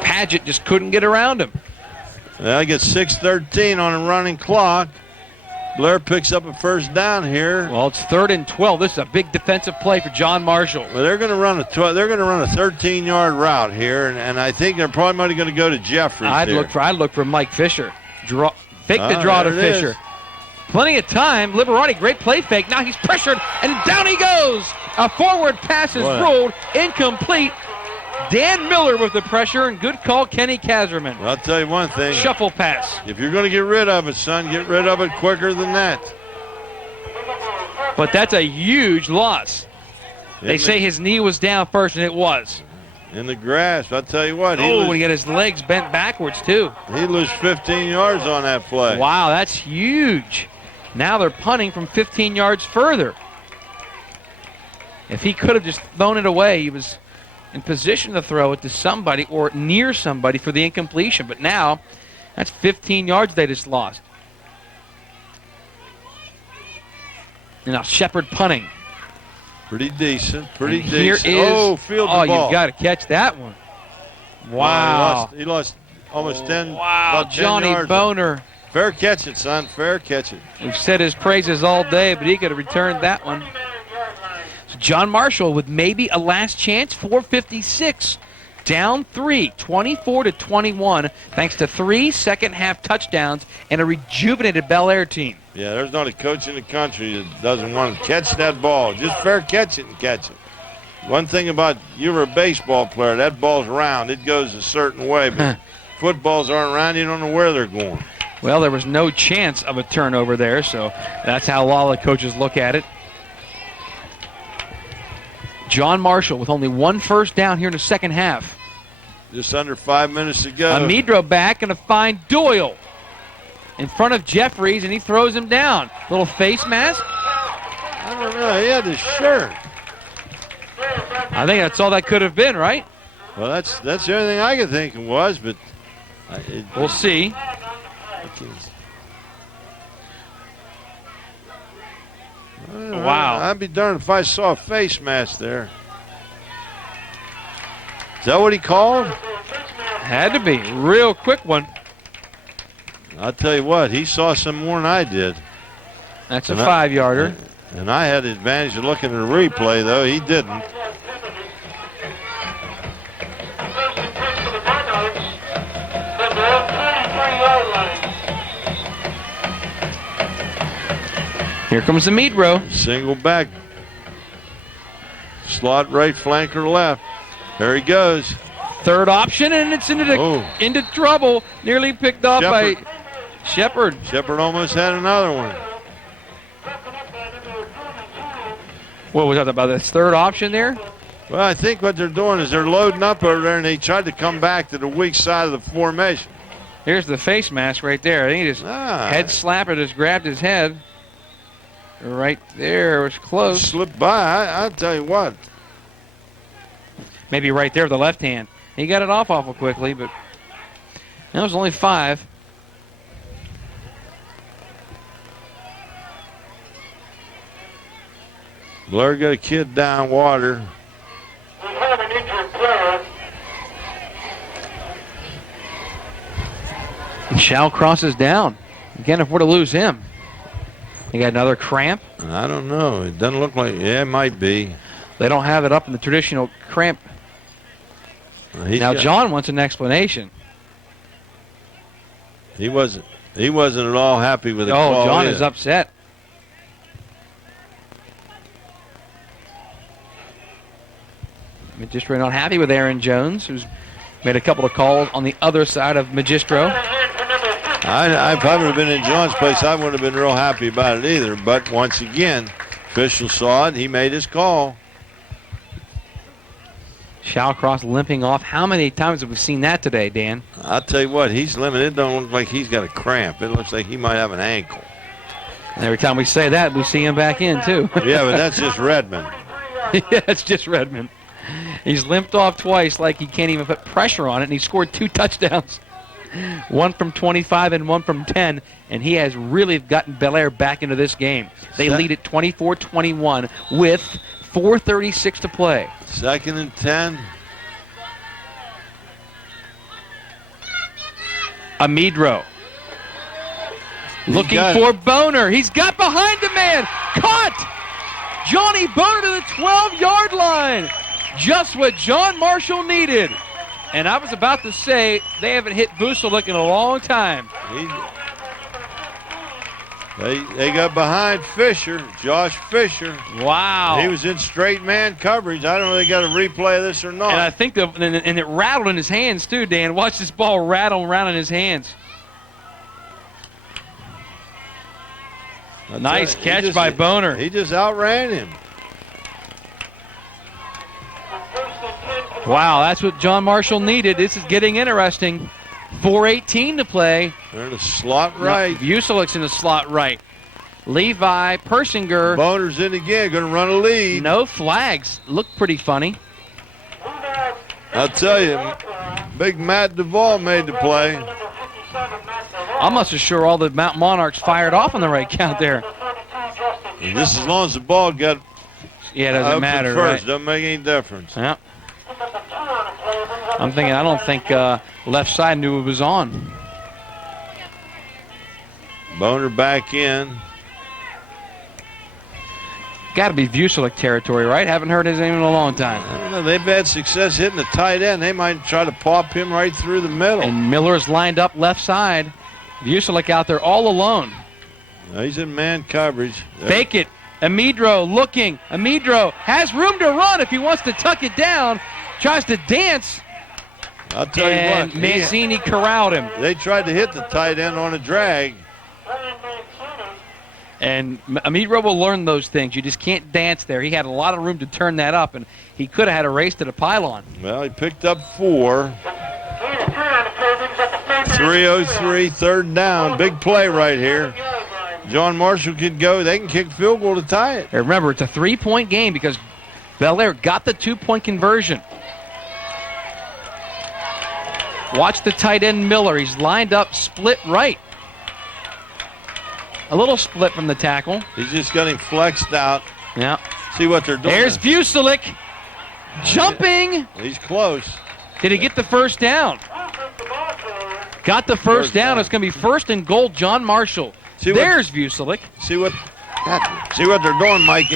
Padgett just couldn't get around him. Well, I get 6:13 on a running clock. Blair picks up a first down here. Well, it's 3rd and 12. This is a big defensive play for John Marshall. Well, they're going to run a 13-yard route here, and I think they're probably going to go to Jeffries. I'd look for Mike Fisher. Fake the draw to Fisher. Is. Plenty of time. Liberati, great play fake. Now he's pressured, and down he goes. A forward pass is ruled incomplete. Dan Miller with the pressure, and good call, Kenny Kazerman. Well, I'll tell you one thing. Shuffle pass. If you're going to get rid of it, son, get rid of it quicker than that. But that's a huge loss. They say his knee was down first, and it was. In the grass. I'll tell you what. He got his legs bent backwards, too. He lose 15 yards on that play. Wow, that's huge. Now they're punting from 15 yards further. If he could have just thrown it away, he was in position to throw it to somebody or near somebody for the incompletion. But now, that's 15 yards they just lost. And now Shepard punting. Pretty decent. Pretty decent. Here is, field the ball. You've got to catch that one. Wow. He lost almost 10. Wow, about 10 Johnny yards. Boehner. Fair catch it, son. Fair catch it. We've said his praises all day, but he could have returned that one. So John Marshall with maybe a last chance, 4:56. Down 3, 24-21, thanks to 3 second-half touchdowns and a rejuvenated Bellaire team. Yeah, there's not a coach in the country that doesn't want to catch that ball. Just fair catch it and catch it. One thing about you're a baseball player, that ball's round. It goes a certain way, but footballs aren't round. You don't know where they're going. Well, there was no chance of a turnover there, so that's how a lot of coaches look at it. John Marshall with only 1 first down here in the second half. Just under 5 minutes to go. Amidro back and to find Doyle. in front of Jeffries, and he throws him down. Little face mask. I don't know. He had his shirt. I think that's all that could have been, right? Well, that's the only thing I could think it was, but we'll see. Wow. I'd be darned if I saw a face mask there. Is that what he called? Had to be. Real quick one. I'll tell you what, he saw some more than I did. That's a 5-yarder. And I had the advantage of looking at the replay, though. He didn't. Here comes the Meadrow. Single back. Slot right, flanker left. There he goes. Third option, and it's into trouble. Nearly picked off by Shepard. Shepard almost had another one. What was that about, this third option there? Well, I think what they're doing is they're loading up over there, and they tried to come back to the weak side of the formation. Here's the face mask right there. I think he just head slapper just grabbed his head. Right there. It was close. Slipped by. I'll tell you what. Maybe right there with the left hand. He got it off awful quickly, but that was only 5. Blair got a kid down water. We have an injured player. And Shao crosses down. You can't afford to lose him. You got another cramp? I don't know. It doesn't look like. Yeah, it might be. They don't have it up in the traditional cramp. Now John wants an explanation. He wasn't at all happy with the call. Oh, John is upset. Magistro not happy with Aaron Jones, who's made a couple of calls on the other side of Magistro. If I would have been in John's place, I wouldn't have been real happy about it either. But once again, official saw it. He made his call. Shawcross limping off. How many times have we seen that today, Dan? I'll tell you what, he's limping. It don't look like he's got a cramp. It looks like he might have an ankle. And every time we say that, we see him back in, too. Yeah, but that's just Redman. Yeah, it's just Redman. He's limped off twice like he can't even put pressure on it, and he scored 2 touchdowns. One from 25 and one from 10, and he has really gotten Bellaire back into this game. They lead at 24-21 with 4:36 to play. 2nd and 10. Amidro looking for Boehner. He's got behind the man. Caught! Johnny Boehner to the 12-yard line. Just what John Marshall needed. And I was about to say, they haven't hit Vucelik in a long time. They got behind Fisher, Josh Fisher. Wow. He was in straight man coverage. I don't know if they got a replay of this or not. And I think and it rattled in his hands too, Dan. Watch this ball rattle around in his hands. Nice catch by Boehner. He just outran him. Wow, that's what John Marshall needed. This is getting interesting. 4:18 to play. They're in the slot right. Vucelik's in the slot right. Levi Persinger. Boehner's in again, going to run a lead. No flags. Look pretty funny. I'll tell you, big Matt Duvall made the play. I'm not so sure all the Mount Monarchs fired off on the right count there. And this, as long as the ball got it doesn't matter, first, right? Doesn't make any difference. Yeah. I'm thinking, I don't think left side knew it was on. Boehner back in. Got to be Vucelik territory, right? Haven't heard his name in a long time. I don't know. They've had success hitting the tight end. They might try to pop him right through the middle. And Miller's lined up left side. Vucelik out there all alone. He's in man coverage. Fake it. Amidro looking. Amidro has room to run if he wants to tuck it down. Tries to dance. I'll tell you what. And Mancini corralled him. They tried to hit the tight end on a drag. And Amidro will learn those things. You just can't dance there. He had a lot of room to turn that up, and he could have had a race to the pylon. Well, he picked up 4. 3:03, third down. Big play right here. John Marshall could go. They can kick field goal to tie it. And remember, it's a 3-point game because Bellaire got the 2-point conversion. Watch the tight end Miller. He's lined up split right. A little split from the tackle. He's just getting flexed out. Yeah. See what they're doing. There's Vucelik jumping. He's close. Did he get the first down? Got the first down. It's going to be first and goal, John Marshall. There's Vucelik. See what they're doing, Mike.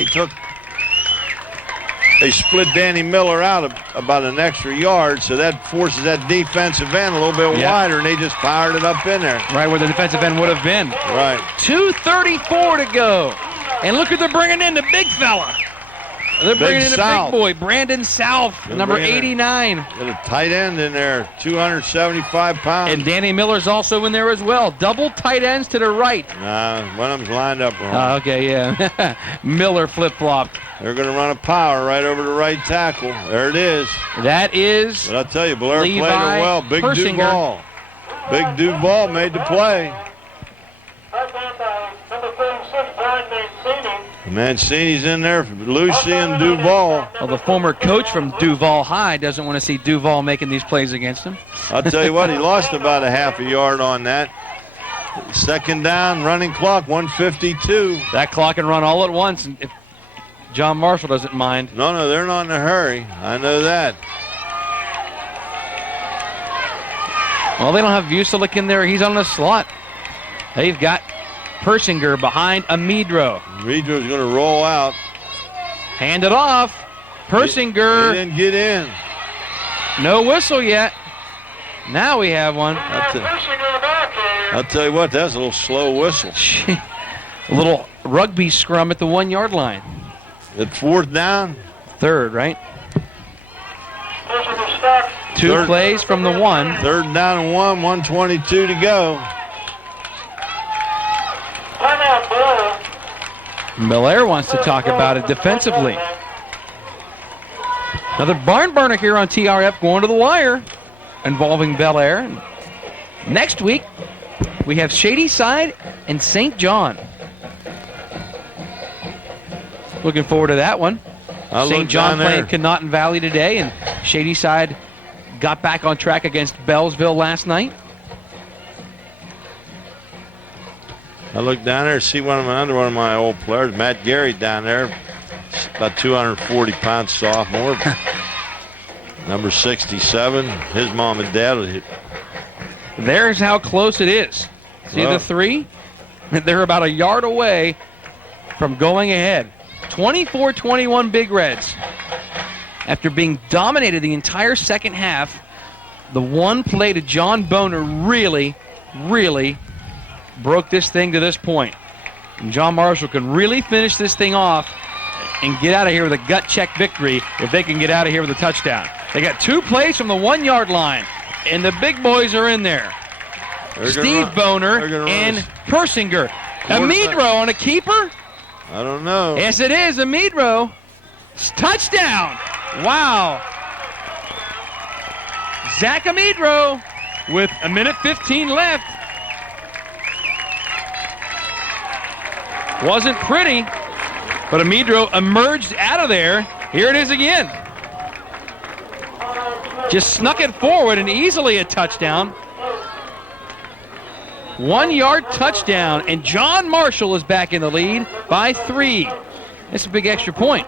They split Danny Miller out about an extra yard, so that forces that defensive end a little bit wider, and they just fired it up in there. Right where the defensive end would have been. Right. 2:34 to go. And look who they're bringing in, the big fella. They're bringing in the big boy, Brandon South, number 89. Got a tight end in there, 275 pounds. And Danny Miller's also in there as well. Double tight ends to the right. Nah, one of them's lined up wrong. Okay, yeah. Miller flip-flopped. They're going to run a power right over the right tackle. There it is. That is. But I'll tell you, Bellaire Levi played it well. Big Persinger. Duvall. Big Duvall made the play. Mancini's in there, Lucci and Duvall. Well, the former coach from Duvall High doesn't want to see Duvall making these plays against him. I'll tell you what, he lost about a half a yard on that. Second down, running clock, 1:52. That clock can run all at once if John Marshall doesn't mind. No, they're not in a hurry. I know that. Well, they don't have Vucelik in there. He's on the slot. They've got Persinger behind Amidro. Amidro's going to roll out. Hand it off. Persinger. He didn't get in. No whistle yet. Now we have one. I'll tell you what, that's a little slow whistle. A little rugby scrum at the 1-yard line. It's fourth down. Third, right? Two plays from the 1. Third down and 1:22 to go. Bellaire wants to talk about it defensively. Another barn burner here on TRF going to the wire involving Bellaire. Next week, we have Shady Side and St. John. Looking forward to that one. St. John playing Conotton Valley today, and Shady Side got back on track against Bellsville last night. I look down there, see one of my old players, Matt Gary down there, about 240 pounds sophomore, number 67. His mom and dad. There's how close it is. See the 3? They're about a yard away from going ahead. 24-21 Big Reds. After being dominated the entire second half, the one play to John Boehner really broke this thing to this point. And John Marshall can really finish this thing off and get out of here with a gut check victory if they can get out of here with a touchdown. They got 2 plays from the 1-yard line, and the big boys are in there. Steve Boehner and Persinger. Amidro on a keeper? I don't know. Yes, it is. Amidro. Touchdown. Wow. Zach Amidro with 1:15 left. Wasn't pretty, but Amidro emerged out of there. Here it is again. Just snuck it forward and easily a touchdown. 1-yard touchdown, and John Marshall is back in the lead by 3. That's a big extra point.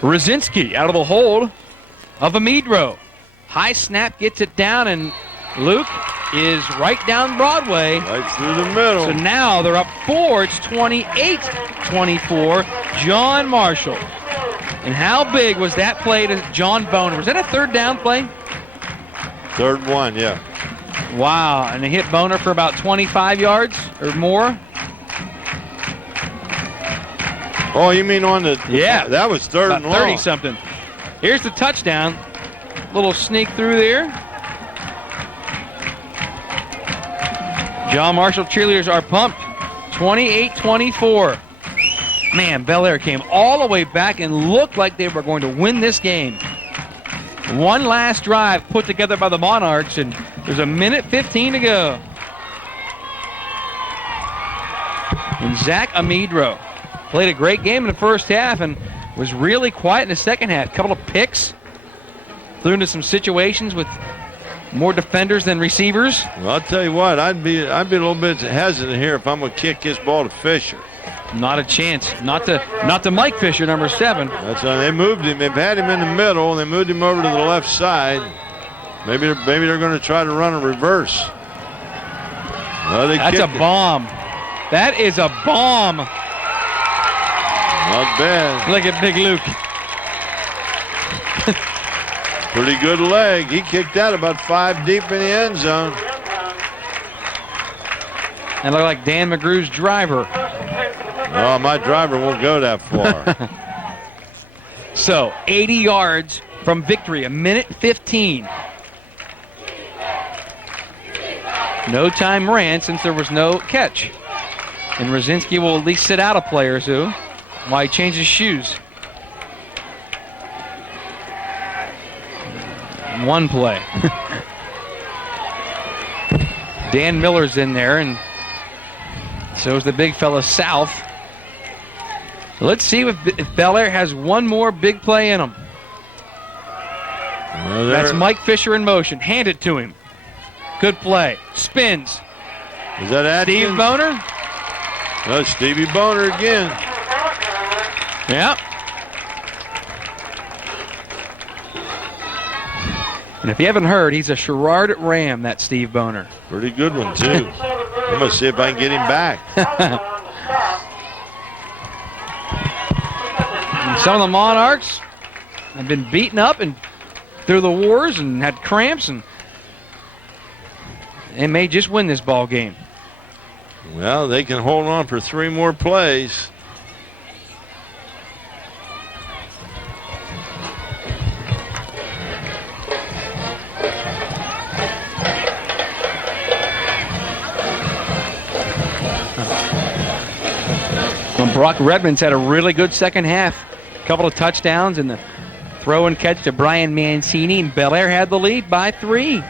Rosinski out of the hold of Amidro. High snap gets it down, and Luke is right down Broadway. Right through the middle. So now they're up 4. It's 28-24, John Marshall. And how big was that play to John Boehner? Was that a third down play? Third one, yeah. Wow, and they hit Boehner for about 25 yards or more? Oh, you mean on the... Yeah. That was third and long. 30-something. Here's the touchdown. Little sneak through there. John Marshall cheerleaders are pumped. 28-24. Man, Bellaire came all the way back and looked like they were going to win this game. One last drive put together by the Monarchs, and there's 1:15 to go. And Zach Amidro played a great game in the first half and was really quiet in the second half. A couple of picks, threw into some situations with more defenders than receivers. Well, I'll tell you what, I'd be a little bit hesitant here if I'm going to kick this ball to Fisher. Not a chance. Not to Mike Fisher, number 7. That's why they moved him. They've had him in the middle, and they moved him over to the left side. Maybe they're going to try to run a reverse. Well, that's a bomb. That is a bomb. Not bad. Look at Big Luke. Pretty good leg. He kicked that about 5 deep in the end zone. And look like Dan McGrew's driver. Oh, my driver won't go that far. So, 80 yards from victory, 1:15. No time ran since there was no catch. And Rosinski will at least sit out a player or two while he changes shoes. One play. Dan Miller's in there, and so is the big fella South. Let's see if Bellaire has one more big play in him. Well, that's Mike Fisher in motion. Hand it to him. Good play. Spins. Is that Adkins? Steve Boehner? No, Stevie Boehner again. Yeah. And if you haven't heard, he's a Sherrard Ram, that Steve Boehner. Pretty good one, too. I'm going to see if I can get him back. Some of the Monarchs have been beaten up and through the wars and had cramps, and they may just win this ball game. Well, they can hold on for 3 more plays. Well, Brock Redman's had a really good second half. A couple of touchdowns and the throw and catch to Brian Mancini, and Bellaire had the lead by 3.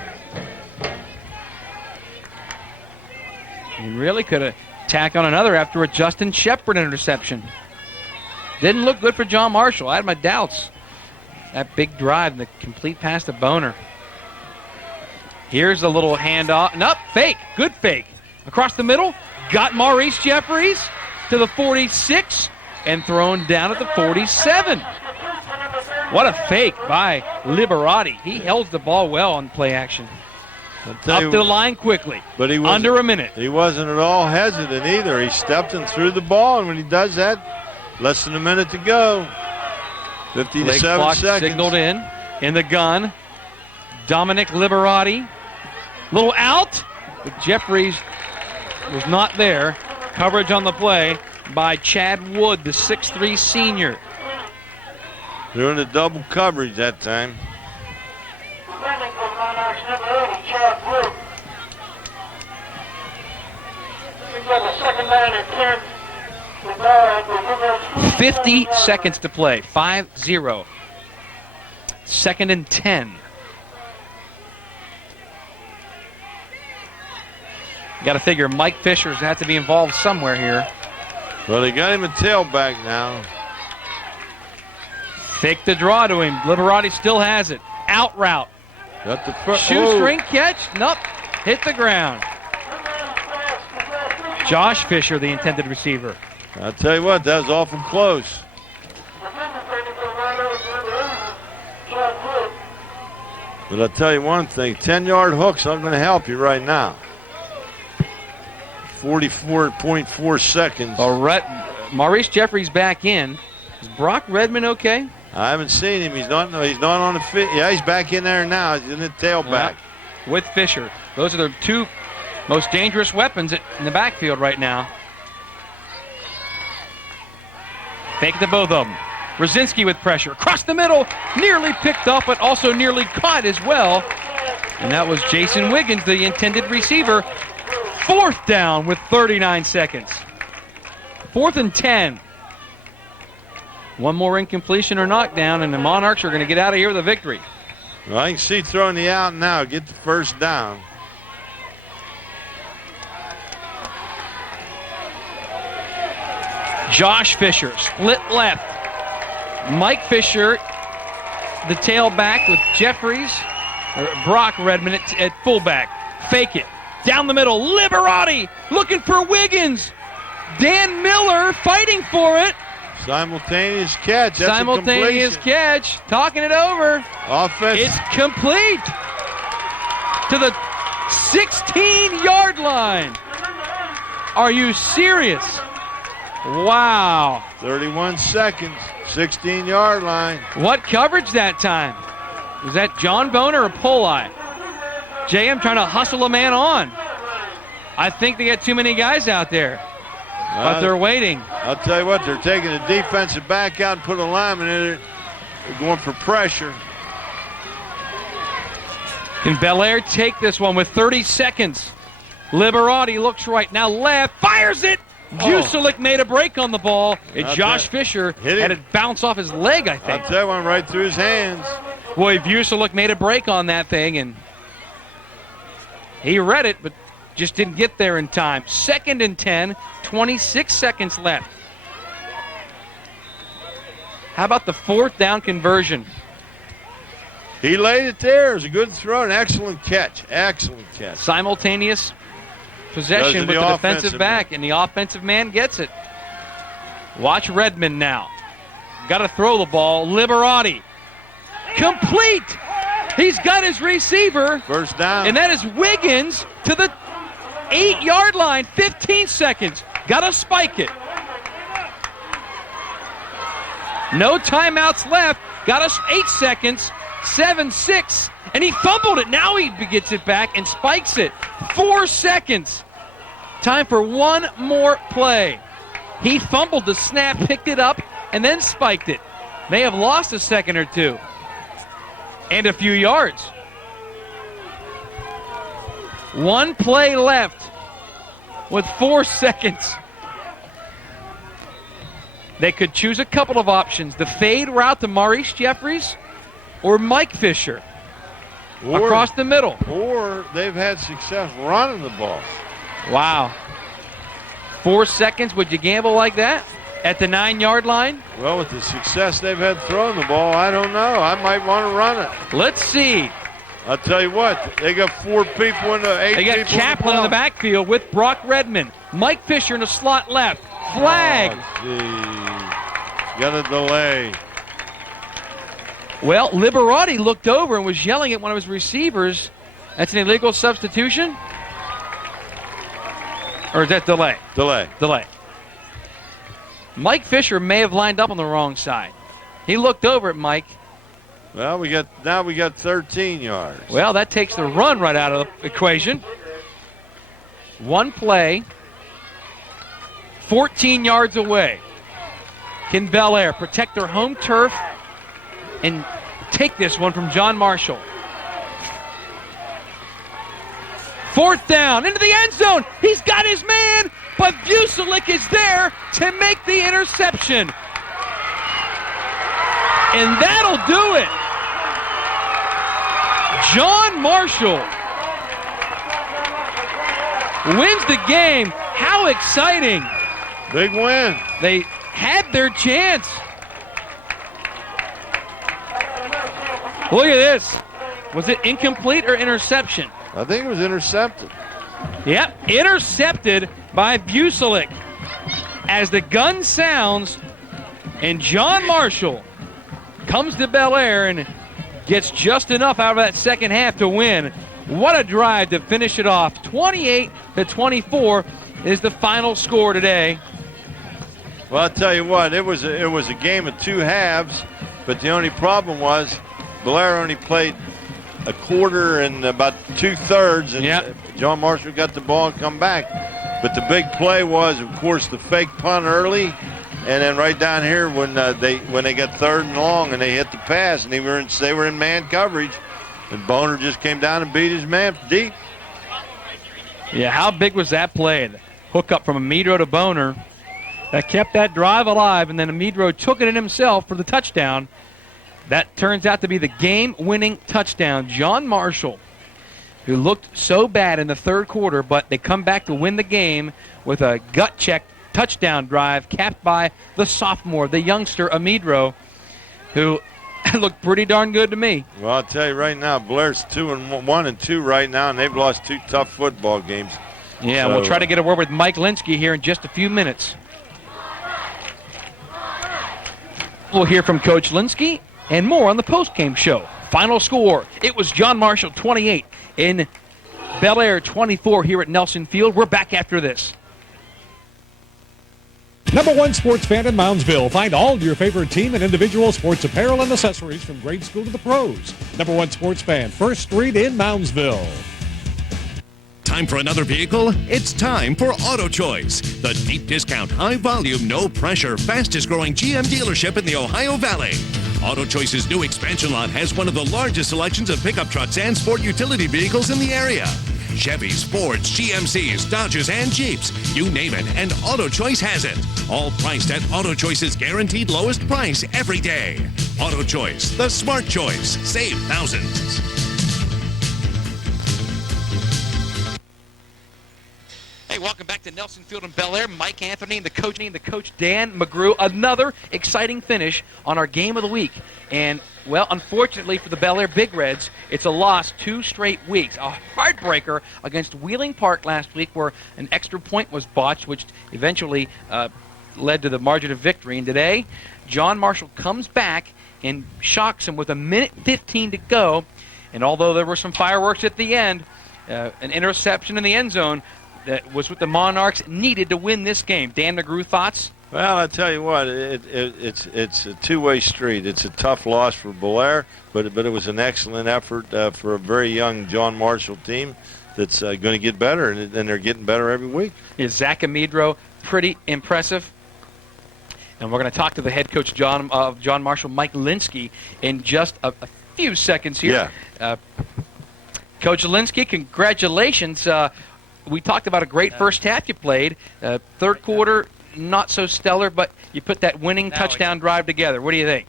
He really could have tacked on another after a Justin Shepard interception. Didn't look good for John Marshall. I had my doubts. That big drive, the complete pass to Boehner. Here's a little handoff. Nope, fake. Good fake. Across the middle, got Maurice Jeffries to the 46 and thrown down at the 47. What a fake by Liberati. He held the ball well on play action. Up to the line quickly, but he under a minute. He wasn't at all hesitant either. He stepped and threw the ball, and when he does that, less than a minute to go. 57 seconds. Signaled in the gun. Dominic Liberati. Little out, but Jeffries was not there. Coverage on the play by Chad Wood, the 6'3 senior. They're in the double coverage that time. Defending for Monarchs, number 80, Chad Wood. We've got the second down and 10. 50 seconds to play. 5-0. Second and 10. Got to figure Mike Fisher's has to be involved somewhere here. Well, they got him a tailback now. Fake the draw to him. Liberati still has it. Out route. Got the shoestring catch. Nope. Hit the ground. Josh Fisher, the intended receiver. I'll tell you what, that was awful close. But I'll tell you one thing, 10-yard hooks aren't going to help you right now. 44.4 seconds. Maurice Jeffries back in. Is Brock Redman okay? I haven't seen him. He's not on the field. Yeah, he's back in there now. He's in the tailback. With Fisher. Those are the 2 most dangerous weapons in the backfield right now. Fake to both of them. Rosinski with pressure. Across the middle. Nearly picked up, but also nearly caught as well. And that was Jason Wiggins, the intended receiver. 4th down with 39 seconds. 4th and 10. One more incompletion or knockdown, and the Monarchs are going to get out of here with a victory. Well, I can see throwing the out now. Get the first down. Josh Fisher, split left. Mike Fisher, the tailback with Brock Redman at fullback. Fake it. Down the middle, Liberati looking for Wiggins. Dan Miller fighting for it. Simultaneous catch. That's Simultaneous catch. Talking it over. Offense. It's complete to the 16-yard line. Are you serious? Wow. 31 seconds. 16-yard line. What coverage that time? Was that John Boehner or Poli? JM trying to hustle a man on. I think they got too many guys out there. But they're waiting. I'll tell you what, they're taking a defensive back out and put a lineman in it. They're going for pressure. Can Bellaire take this one with 30 seconds? Liberati looks right, now left, fires it! Vucelik made a break on the ball, and Josh Fisher had it bounce off his leg, I think. I'll tell you, one right through his hands. Boy, Vucelik made a break on that thing, and he read it, but just didn't get there in time. 2nd and 10, 26 seconds left. How about the 4th down conversion? He laid it there. It was a good throw, an excellent catch. Excellent catch. Simultaneous possession with the defensive back, and the offensive man gets it. Watch Redman now. Got to throw the ball. Liberati. Complete. He's got his receiver. First down. And that is Wiggins to the 8-yard line. 15 seconds. Got to spike it. No timeouts left. Got us 8 seconds. 7-6. And he fumbled it. Now he gets it back and spikes it. 4 seconds. Time for one more play. He fumbled the snap, picked it up, and then spiked it. May have lost a second or two. And a few yards. One play left with 4 seconds. They could choose a couple of options. The fade route to Maurice Jeffries or Mike Fisher across the middle. Or they've had success running the ball. Wow. 4 seconds, would you gamble like that at the 9-yard line? Well, with the success they've had throwing the ball, I don't know. I might want to run it. Let's see. I'll tell you what, they got 4 people in the 8 They got people Kaplan in the backfield with Brock Redman. Mike Fisher in the slot left. Flag. Got a delay. Well, Liberati looked over and was yelling at one of his receivers. That's an illegal substitution? Or is that delay? Delay. Mike Fisher may have lined up on the wrong side. He looked over at Mike. Well, we got 13 yards. Well, that takes the run right out of the equation. One play, 14 yards away. Can Bellaire protect their home turf and take this one from John Marshall? 4th down, into the end zone. He's got his man, but Vucelik is there to make the interception. And that'll do it. John Marshall wins the game. How exciting. Big win. They had their chance. Look at this. Was it incomplete or interception? I think it was intercepted. Yep, intercepted by Vucelik. As the gun sounds, and John Marshall comes to Bellaire and gets just enough out of that second half to win. What a drive to finish it off. 28-24 is the final score today. Well, I'll tell you what, it was a game of 2 halves, but the only problem was Bellaire only played a quarter and about 2/3, and John Marshall got the ball and come back. But the big play was, of course, the fake punt early, and then right down here when they got 3rd and long and they hit the pass, and they were in man coverage, and Boehner just came down and beat his man deep. Yeah, how big was that play? The hook up from Amedro to Boehner that kept that drive alive, and then Amedro took it in himself for the touchdown. That turns out to be the game-winning touchdown. John Marshall, who looked so bad in the third quarter, but they come back to win the game with a gut-check touchdown drive capped by the sophomore, the youngster, Amidro, who looked pretty darn good to me. Well, I'll tell you right now, Belaire's 1-2 right now, and they've lost 2 tough football games. Yeah, so we'll try to get a word with Mike Linsky here in just a few minutes. We'll hear from Coach Linsky and more on the post-game show. Final score, it was John Marshall 28 in Bellaire 24 here at Nelson Field. We're back after this. Number one sports fan in Moundsville. Find all your favorite team and individual sports apparel and accessories from grade school to the pros. Number one sports fan, First Street in Moundsville. Time for another vehicle? It's time for Auto Choice, the deep discount, high volume, no pressure, fastest growing GM dealership in the Ohio Valley. Auto Choice's new expansion lot has one of the largest selections of pickup trucks and sport utility vehicles in the area. Chevys, Fords, GMCs, Dodges, and Jeeps. You name it, and Auto Choice has it. All priced at Auto Choice's guaranteed lowest price every day. Auto Choice, the smart choice. Save thousands. Hey, welcome back to Nelson Field in Bellaire. Mike Anthony and the coach Dan McGrew. Another exciting finish on our game of the week. And, well, unfortunately for the Bellaire Big Reds, it's a loss 2 straight weeks. A heartbreaker against Wheeling Park last week where an extra point was botched, which eventually led to the margin of victory. And today, John Marshall comes back and shocks him with 1:15 to go. And although there were some fireworks at the end, an interception in the end zone, that was what the Monarchs needed to win this game. Dan McGrew, thoughts? Well, I tell you what, it's a two-way street. It's a tough loss for Bellaire, but it was an excellent effort for a very young John Marshall team that's going to get better, and they're getting better every week. Is Zach Amidro pretty impressive? And we're going to talk to the head coach John Marshall, Mike Linsky, in just a few seconds here. Yeah. Coach Linsky, congratulations. We talked about a great first half you played. Third quarter, not so stellar, but you put that winning touchdown drive together. What do you think?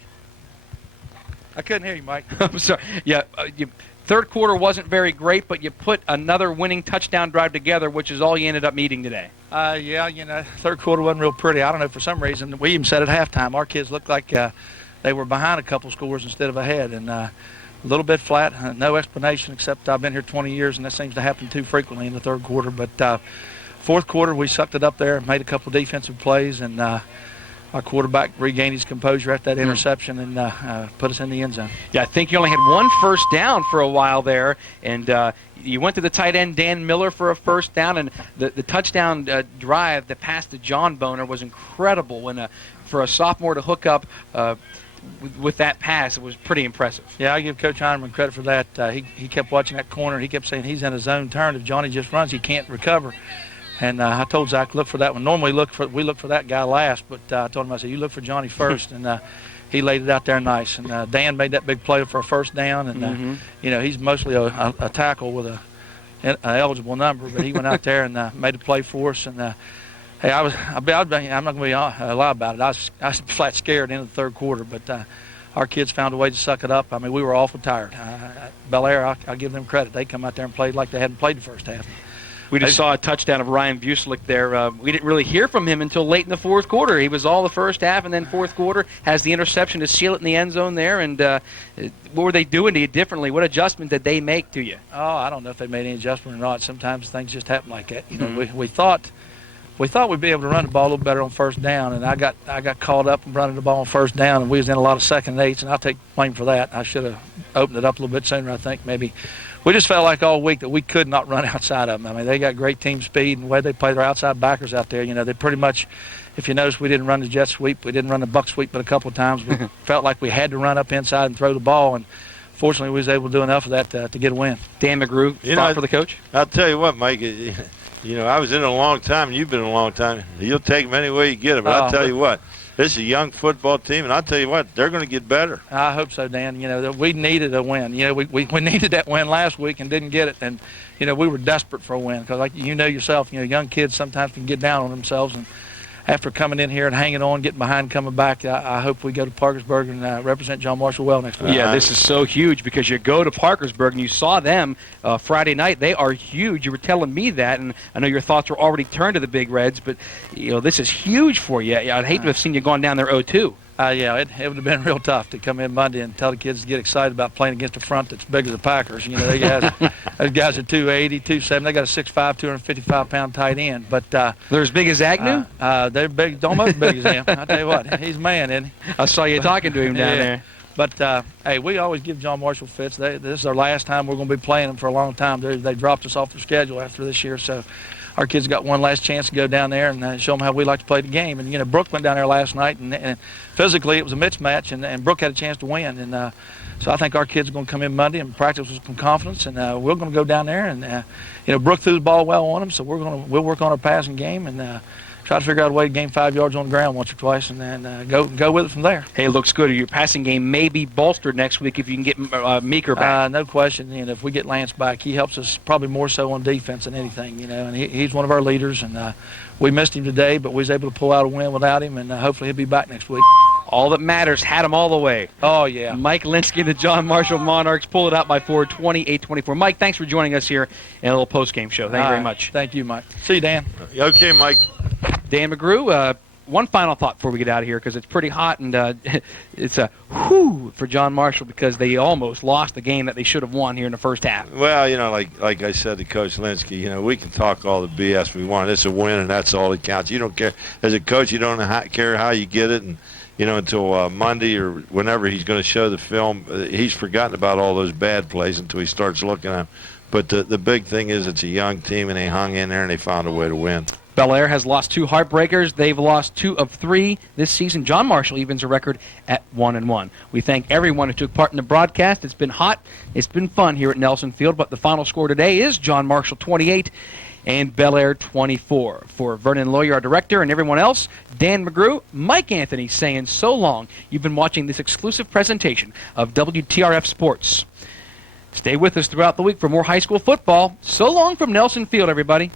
I couldn't hear you, Mike. I'm sorry. Yeah, third quarter wasn't very great, but you put another winning touchdown drive together, which is all you ended up needing today. Yeah, third quarter wasn't real pretty. I don't know, for some reason. We even said at halftime, our kids looked like they were behind a couple scores instead of ahead. And a little bit flat, no explanation, except I've been here 20 years, and that seems to happen too frequently in the third quarter. But fourth quarter, we sucked it up there, made a couple defensive plays, and our quarterback regained his composure at that interception and put us in the end zone. Yeah, I think you only had one first down for a while there, and you went to the tight end, Dan Miller, for a first down, and the touchdown drive, the pass to Stevie Boehner was incredible. When for a sophomore to hook up with that pass, it was pretty impressive. Yeah, I give Coach Heineman credit for that. He kept watching that corner. He kept saying he's in a zone turn. If Johnny just runs, he can't recover. And I told Zach, look for that one. Normally we look for that guy last, but I told him, I said, you look for Johnny first. And he laid it out there nice. And Dan made that big play for a first down. And, he's mostly a tackle with an eligible number, but he went out there and made a play for us. And, hey, I'm not going to be lie about it. I was flat scared in the third quarter, but our kids found a way to suck it up. I mean, we were awful tired. Bellaire, I'll give them credit. They come out there and played like they hadn't played the first half. We just saw a touchdown of Ryan Buselick there. We didn't really hear from him until late in the fourth quarter. He was all the first half, and then fourth quarter has the interception to seal it in the end zone there. And what were they doing to you differently? What adjustment did they make to you? Oh, I don't know if they made any adjustment or not. Sometimes things just happen like that. We thought we'd be able to run the ball a little better on first down, and I got caught up in running the ball on first down, and we was in a lot of second and eights, and I'll take blame for that. I should have opened it up a little bit sooner, I think, maybe. We just felt like all week that we could not run outside of them. I mean, they got great team speed, and the way they play their outside backers out there, they pretty much, if you notice, we didn't run the jet sweep. We didn't run the buck sweep but a couple of times. We felt like we had to run up inside and throw the ball, and fortunately we was able to do enough of that to get a win. Dan McGrew, thought for the coach? I'll tell you what, Mike, I was in it a long time, and you've been in a long time. You'll take them any way you get them, but I'll tell you what. This is a young football team, and I'll tell you what, they're going to get better. I hope so, Dan. We needed a win. We needed that win last week and didn't get it. And, we were desperate for a win because, like yourself, young kids sometimes can get down on themselves. And, after coming in here and hanging on, getting behind, coming back, I hope we go to Parkersburg and represent John Marshall well next week. Yeah, this is so huge because you go to Parkersburg and you saw them Friday night. They are huge. You were telling me that, and I know your thoughts were already turned to the Big Reds, but this is huge for you. I'd hate to have seen you gone down there 0-2. Yeah, it would have been real tough to come in Monday and tell the kids to get excited about playing against a front that's big as the Packers. They guys, those guys are 280, 270. They got a 6'5", 255-pound tight end. But they're as big as Agnew? They're big, almost as big as him. I tell you what, he's a man, isn't he? I saw you talking to him down there. But, hey, we always give John Marshall fits. This is our last time we're going to be playing them for a long time. They dropped us off the schedule after this year, so our kids got one last chance to go down there and show them how we like to play the game. And, Brooke went down there last night, and physically it was a mismatch, and Brooke had a chance to win. And so I think our kids are going to come in Monday and practice with some confidence, and we're going to go down there. And, Brooke threw the ball well on them, so we'll work on our passing game and try to figure out a way to gain 5 yards on the ground once or twice, and then go with it from there. Hey, it looks good. Your passing game may be bolstered next week if you can get Meeker back. No question. If we get Lance back, he helps us probably more so on defense than anything. And he's one of our leaders, and we missed him today, but we was able to pull out a win without him, and hopefully he'll be back next week. All that matters, had him all the way. Oh, yeah. Mike Linsky, the John Marshall Monarchs, pull it out by 4, 28-24. Mike, thanks for joining us here in a little post-game show. Thank you very much. Thank you, Mike. See you, Dan. Okay, Mike. Dan McGrew, one final thought before we get out of here, because it's pretty hot, and it's a whoo for John Marshall because they almost lost the game that they should have won here in the first half. Well, like I said to Coach Linsky, we can talk all the BS we want. It's a win, and that's all that counts. You don't care. As a coach, you don't care how you get it, and until Monday or whenever he's going to show the film, he's forgotten about all those bad plays until he starts looking at them. But the big thing is it's a young team, and they hung in there, and they found a way to win. Bellaire has lost 2 heartbreakers. They've lost 2 of 3 this season. John Marshall evens a record at 1-1. We thank everyone who took part in the broadcast. It's been hot. It's been fun here at Nelson Field, but the final score today is John Marshall 28 and Bellaire 24. For Vernon Lawyer, our director, and everyone else, Dan McGrew, Mike Anthony saying so long. You've been watching this exclusive presentation of WTRF Sports. Stay with us throughout the week for more high school football. So long from Nelson Field, everybody.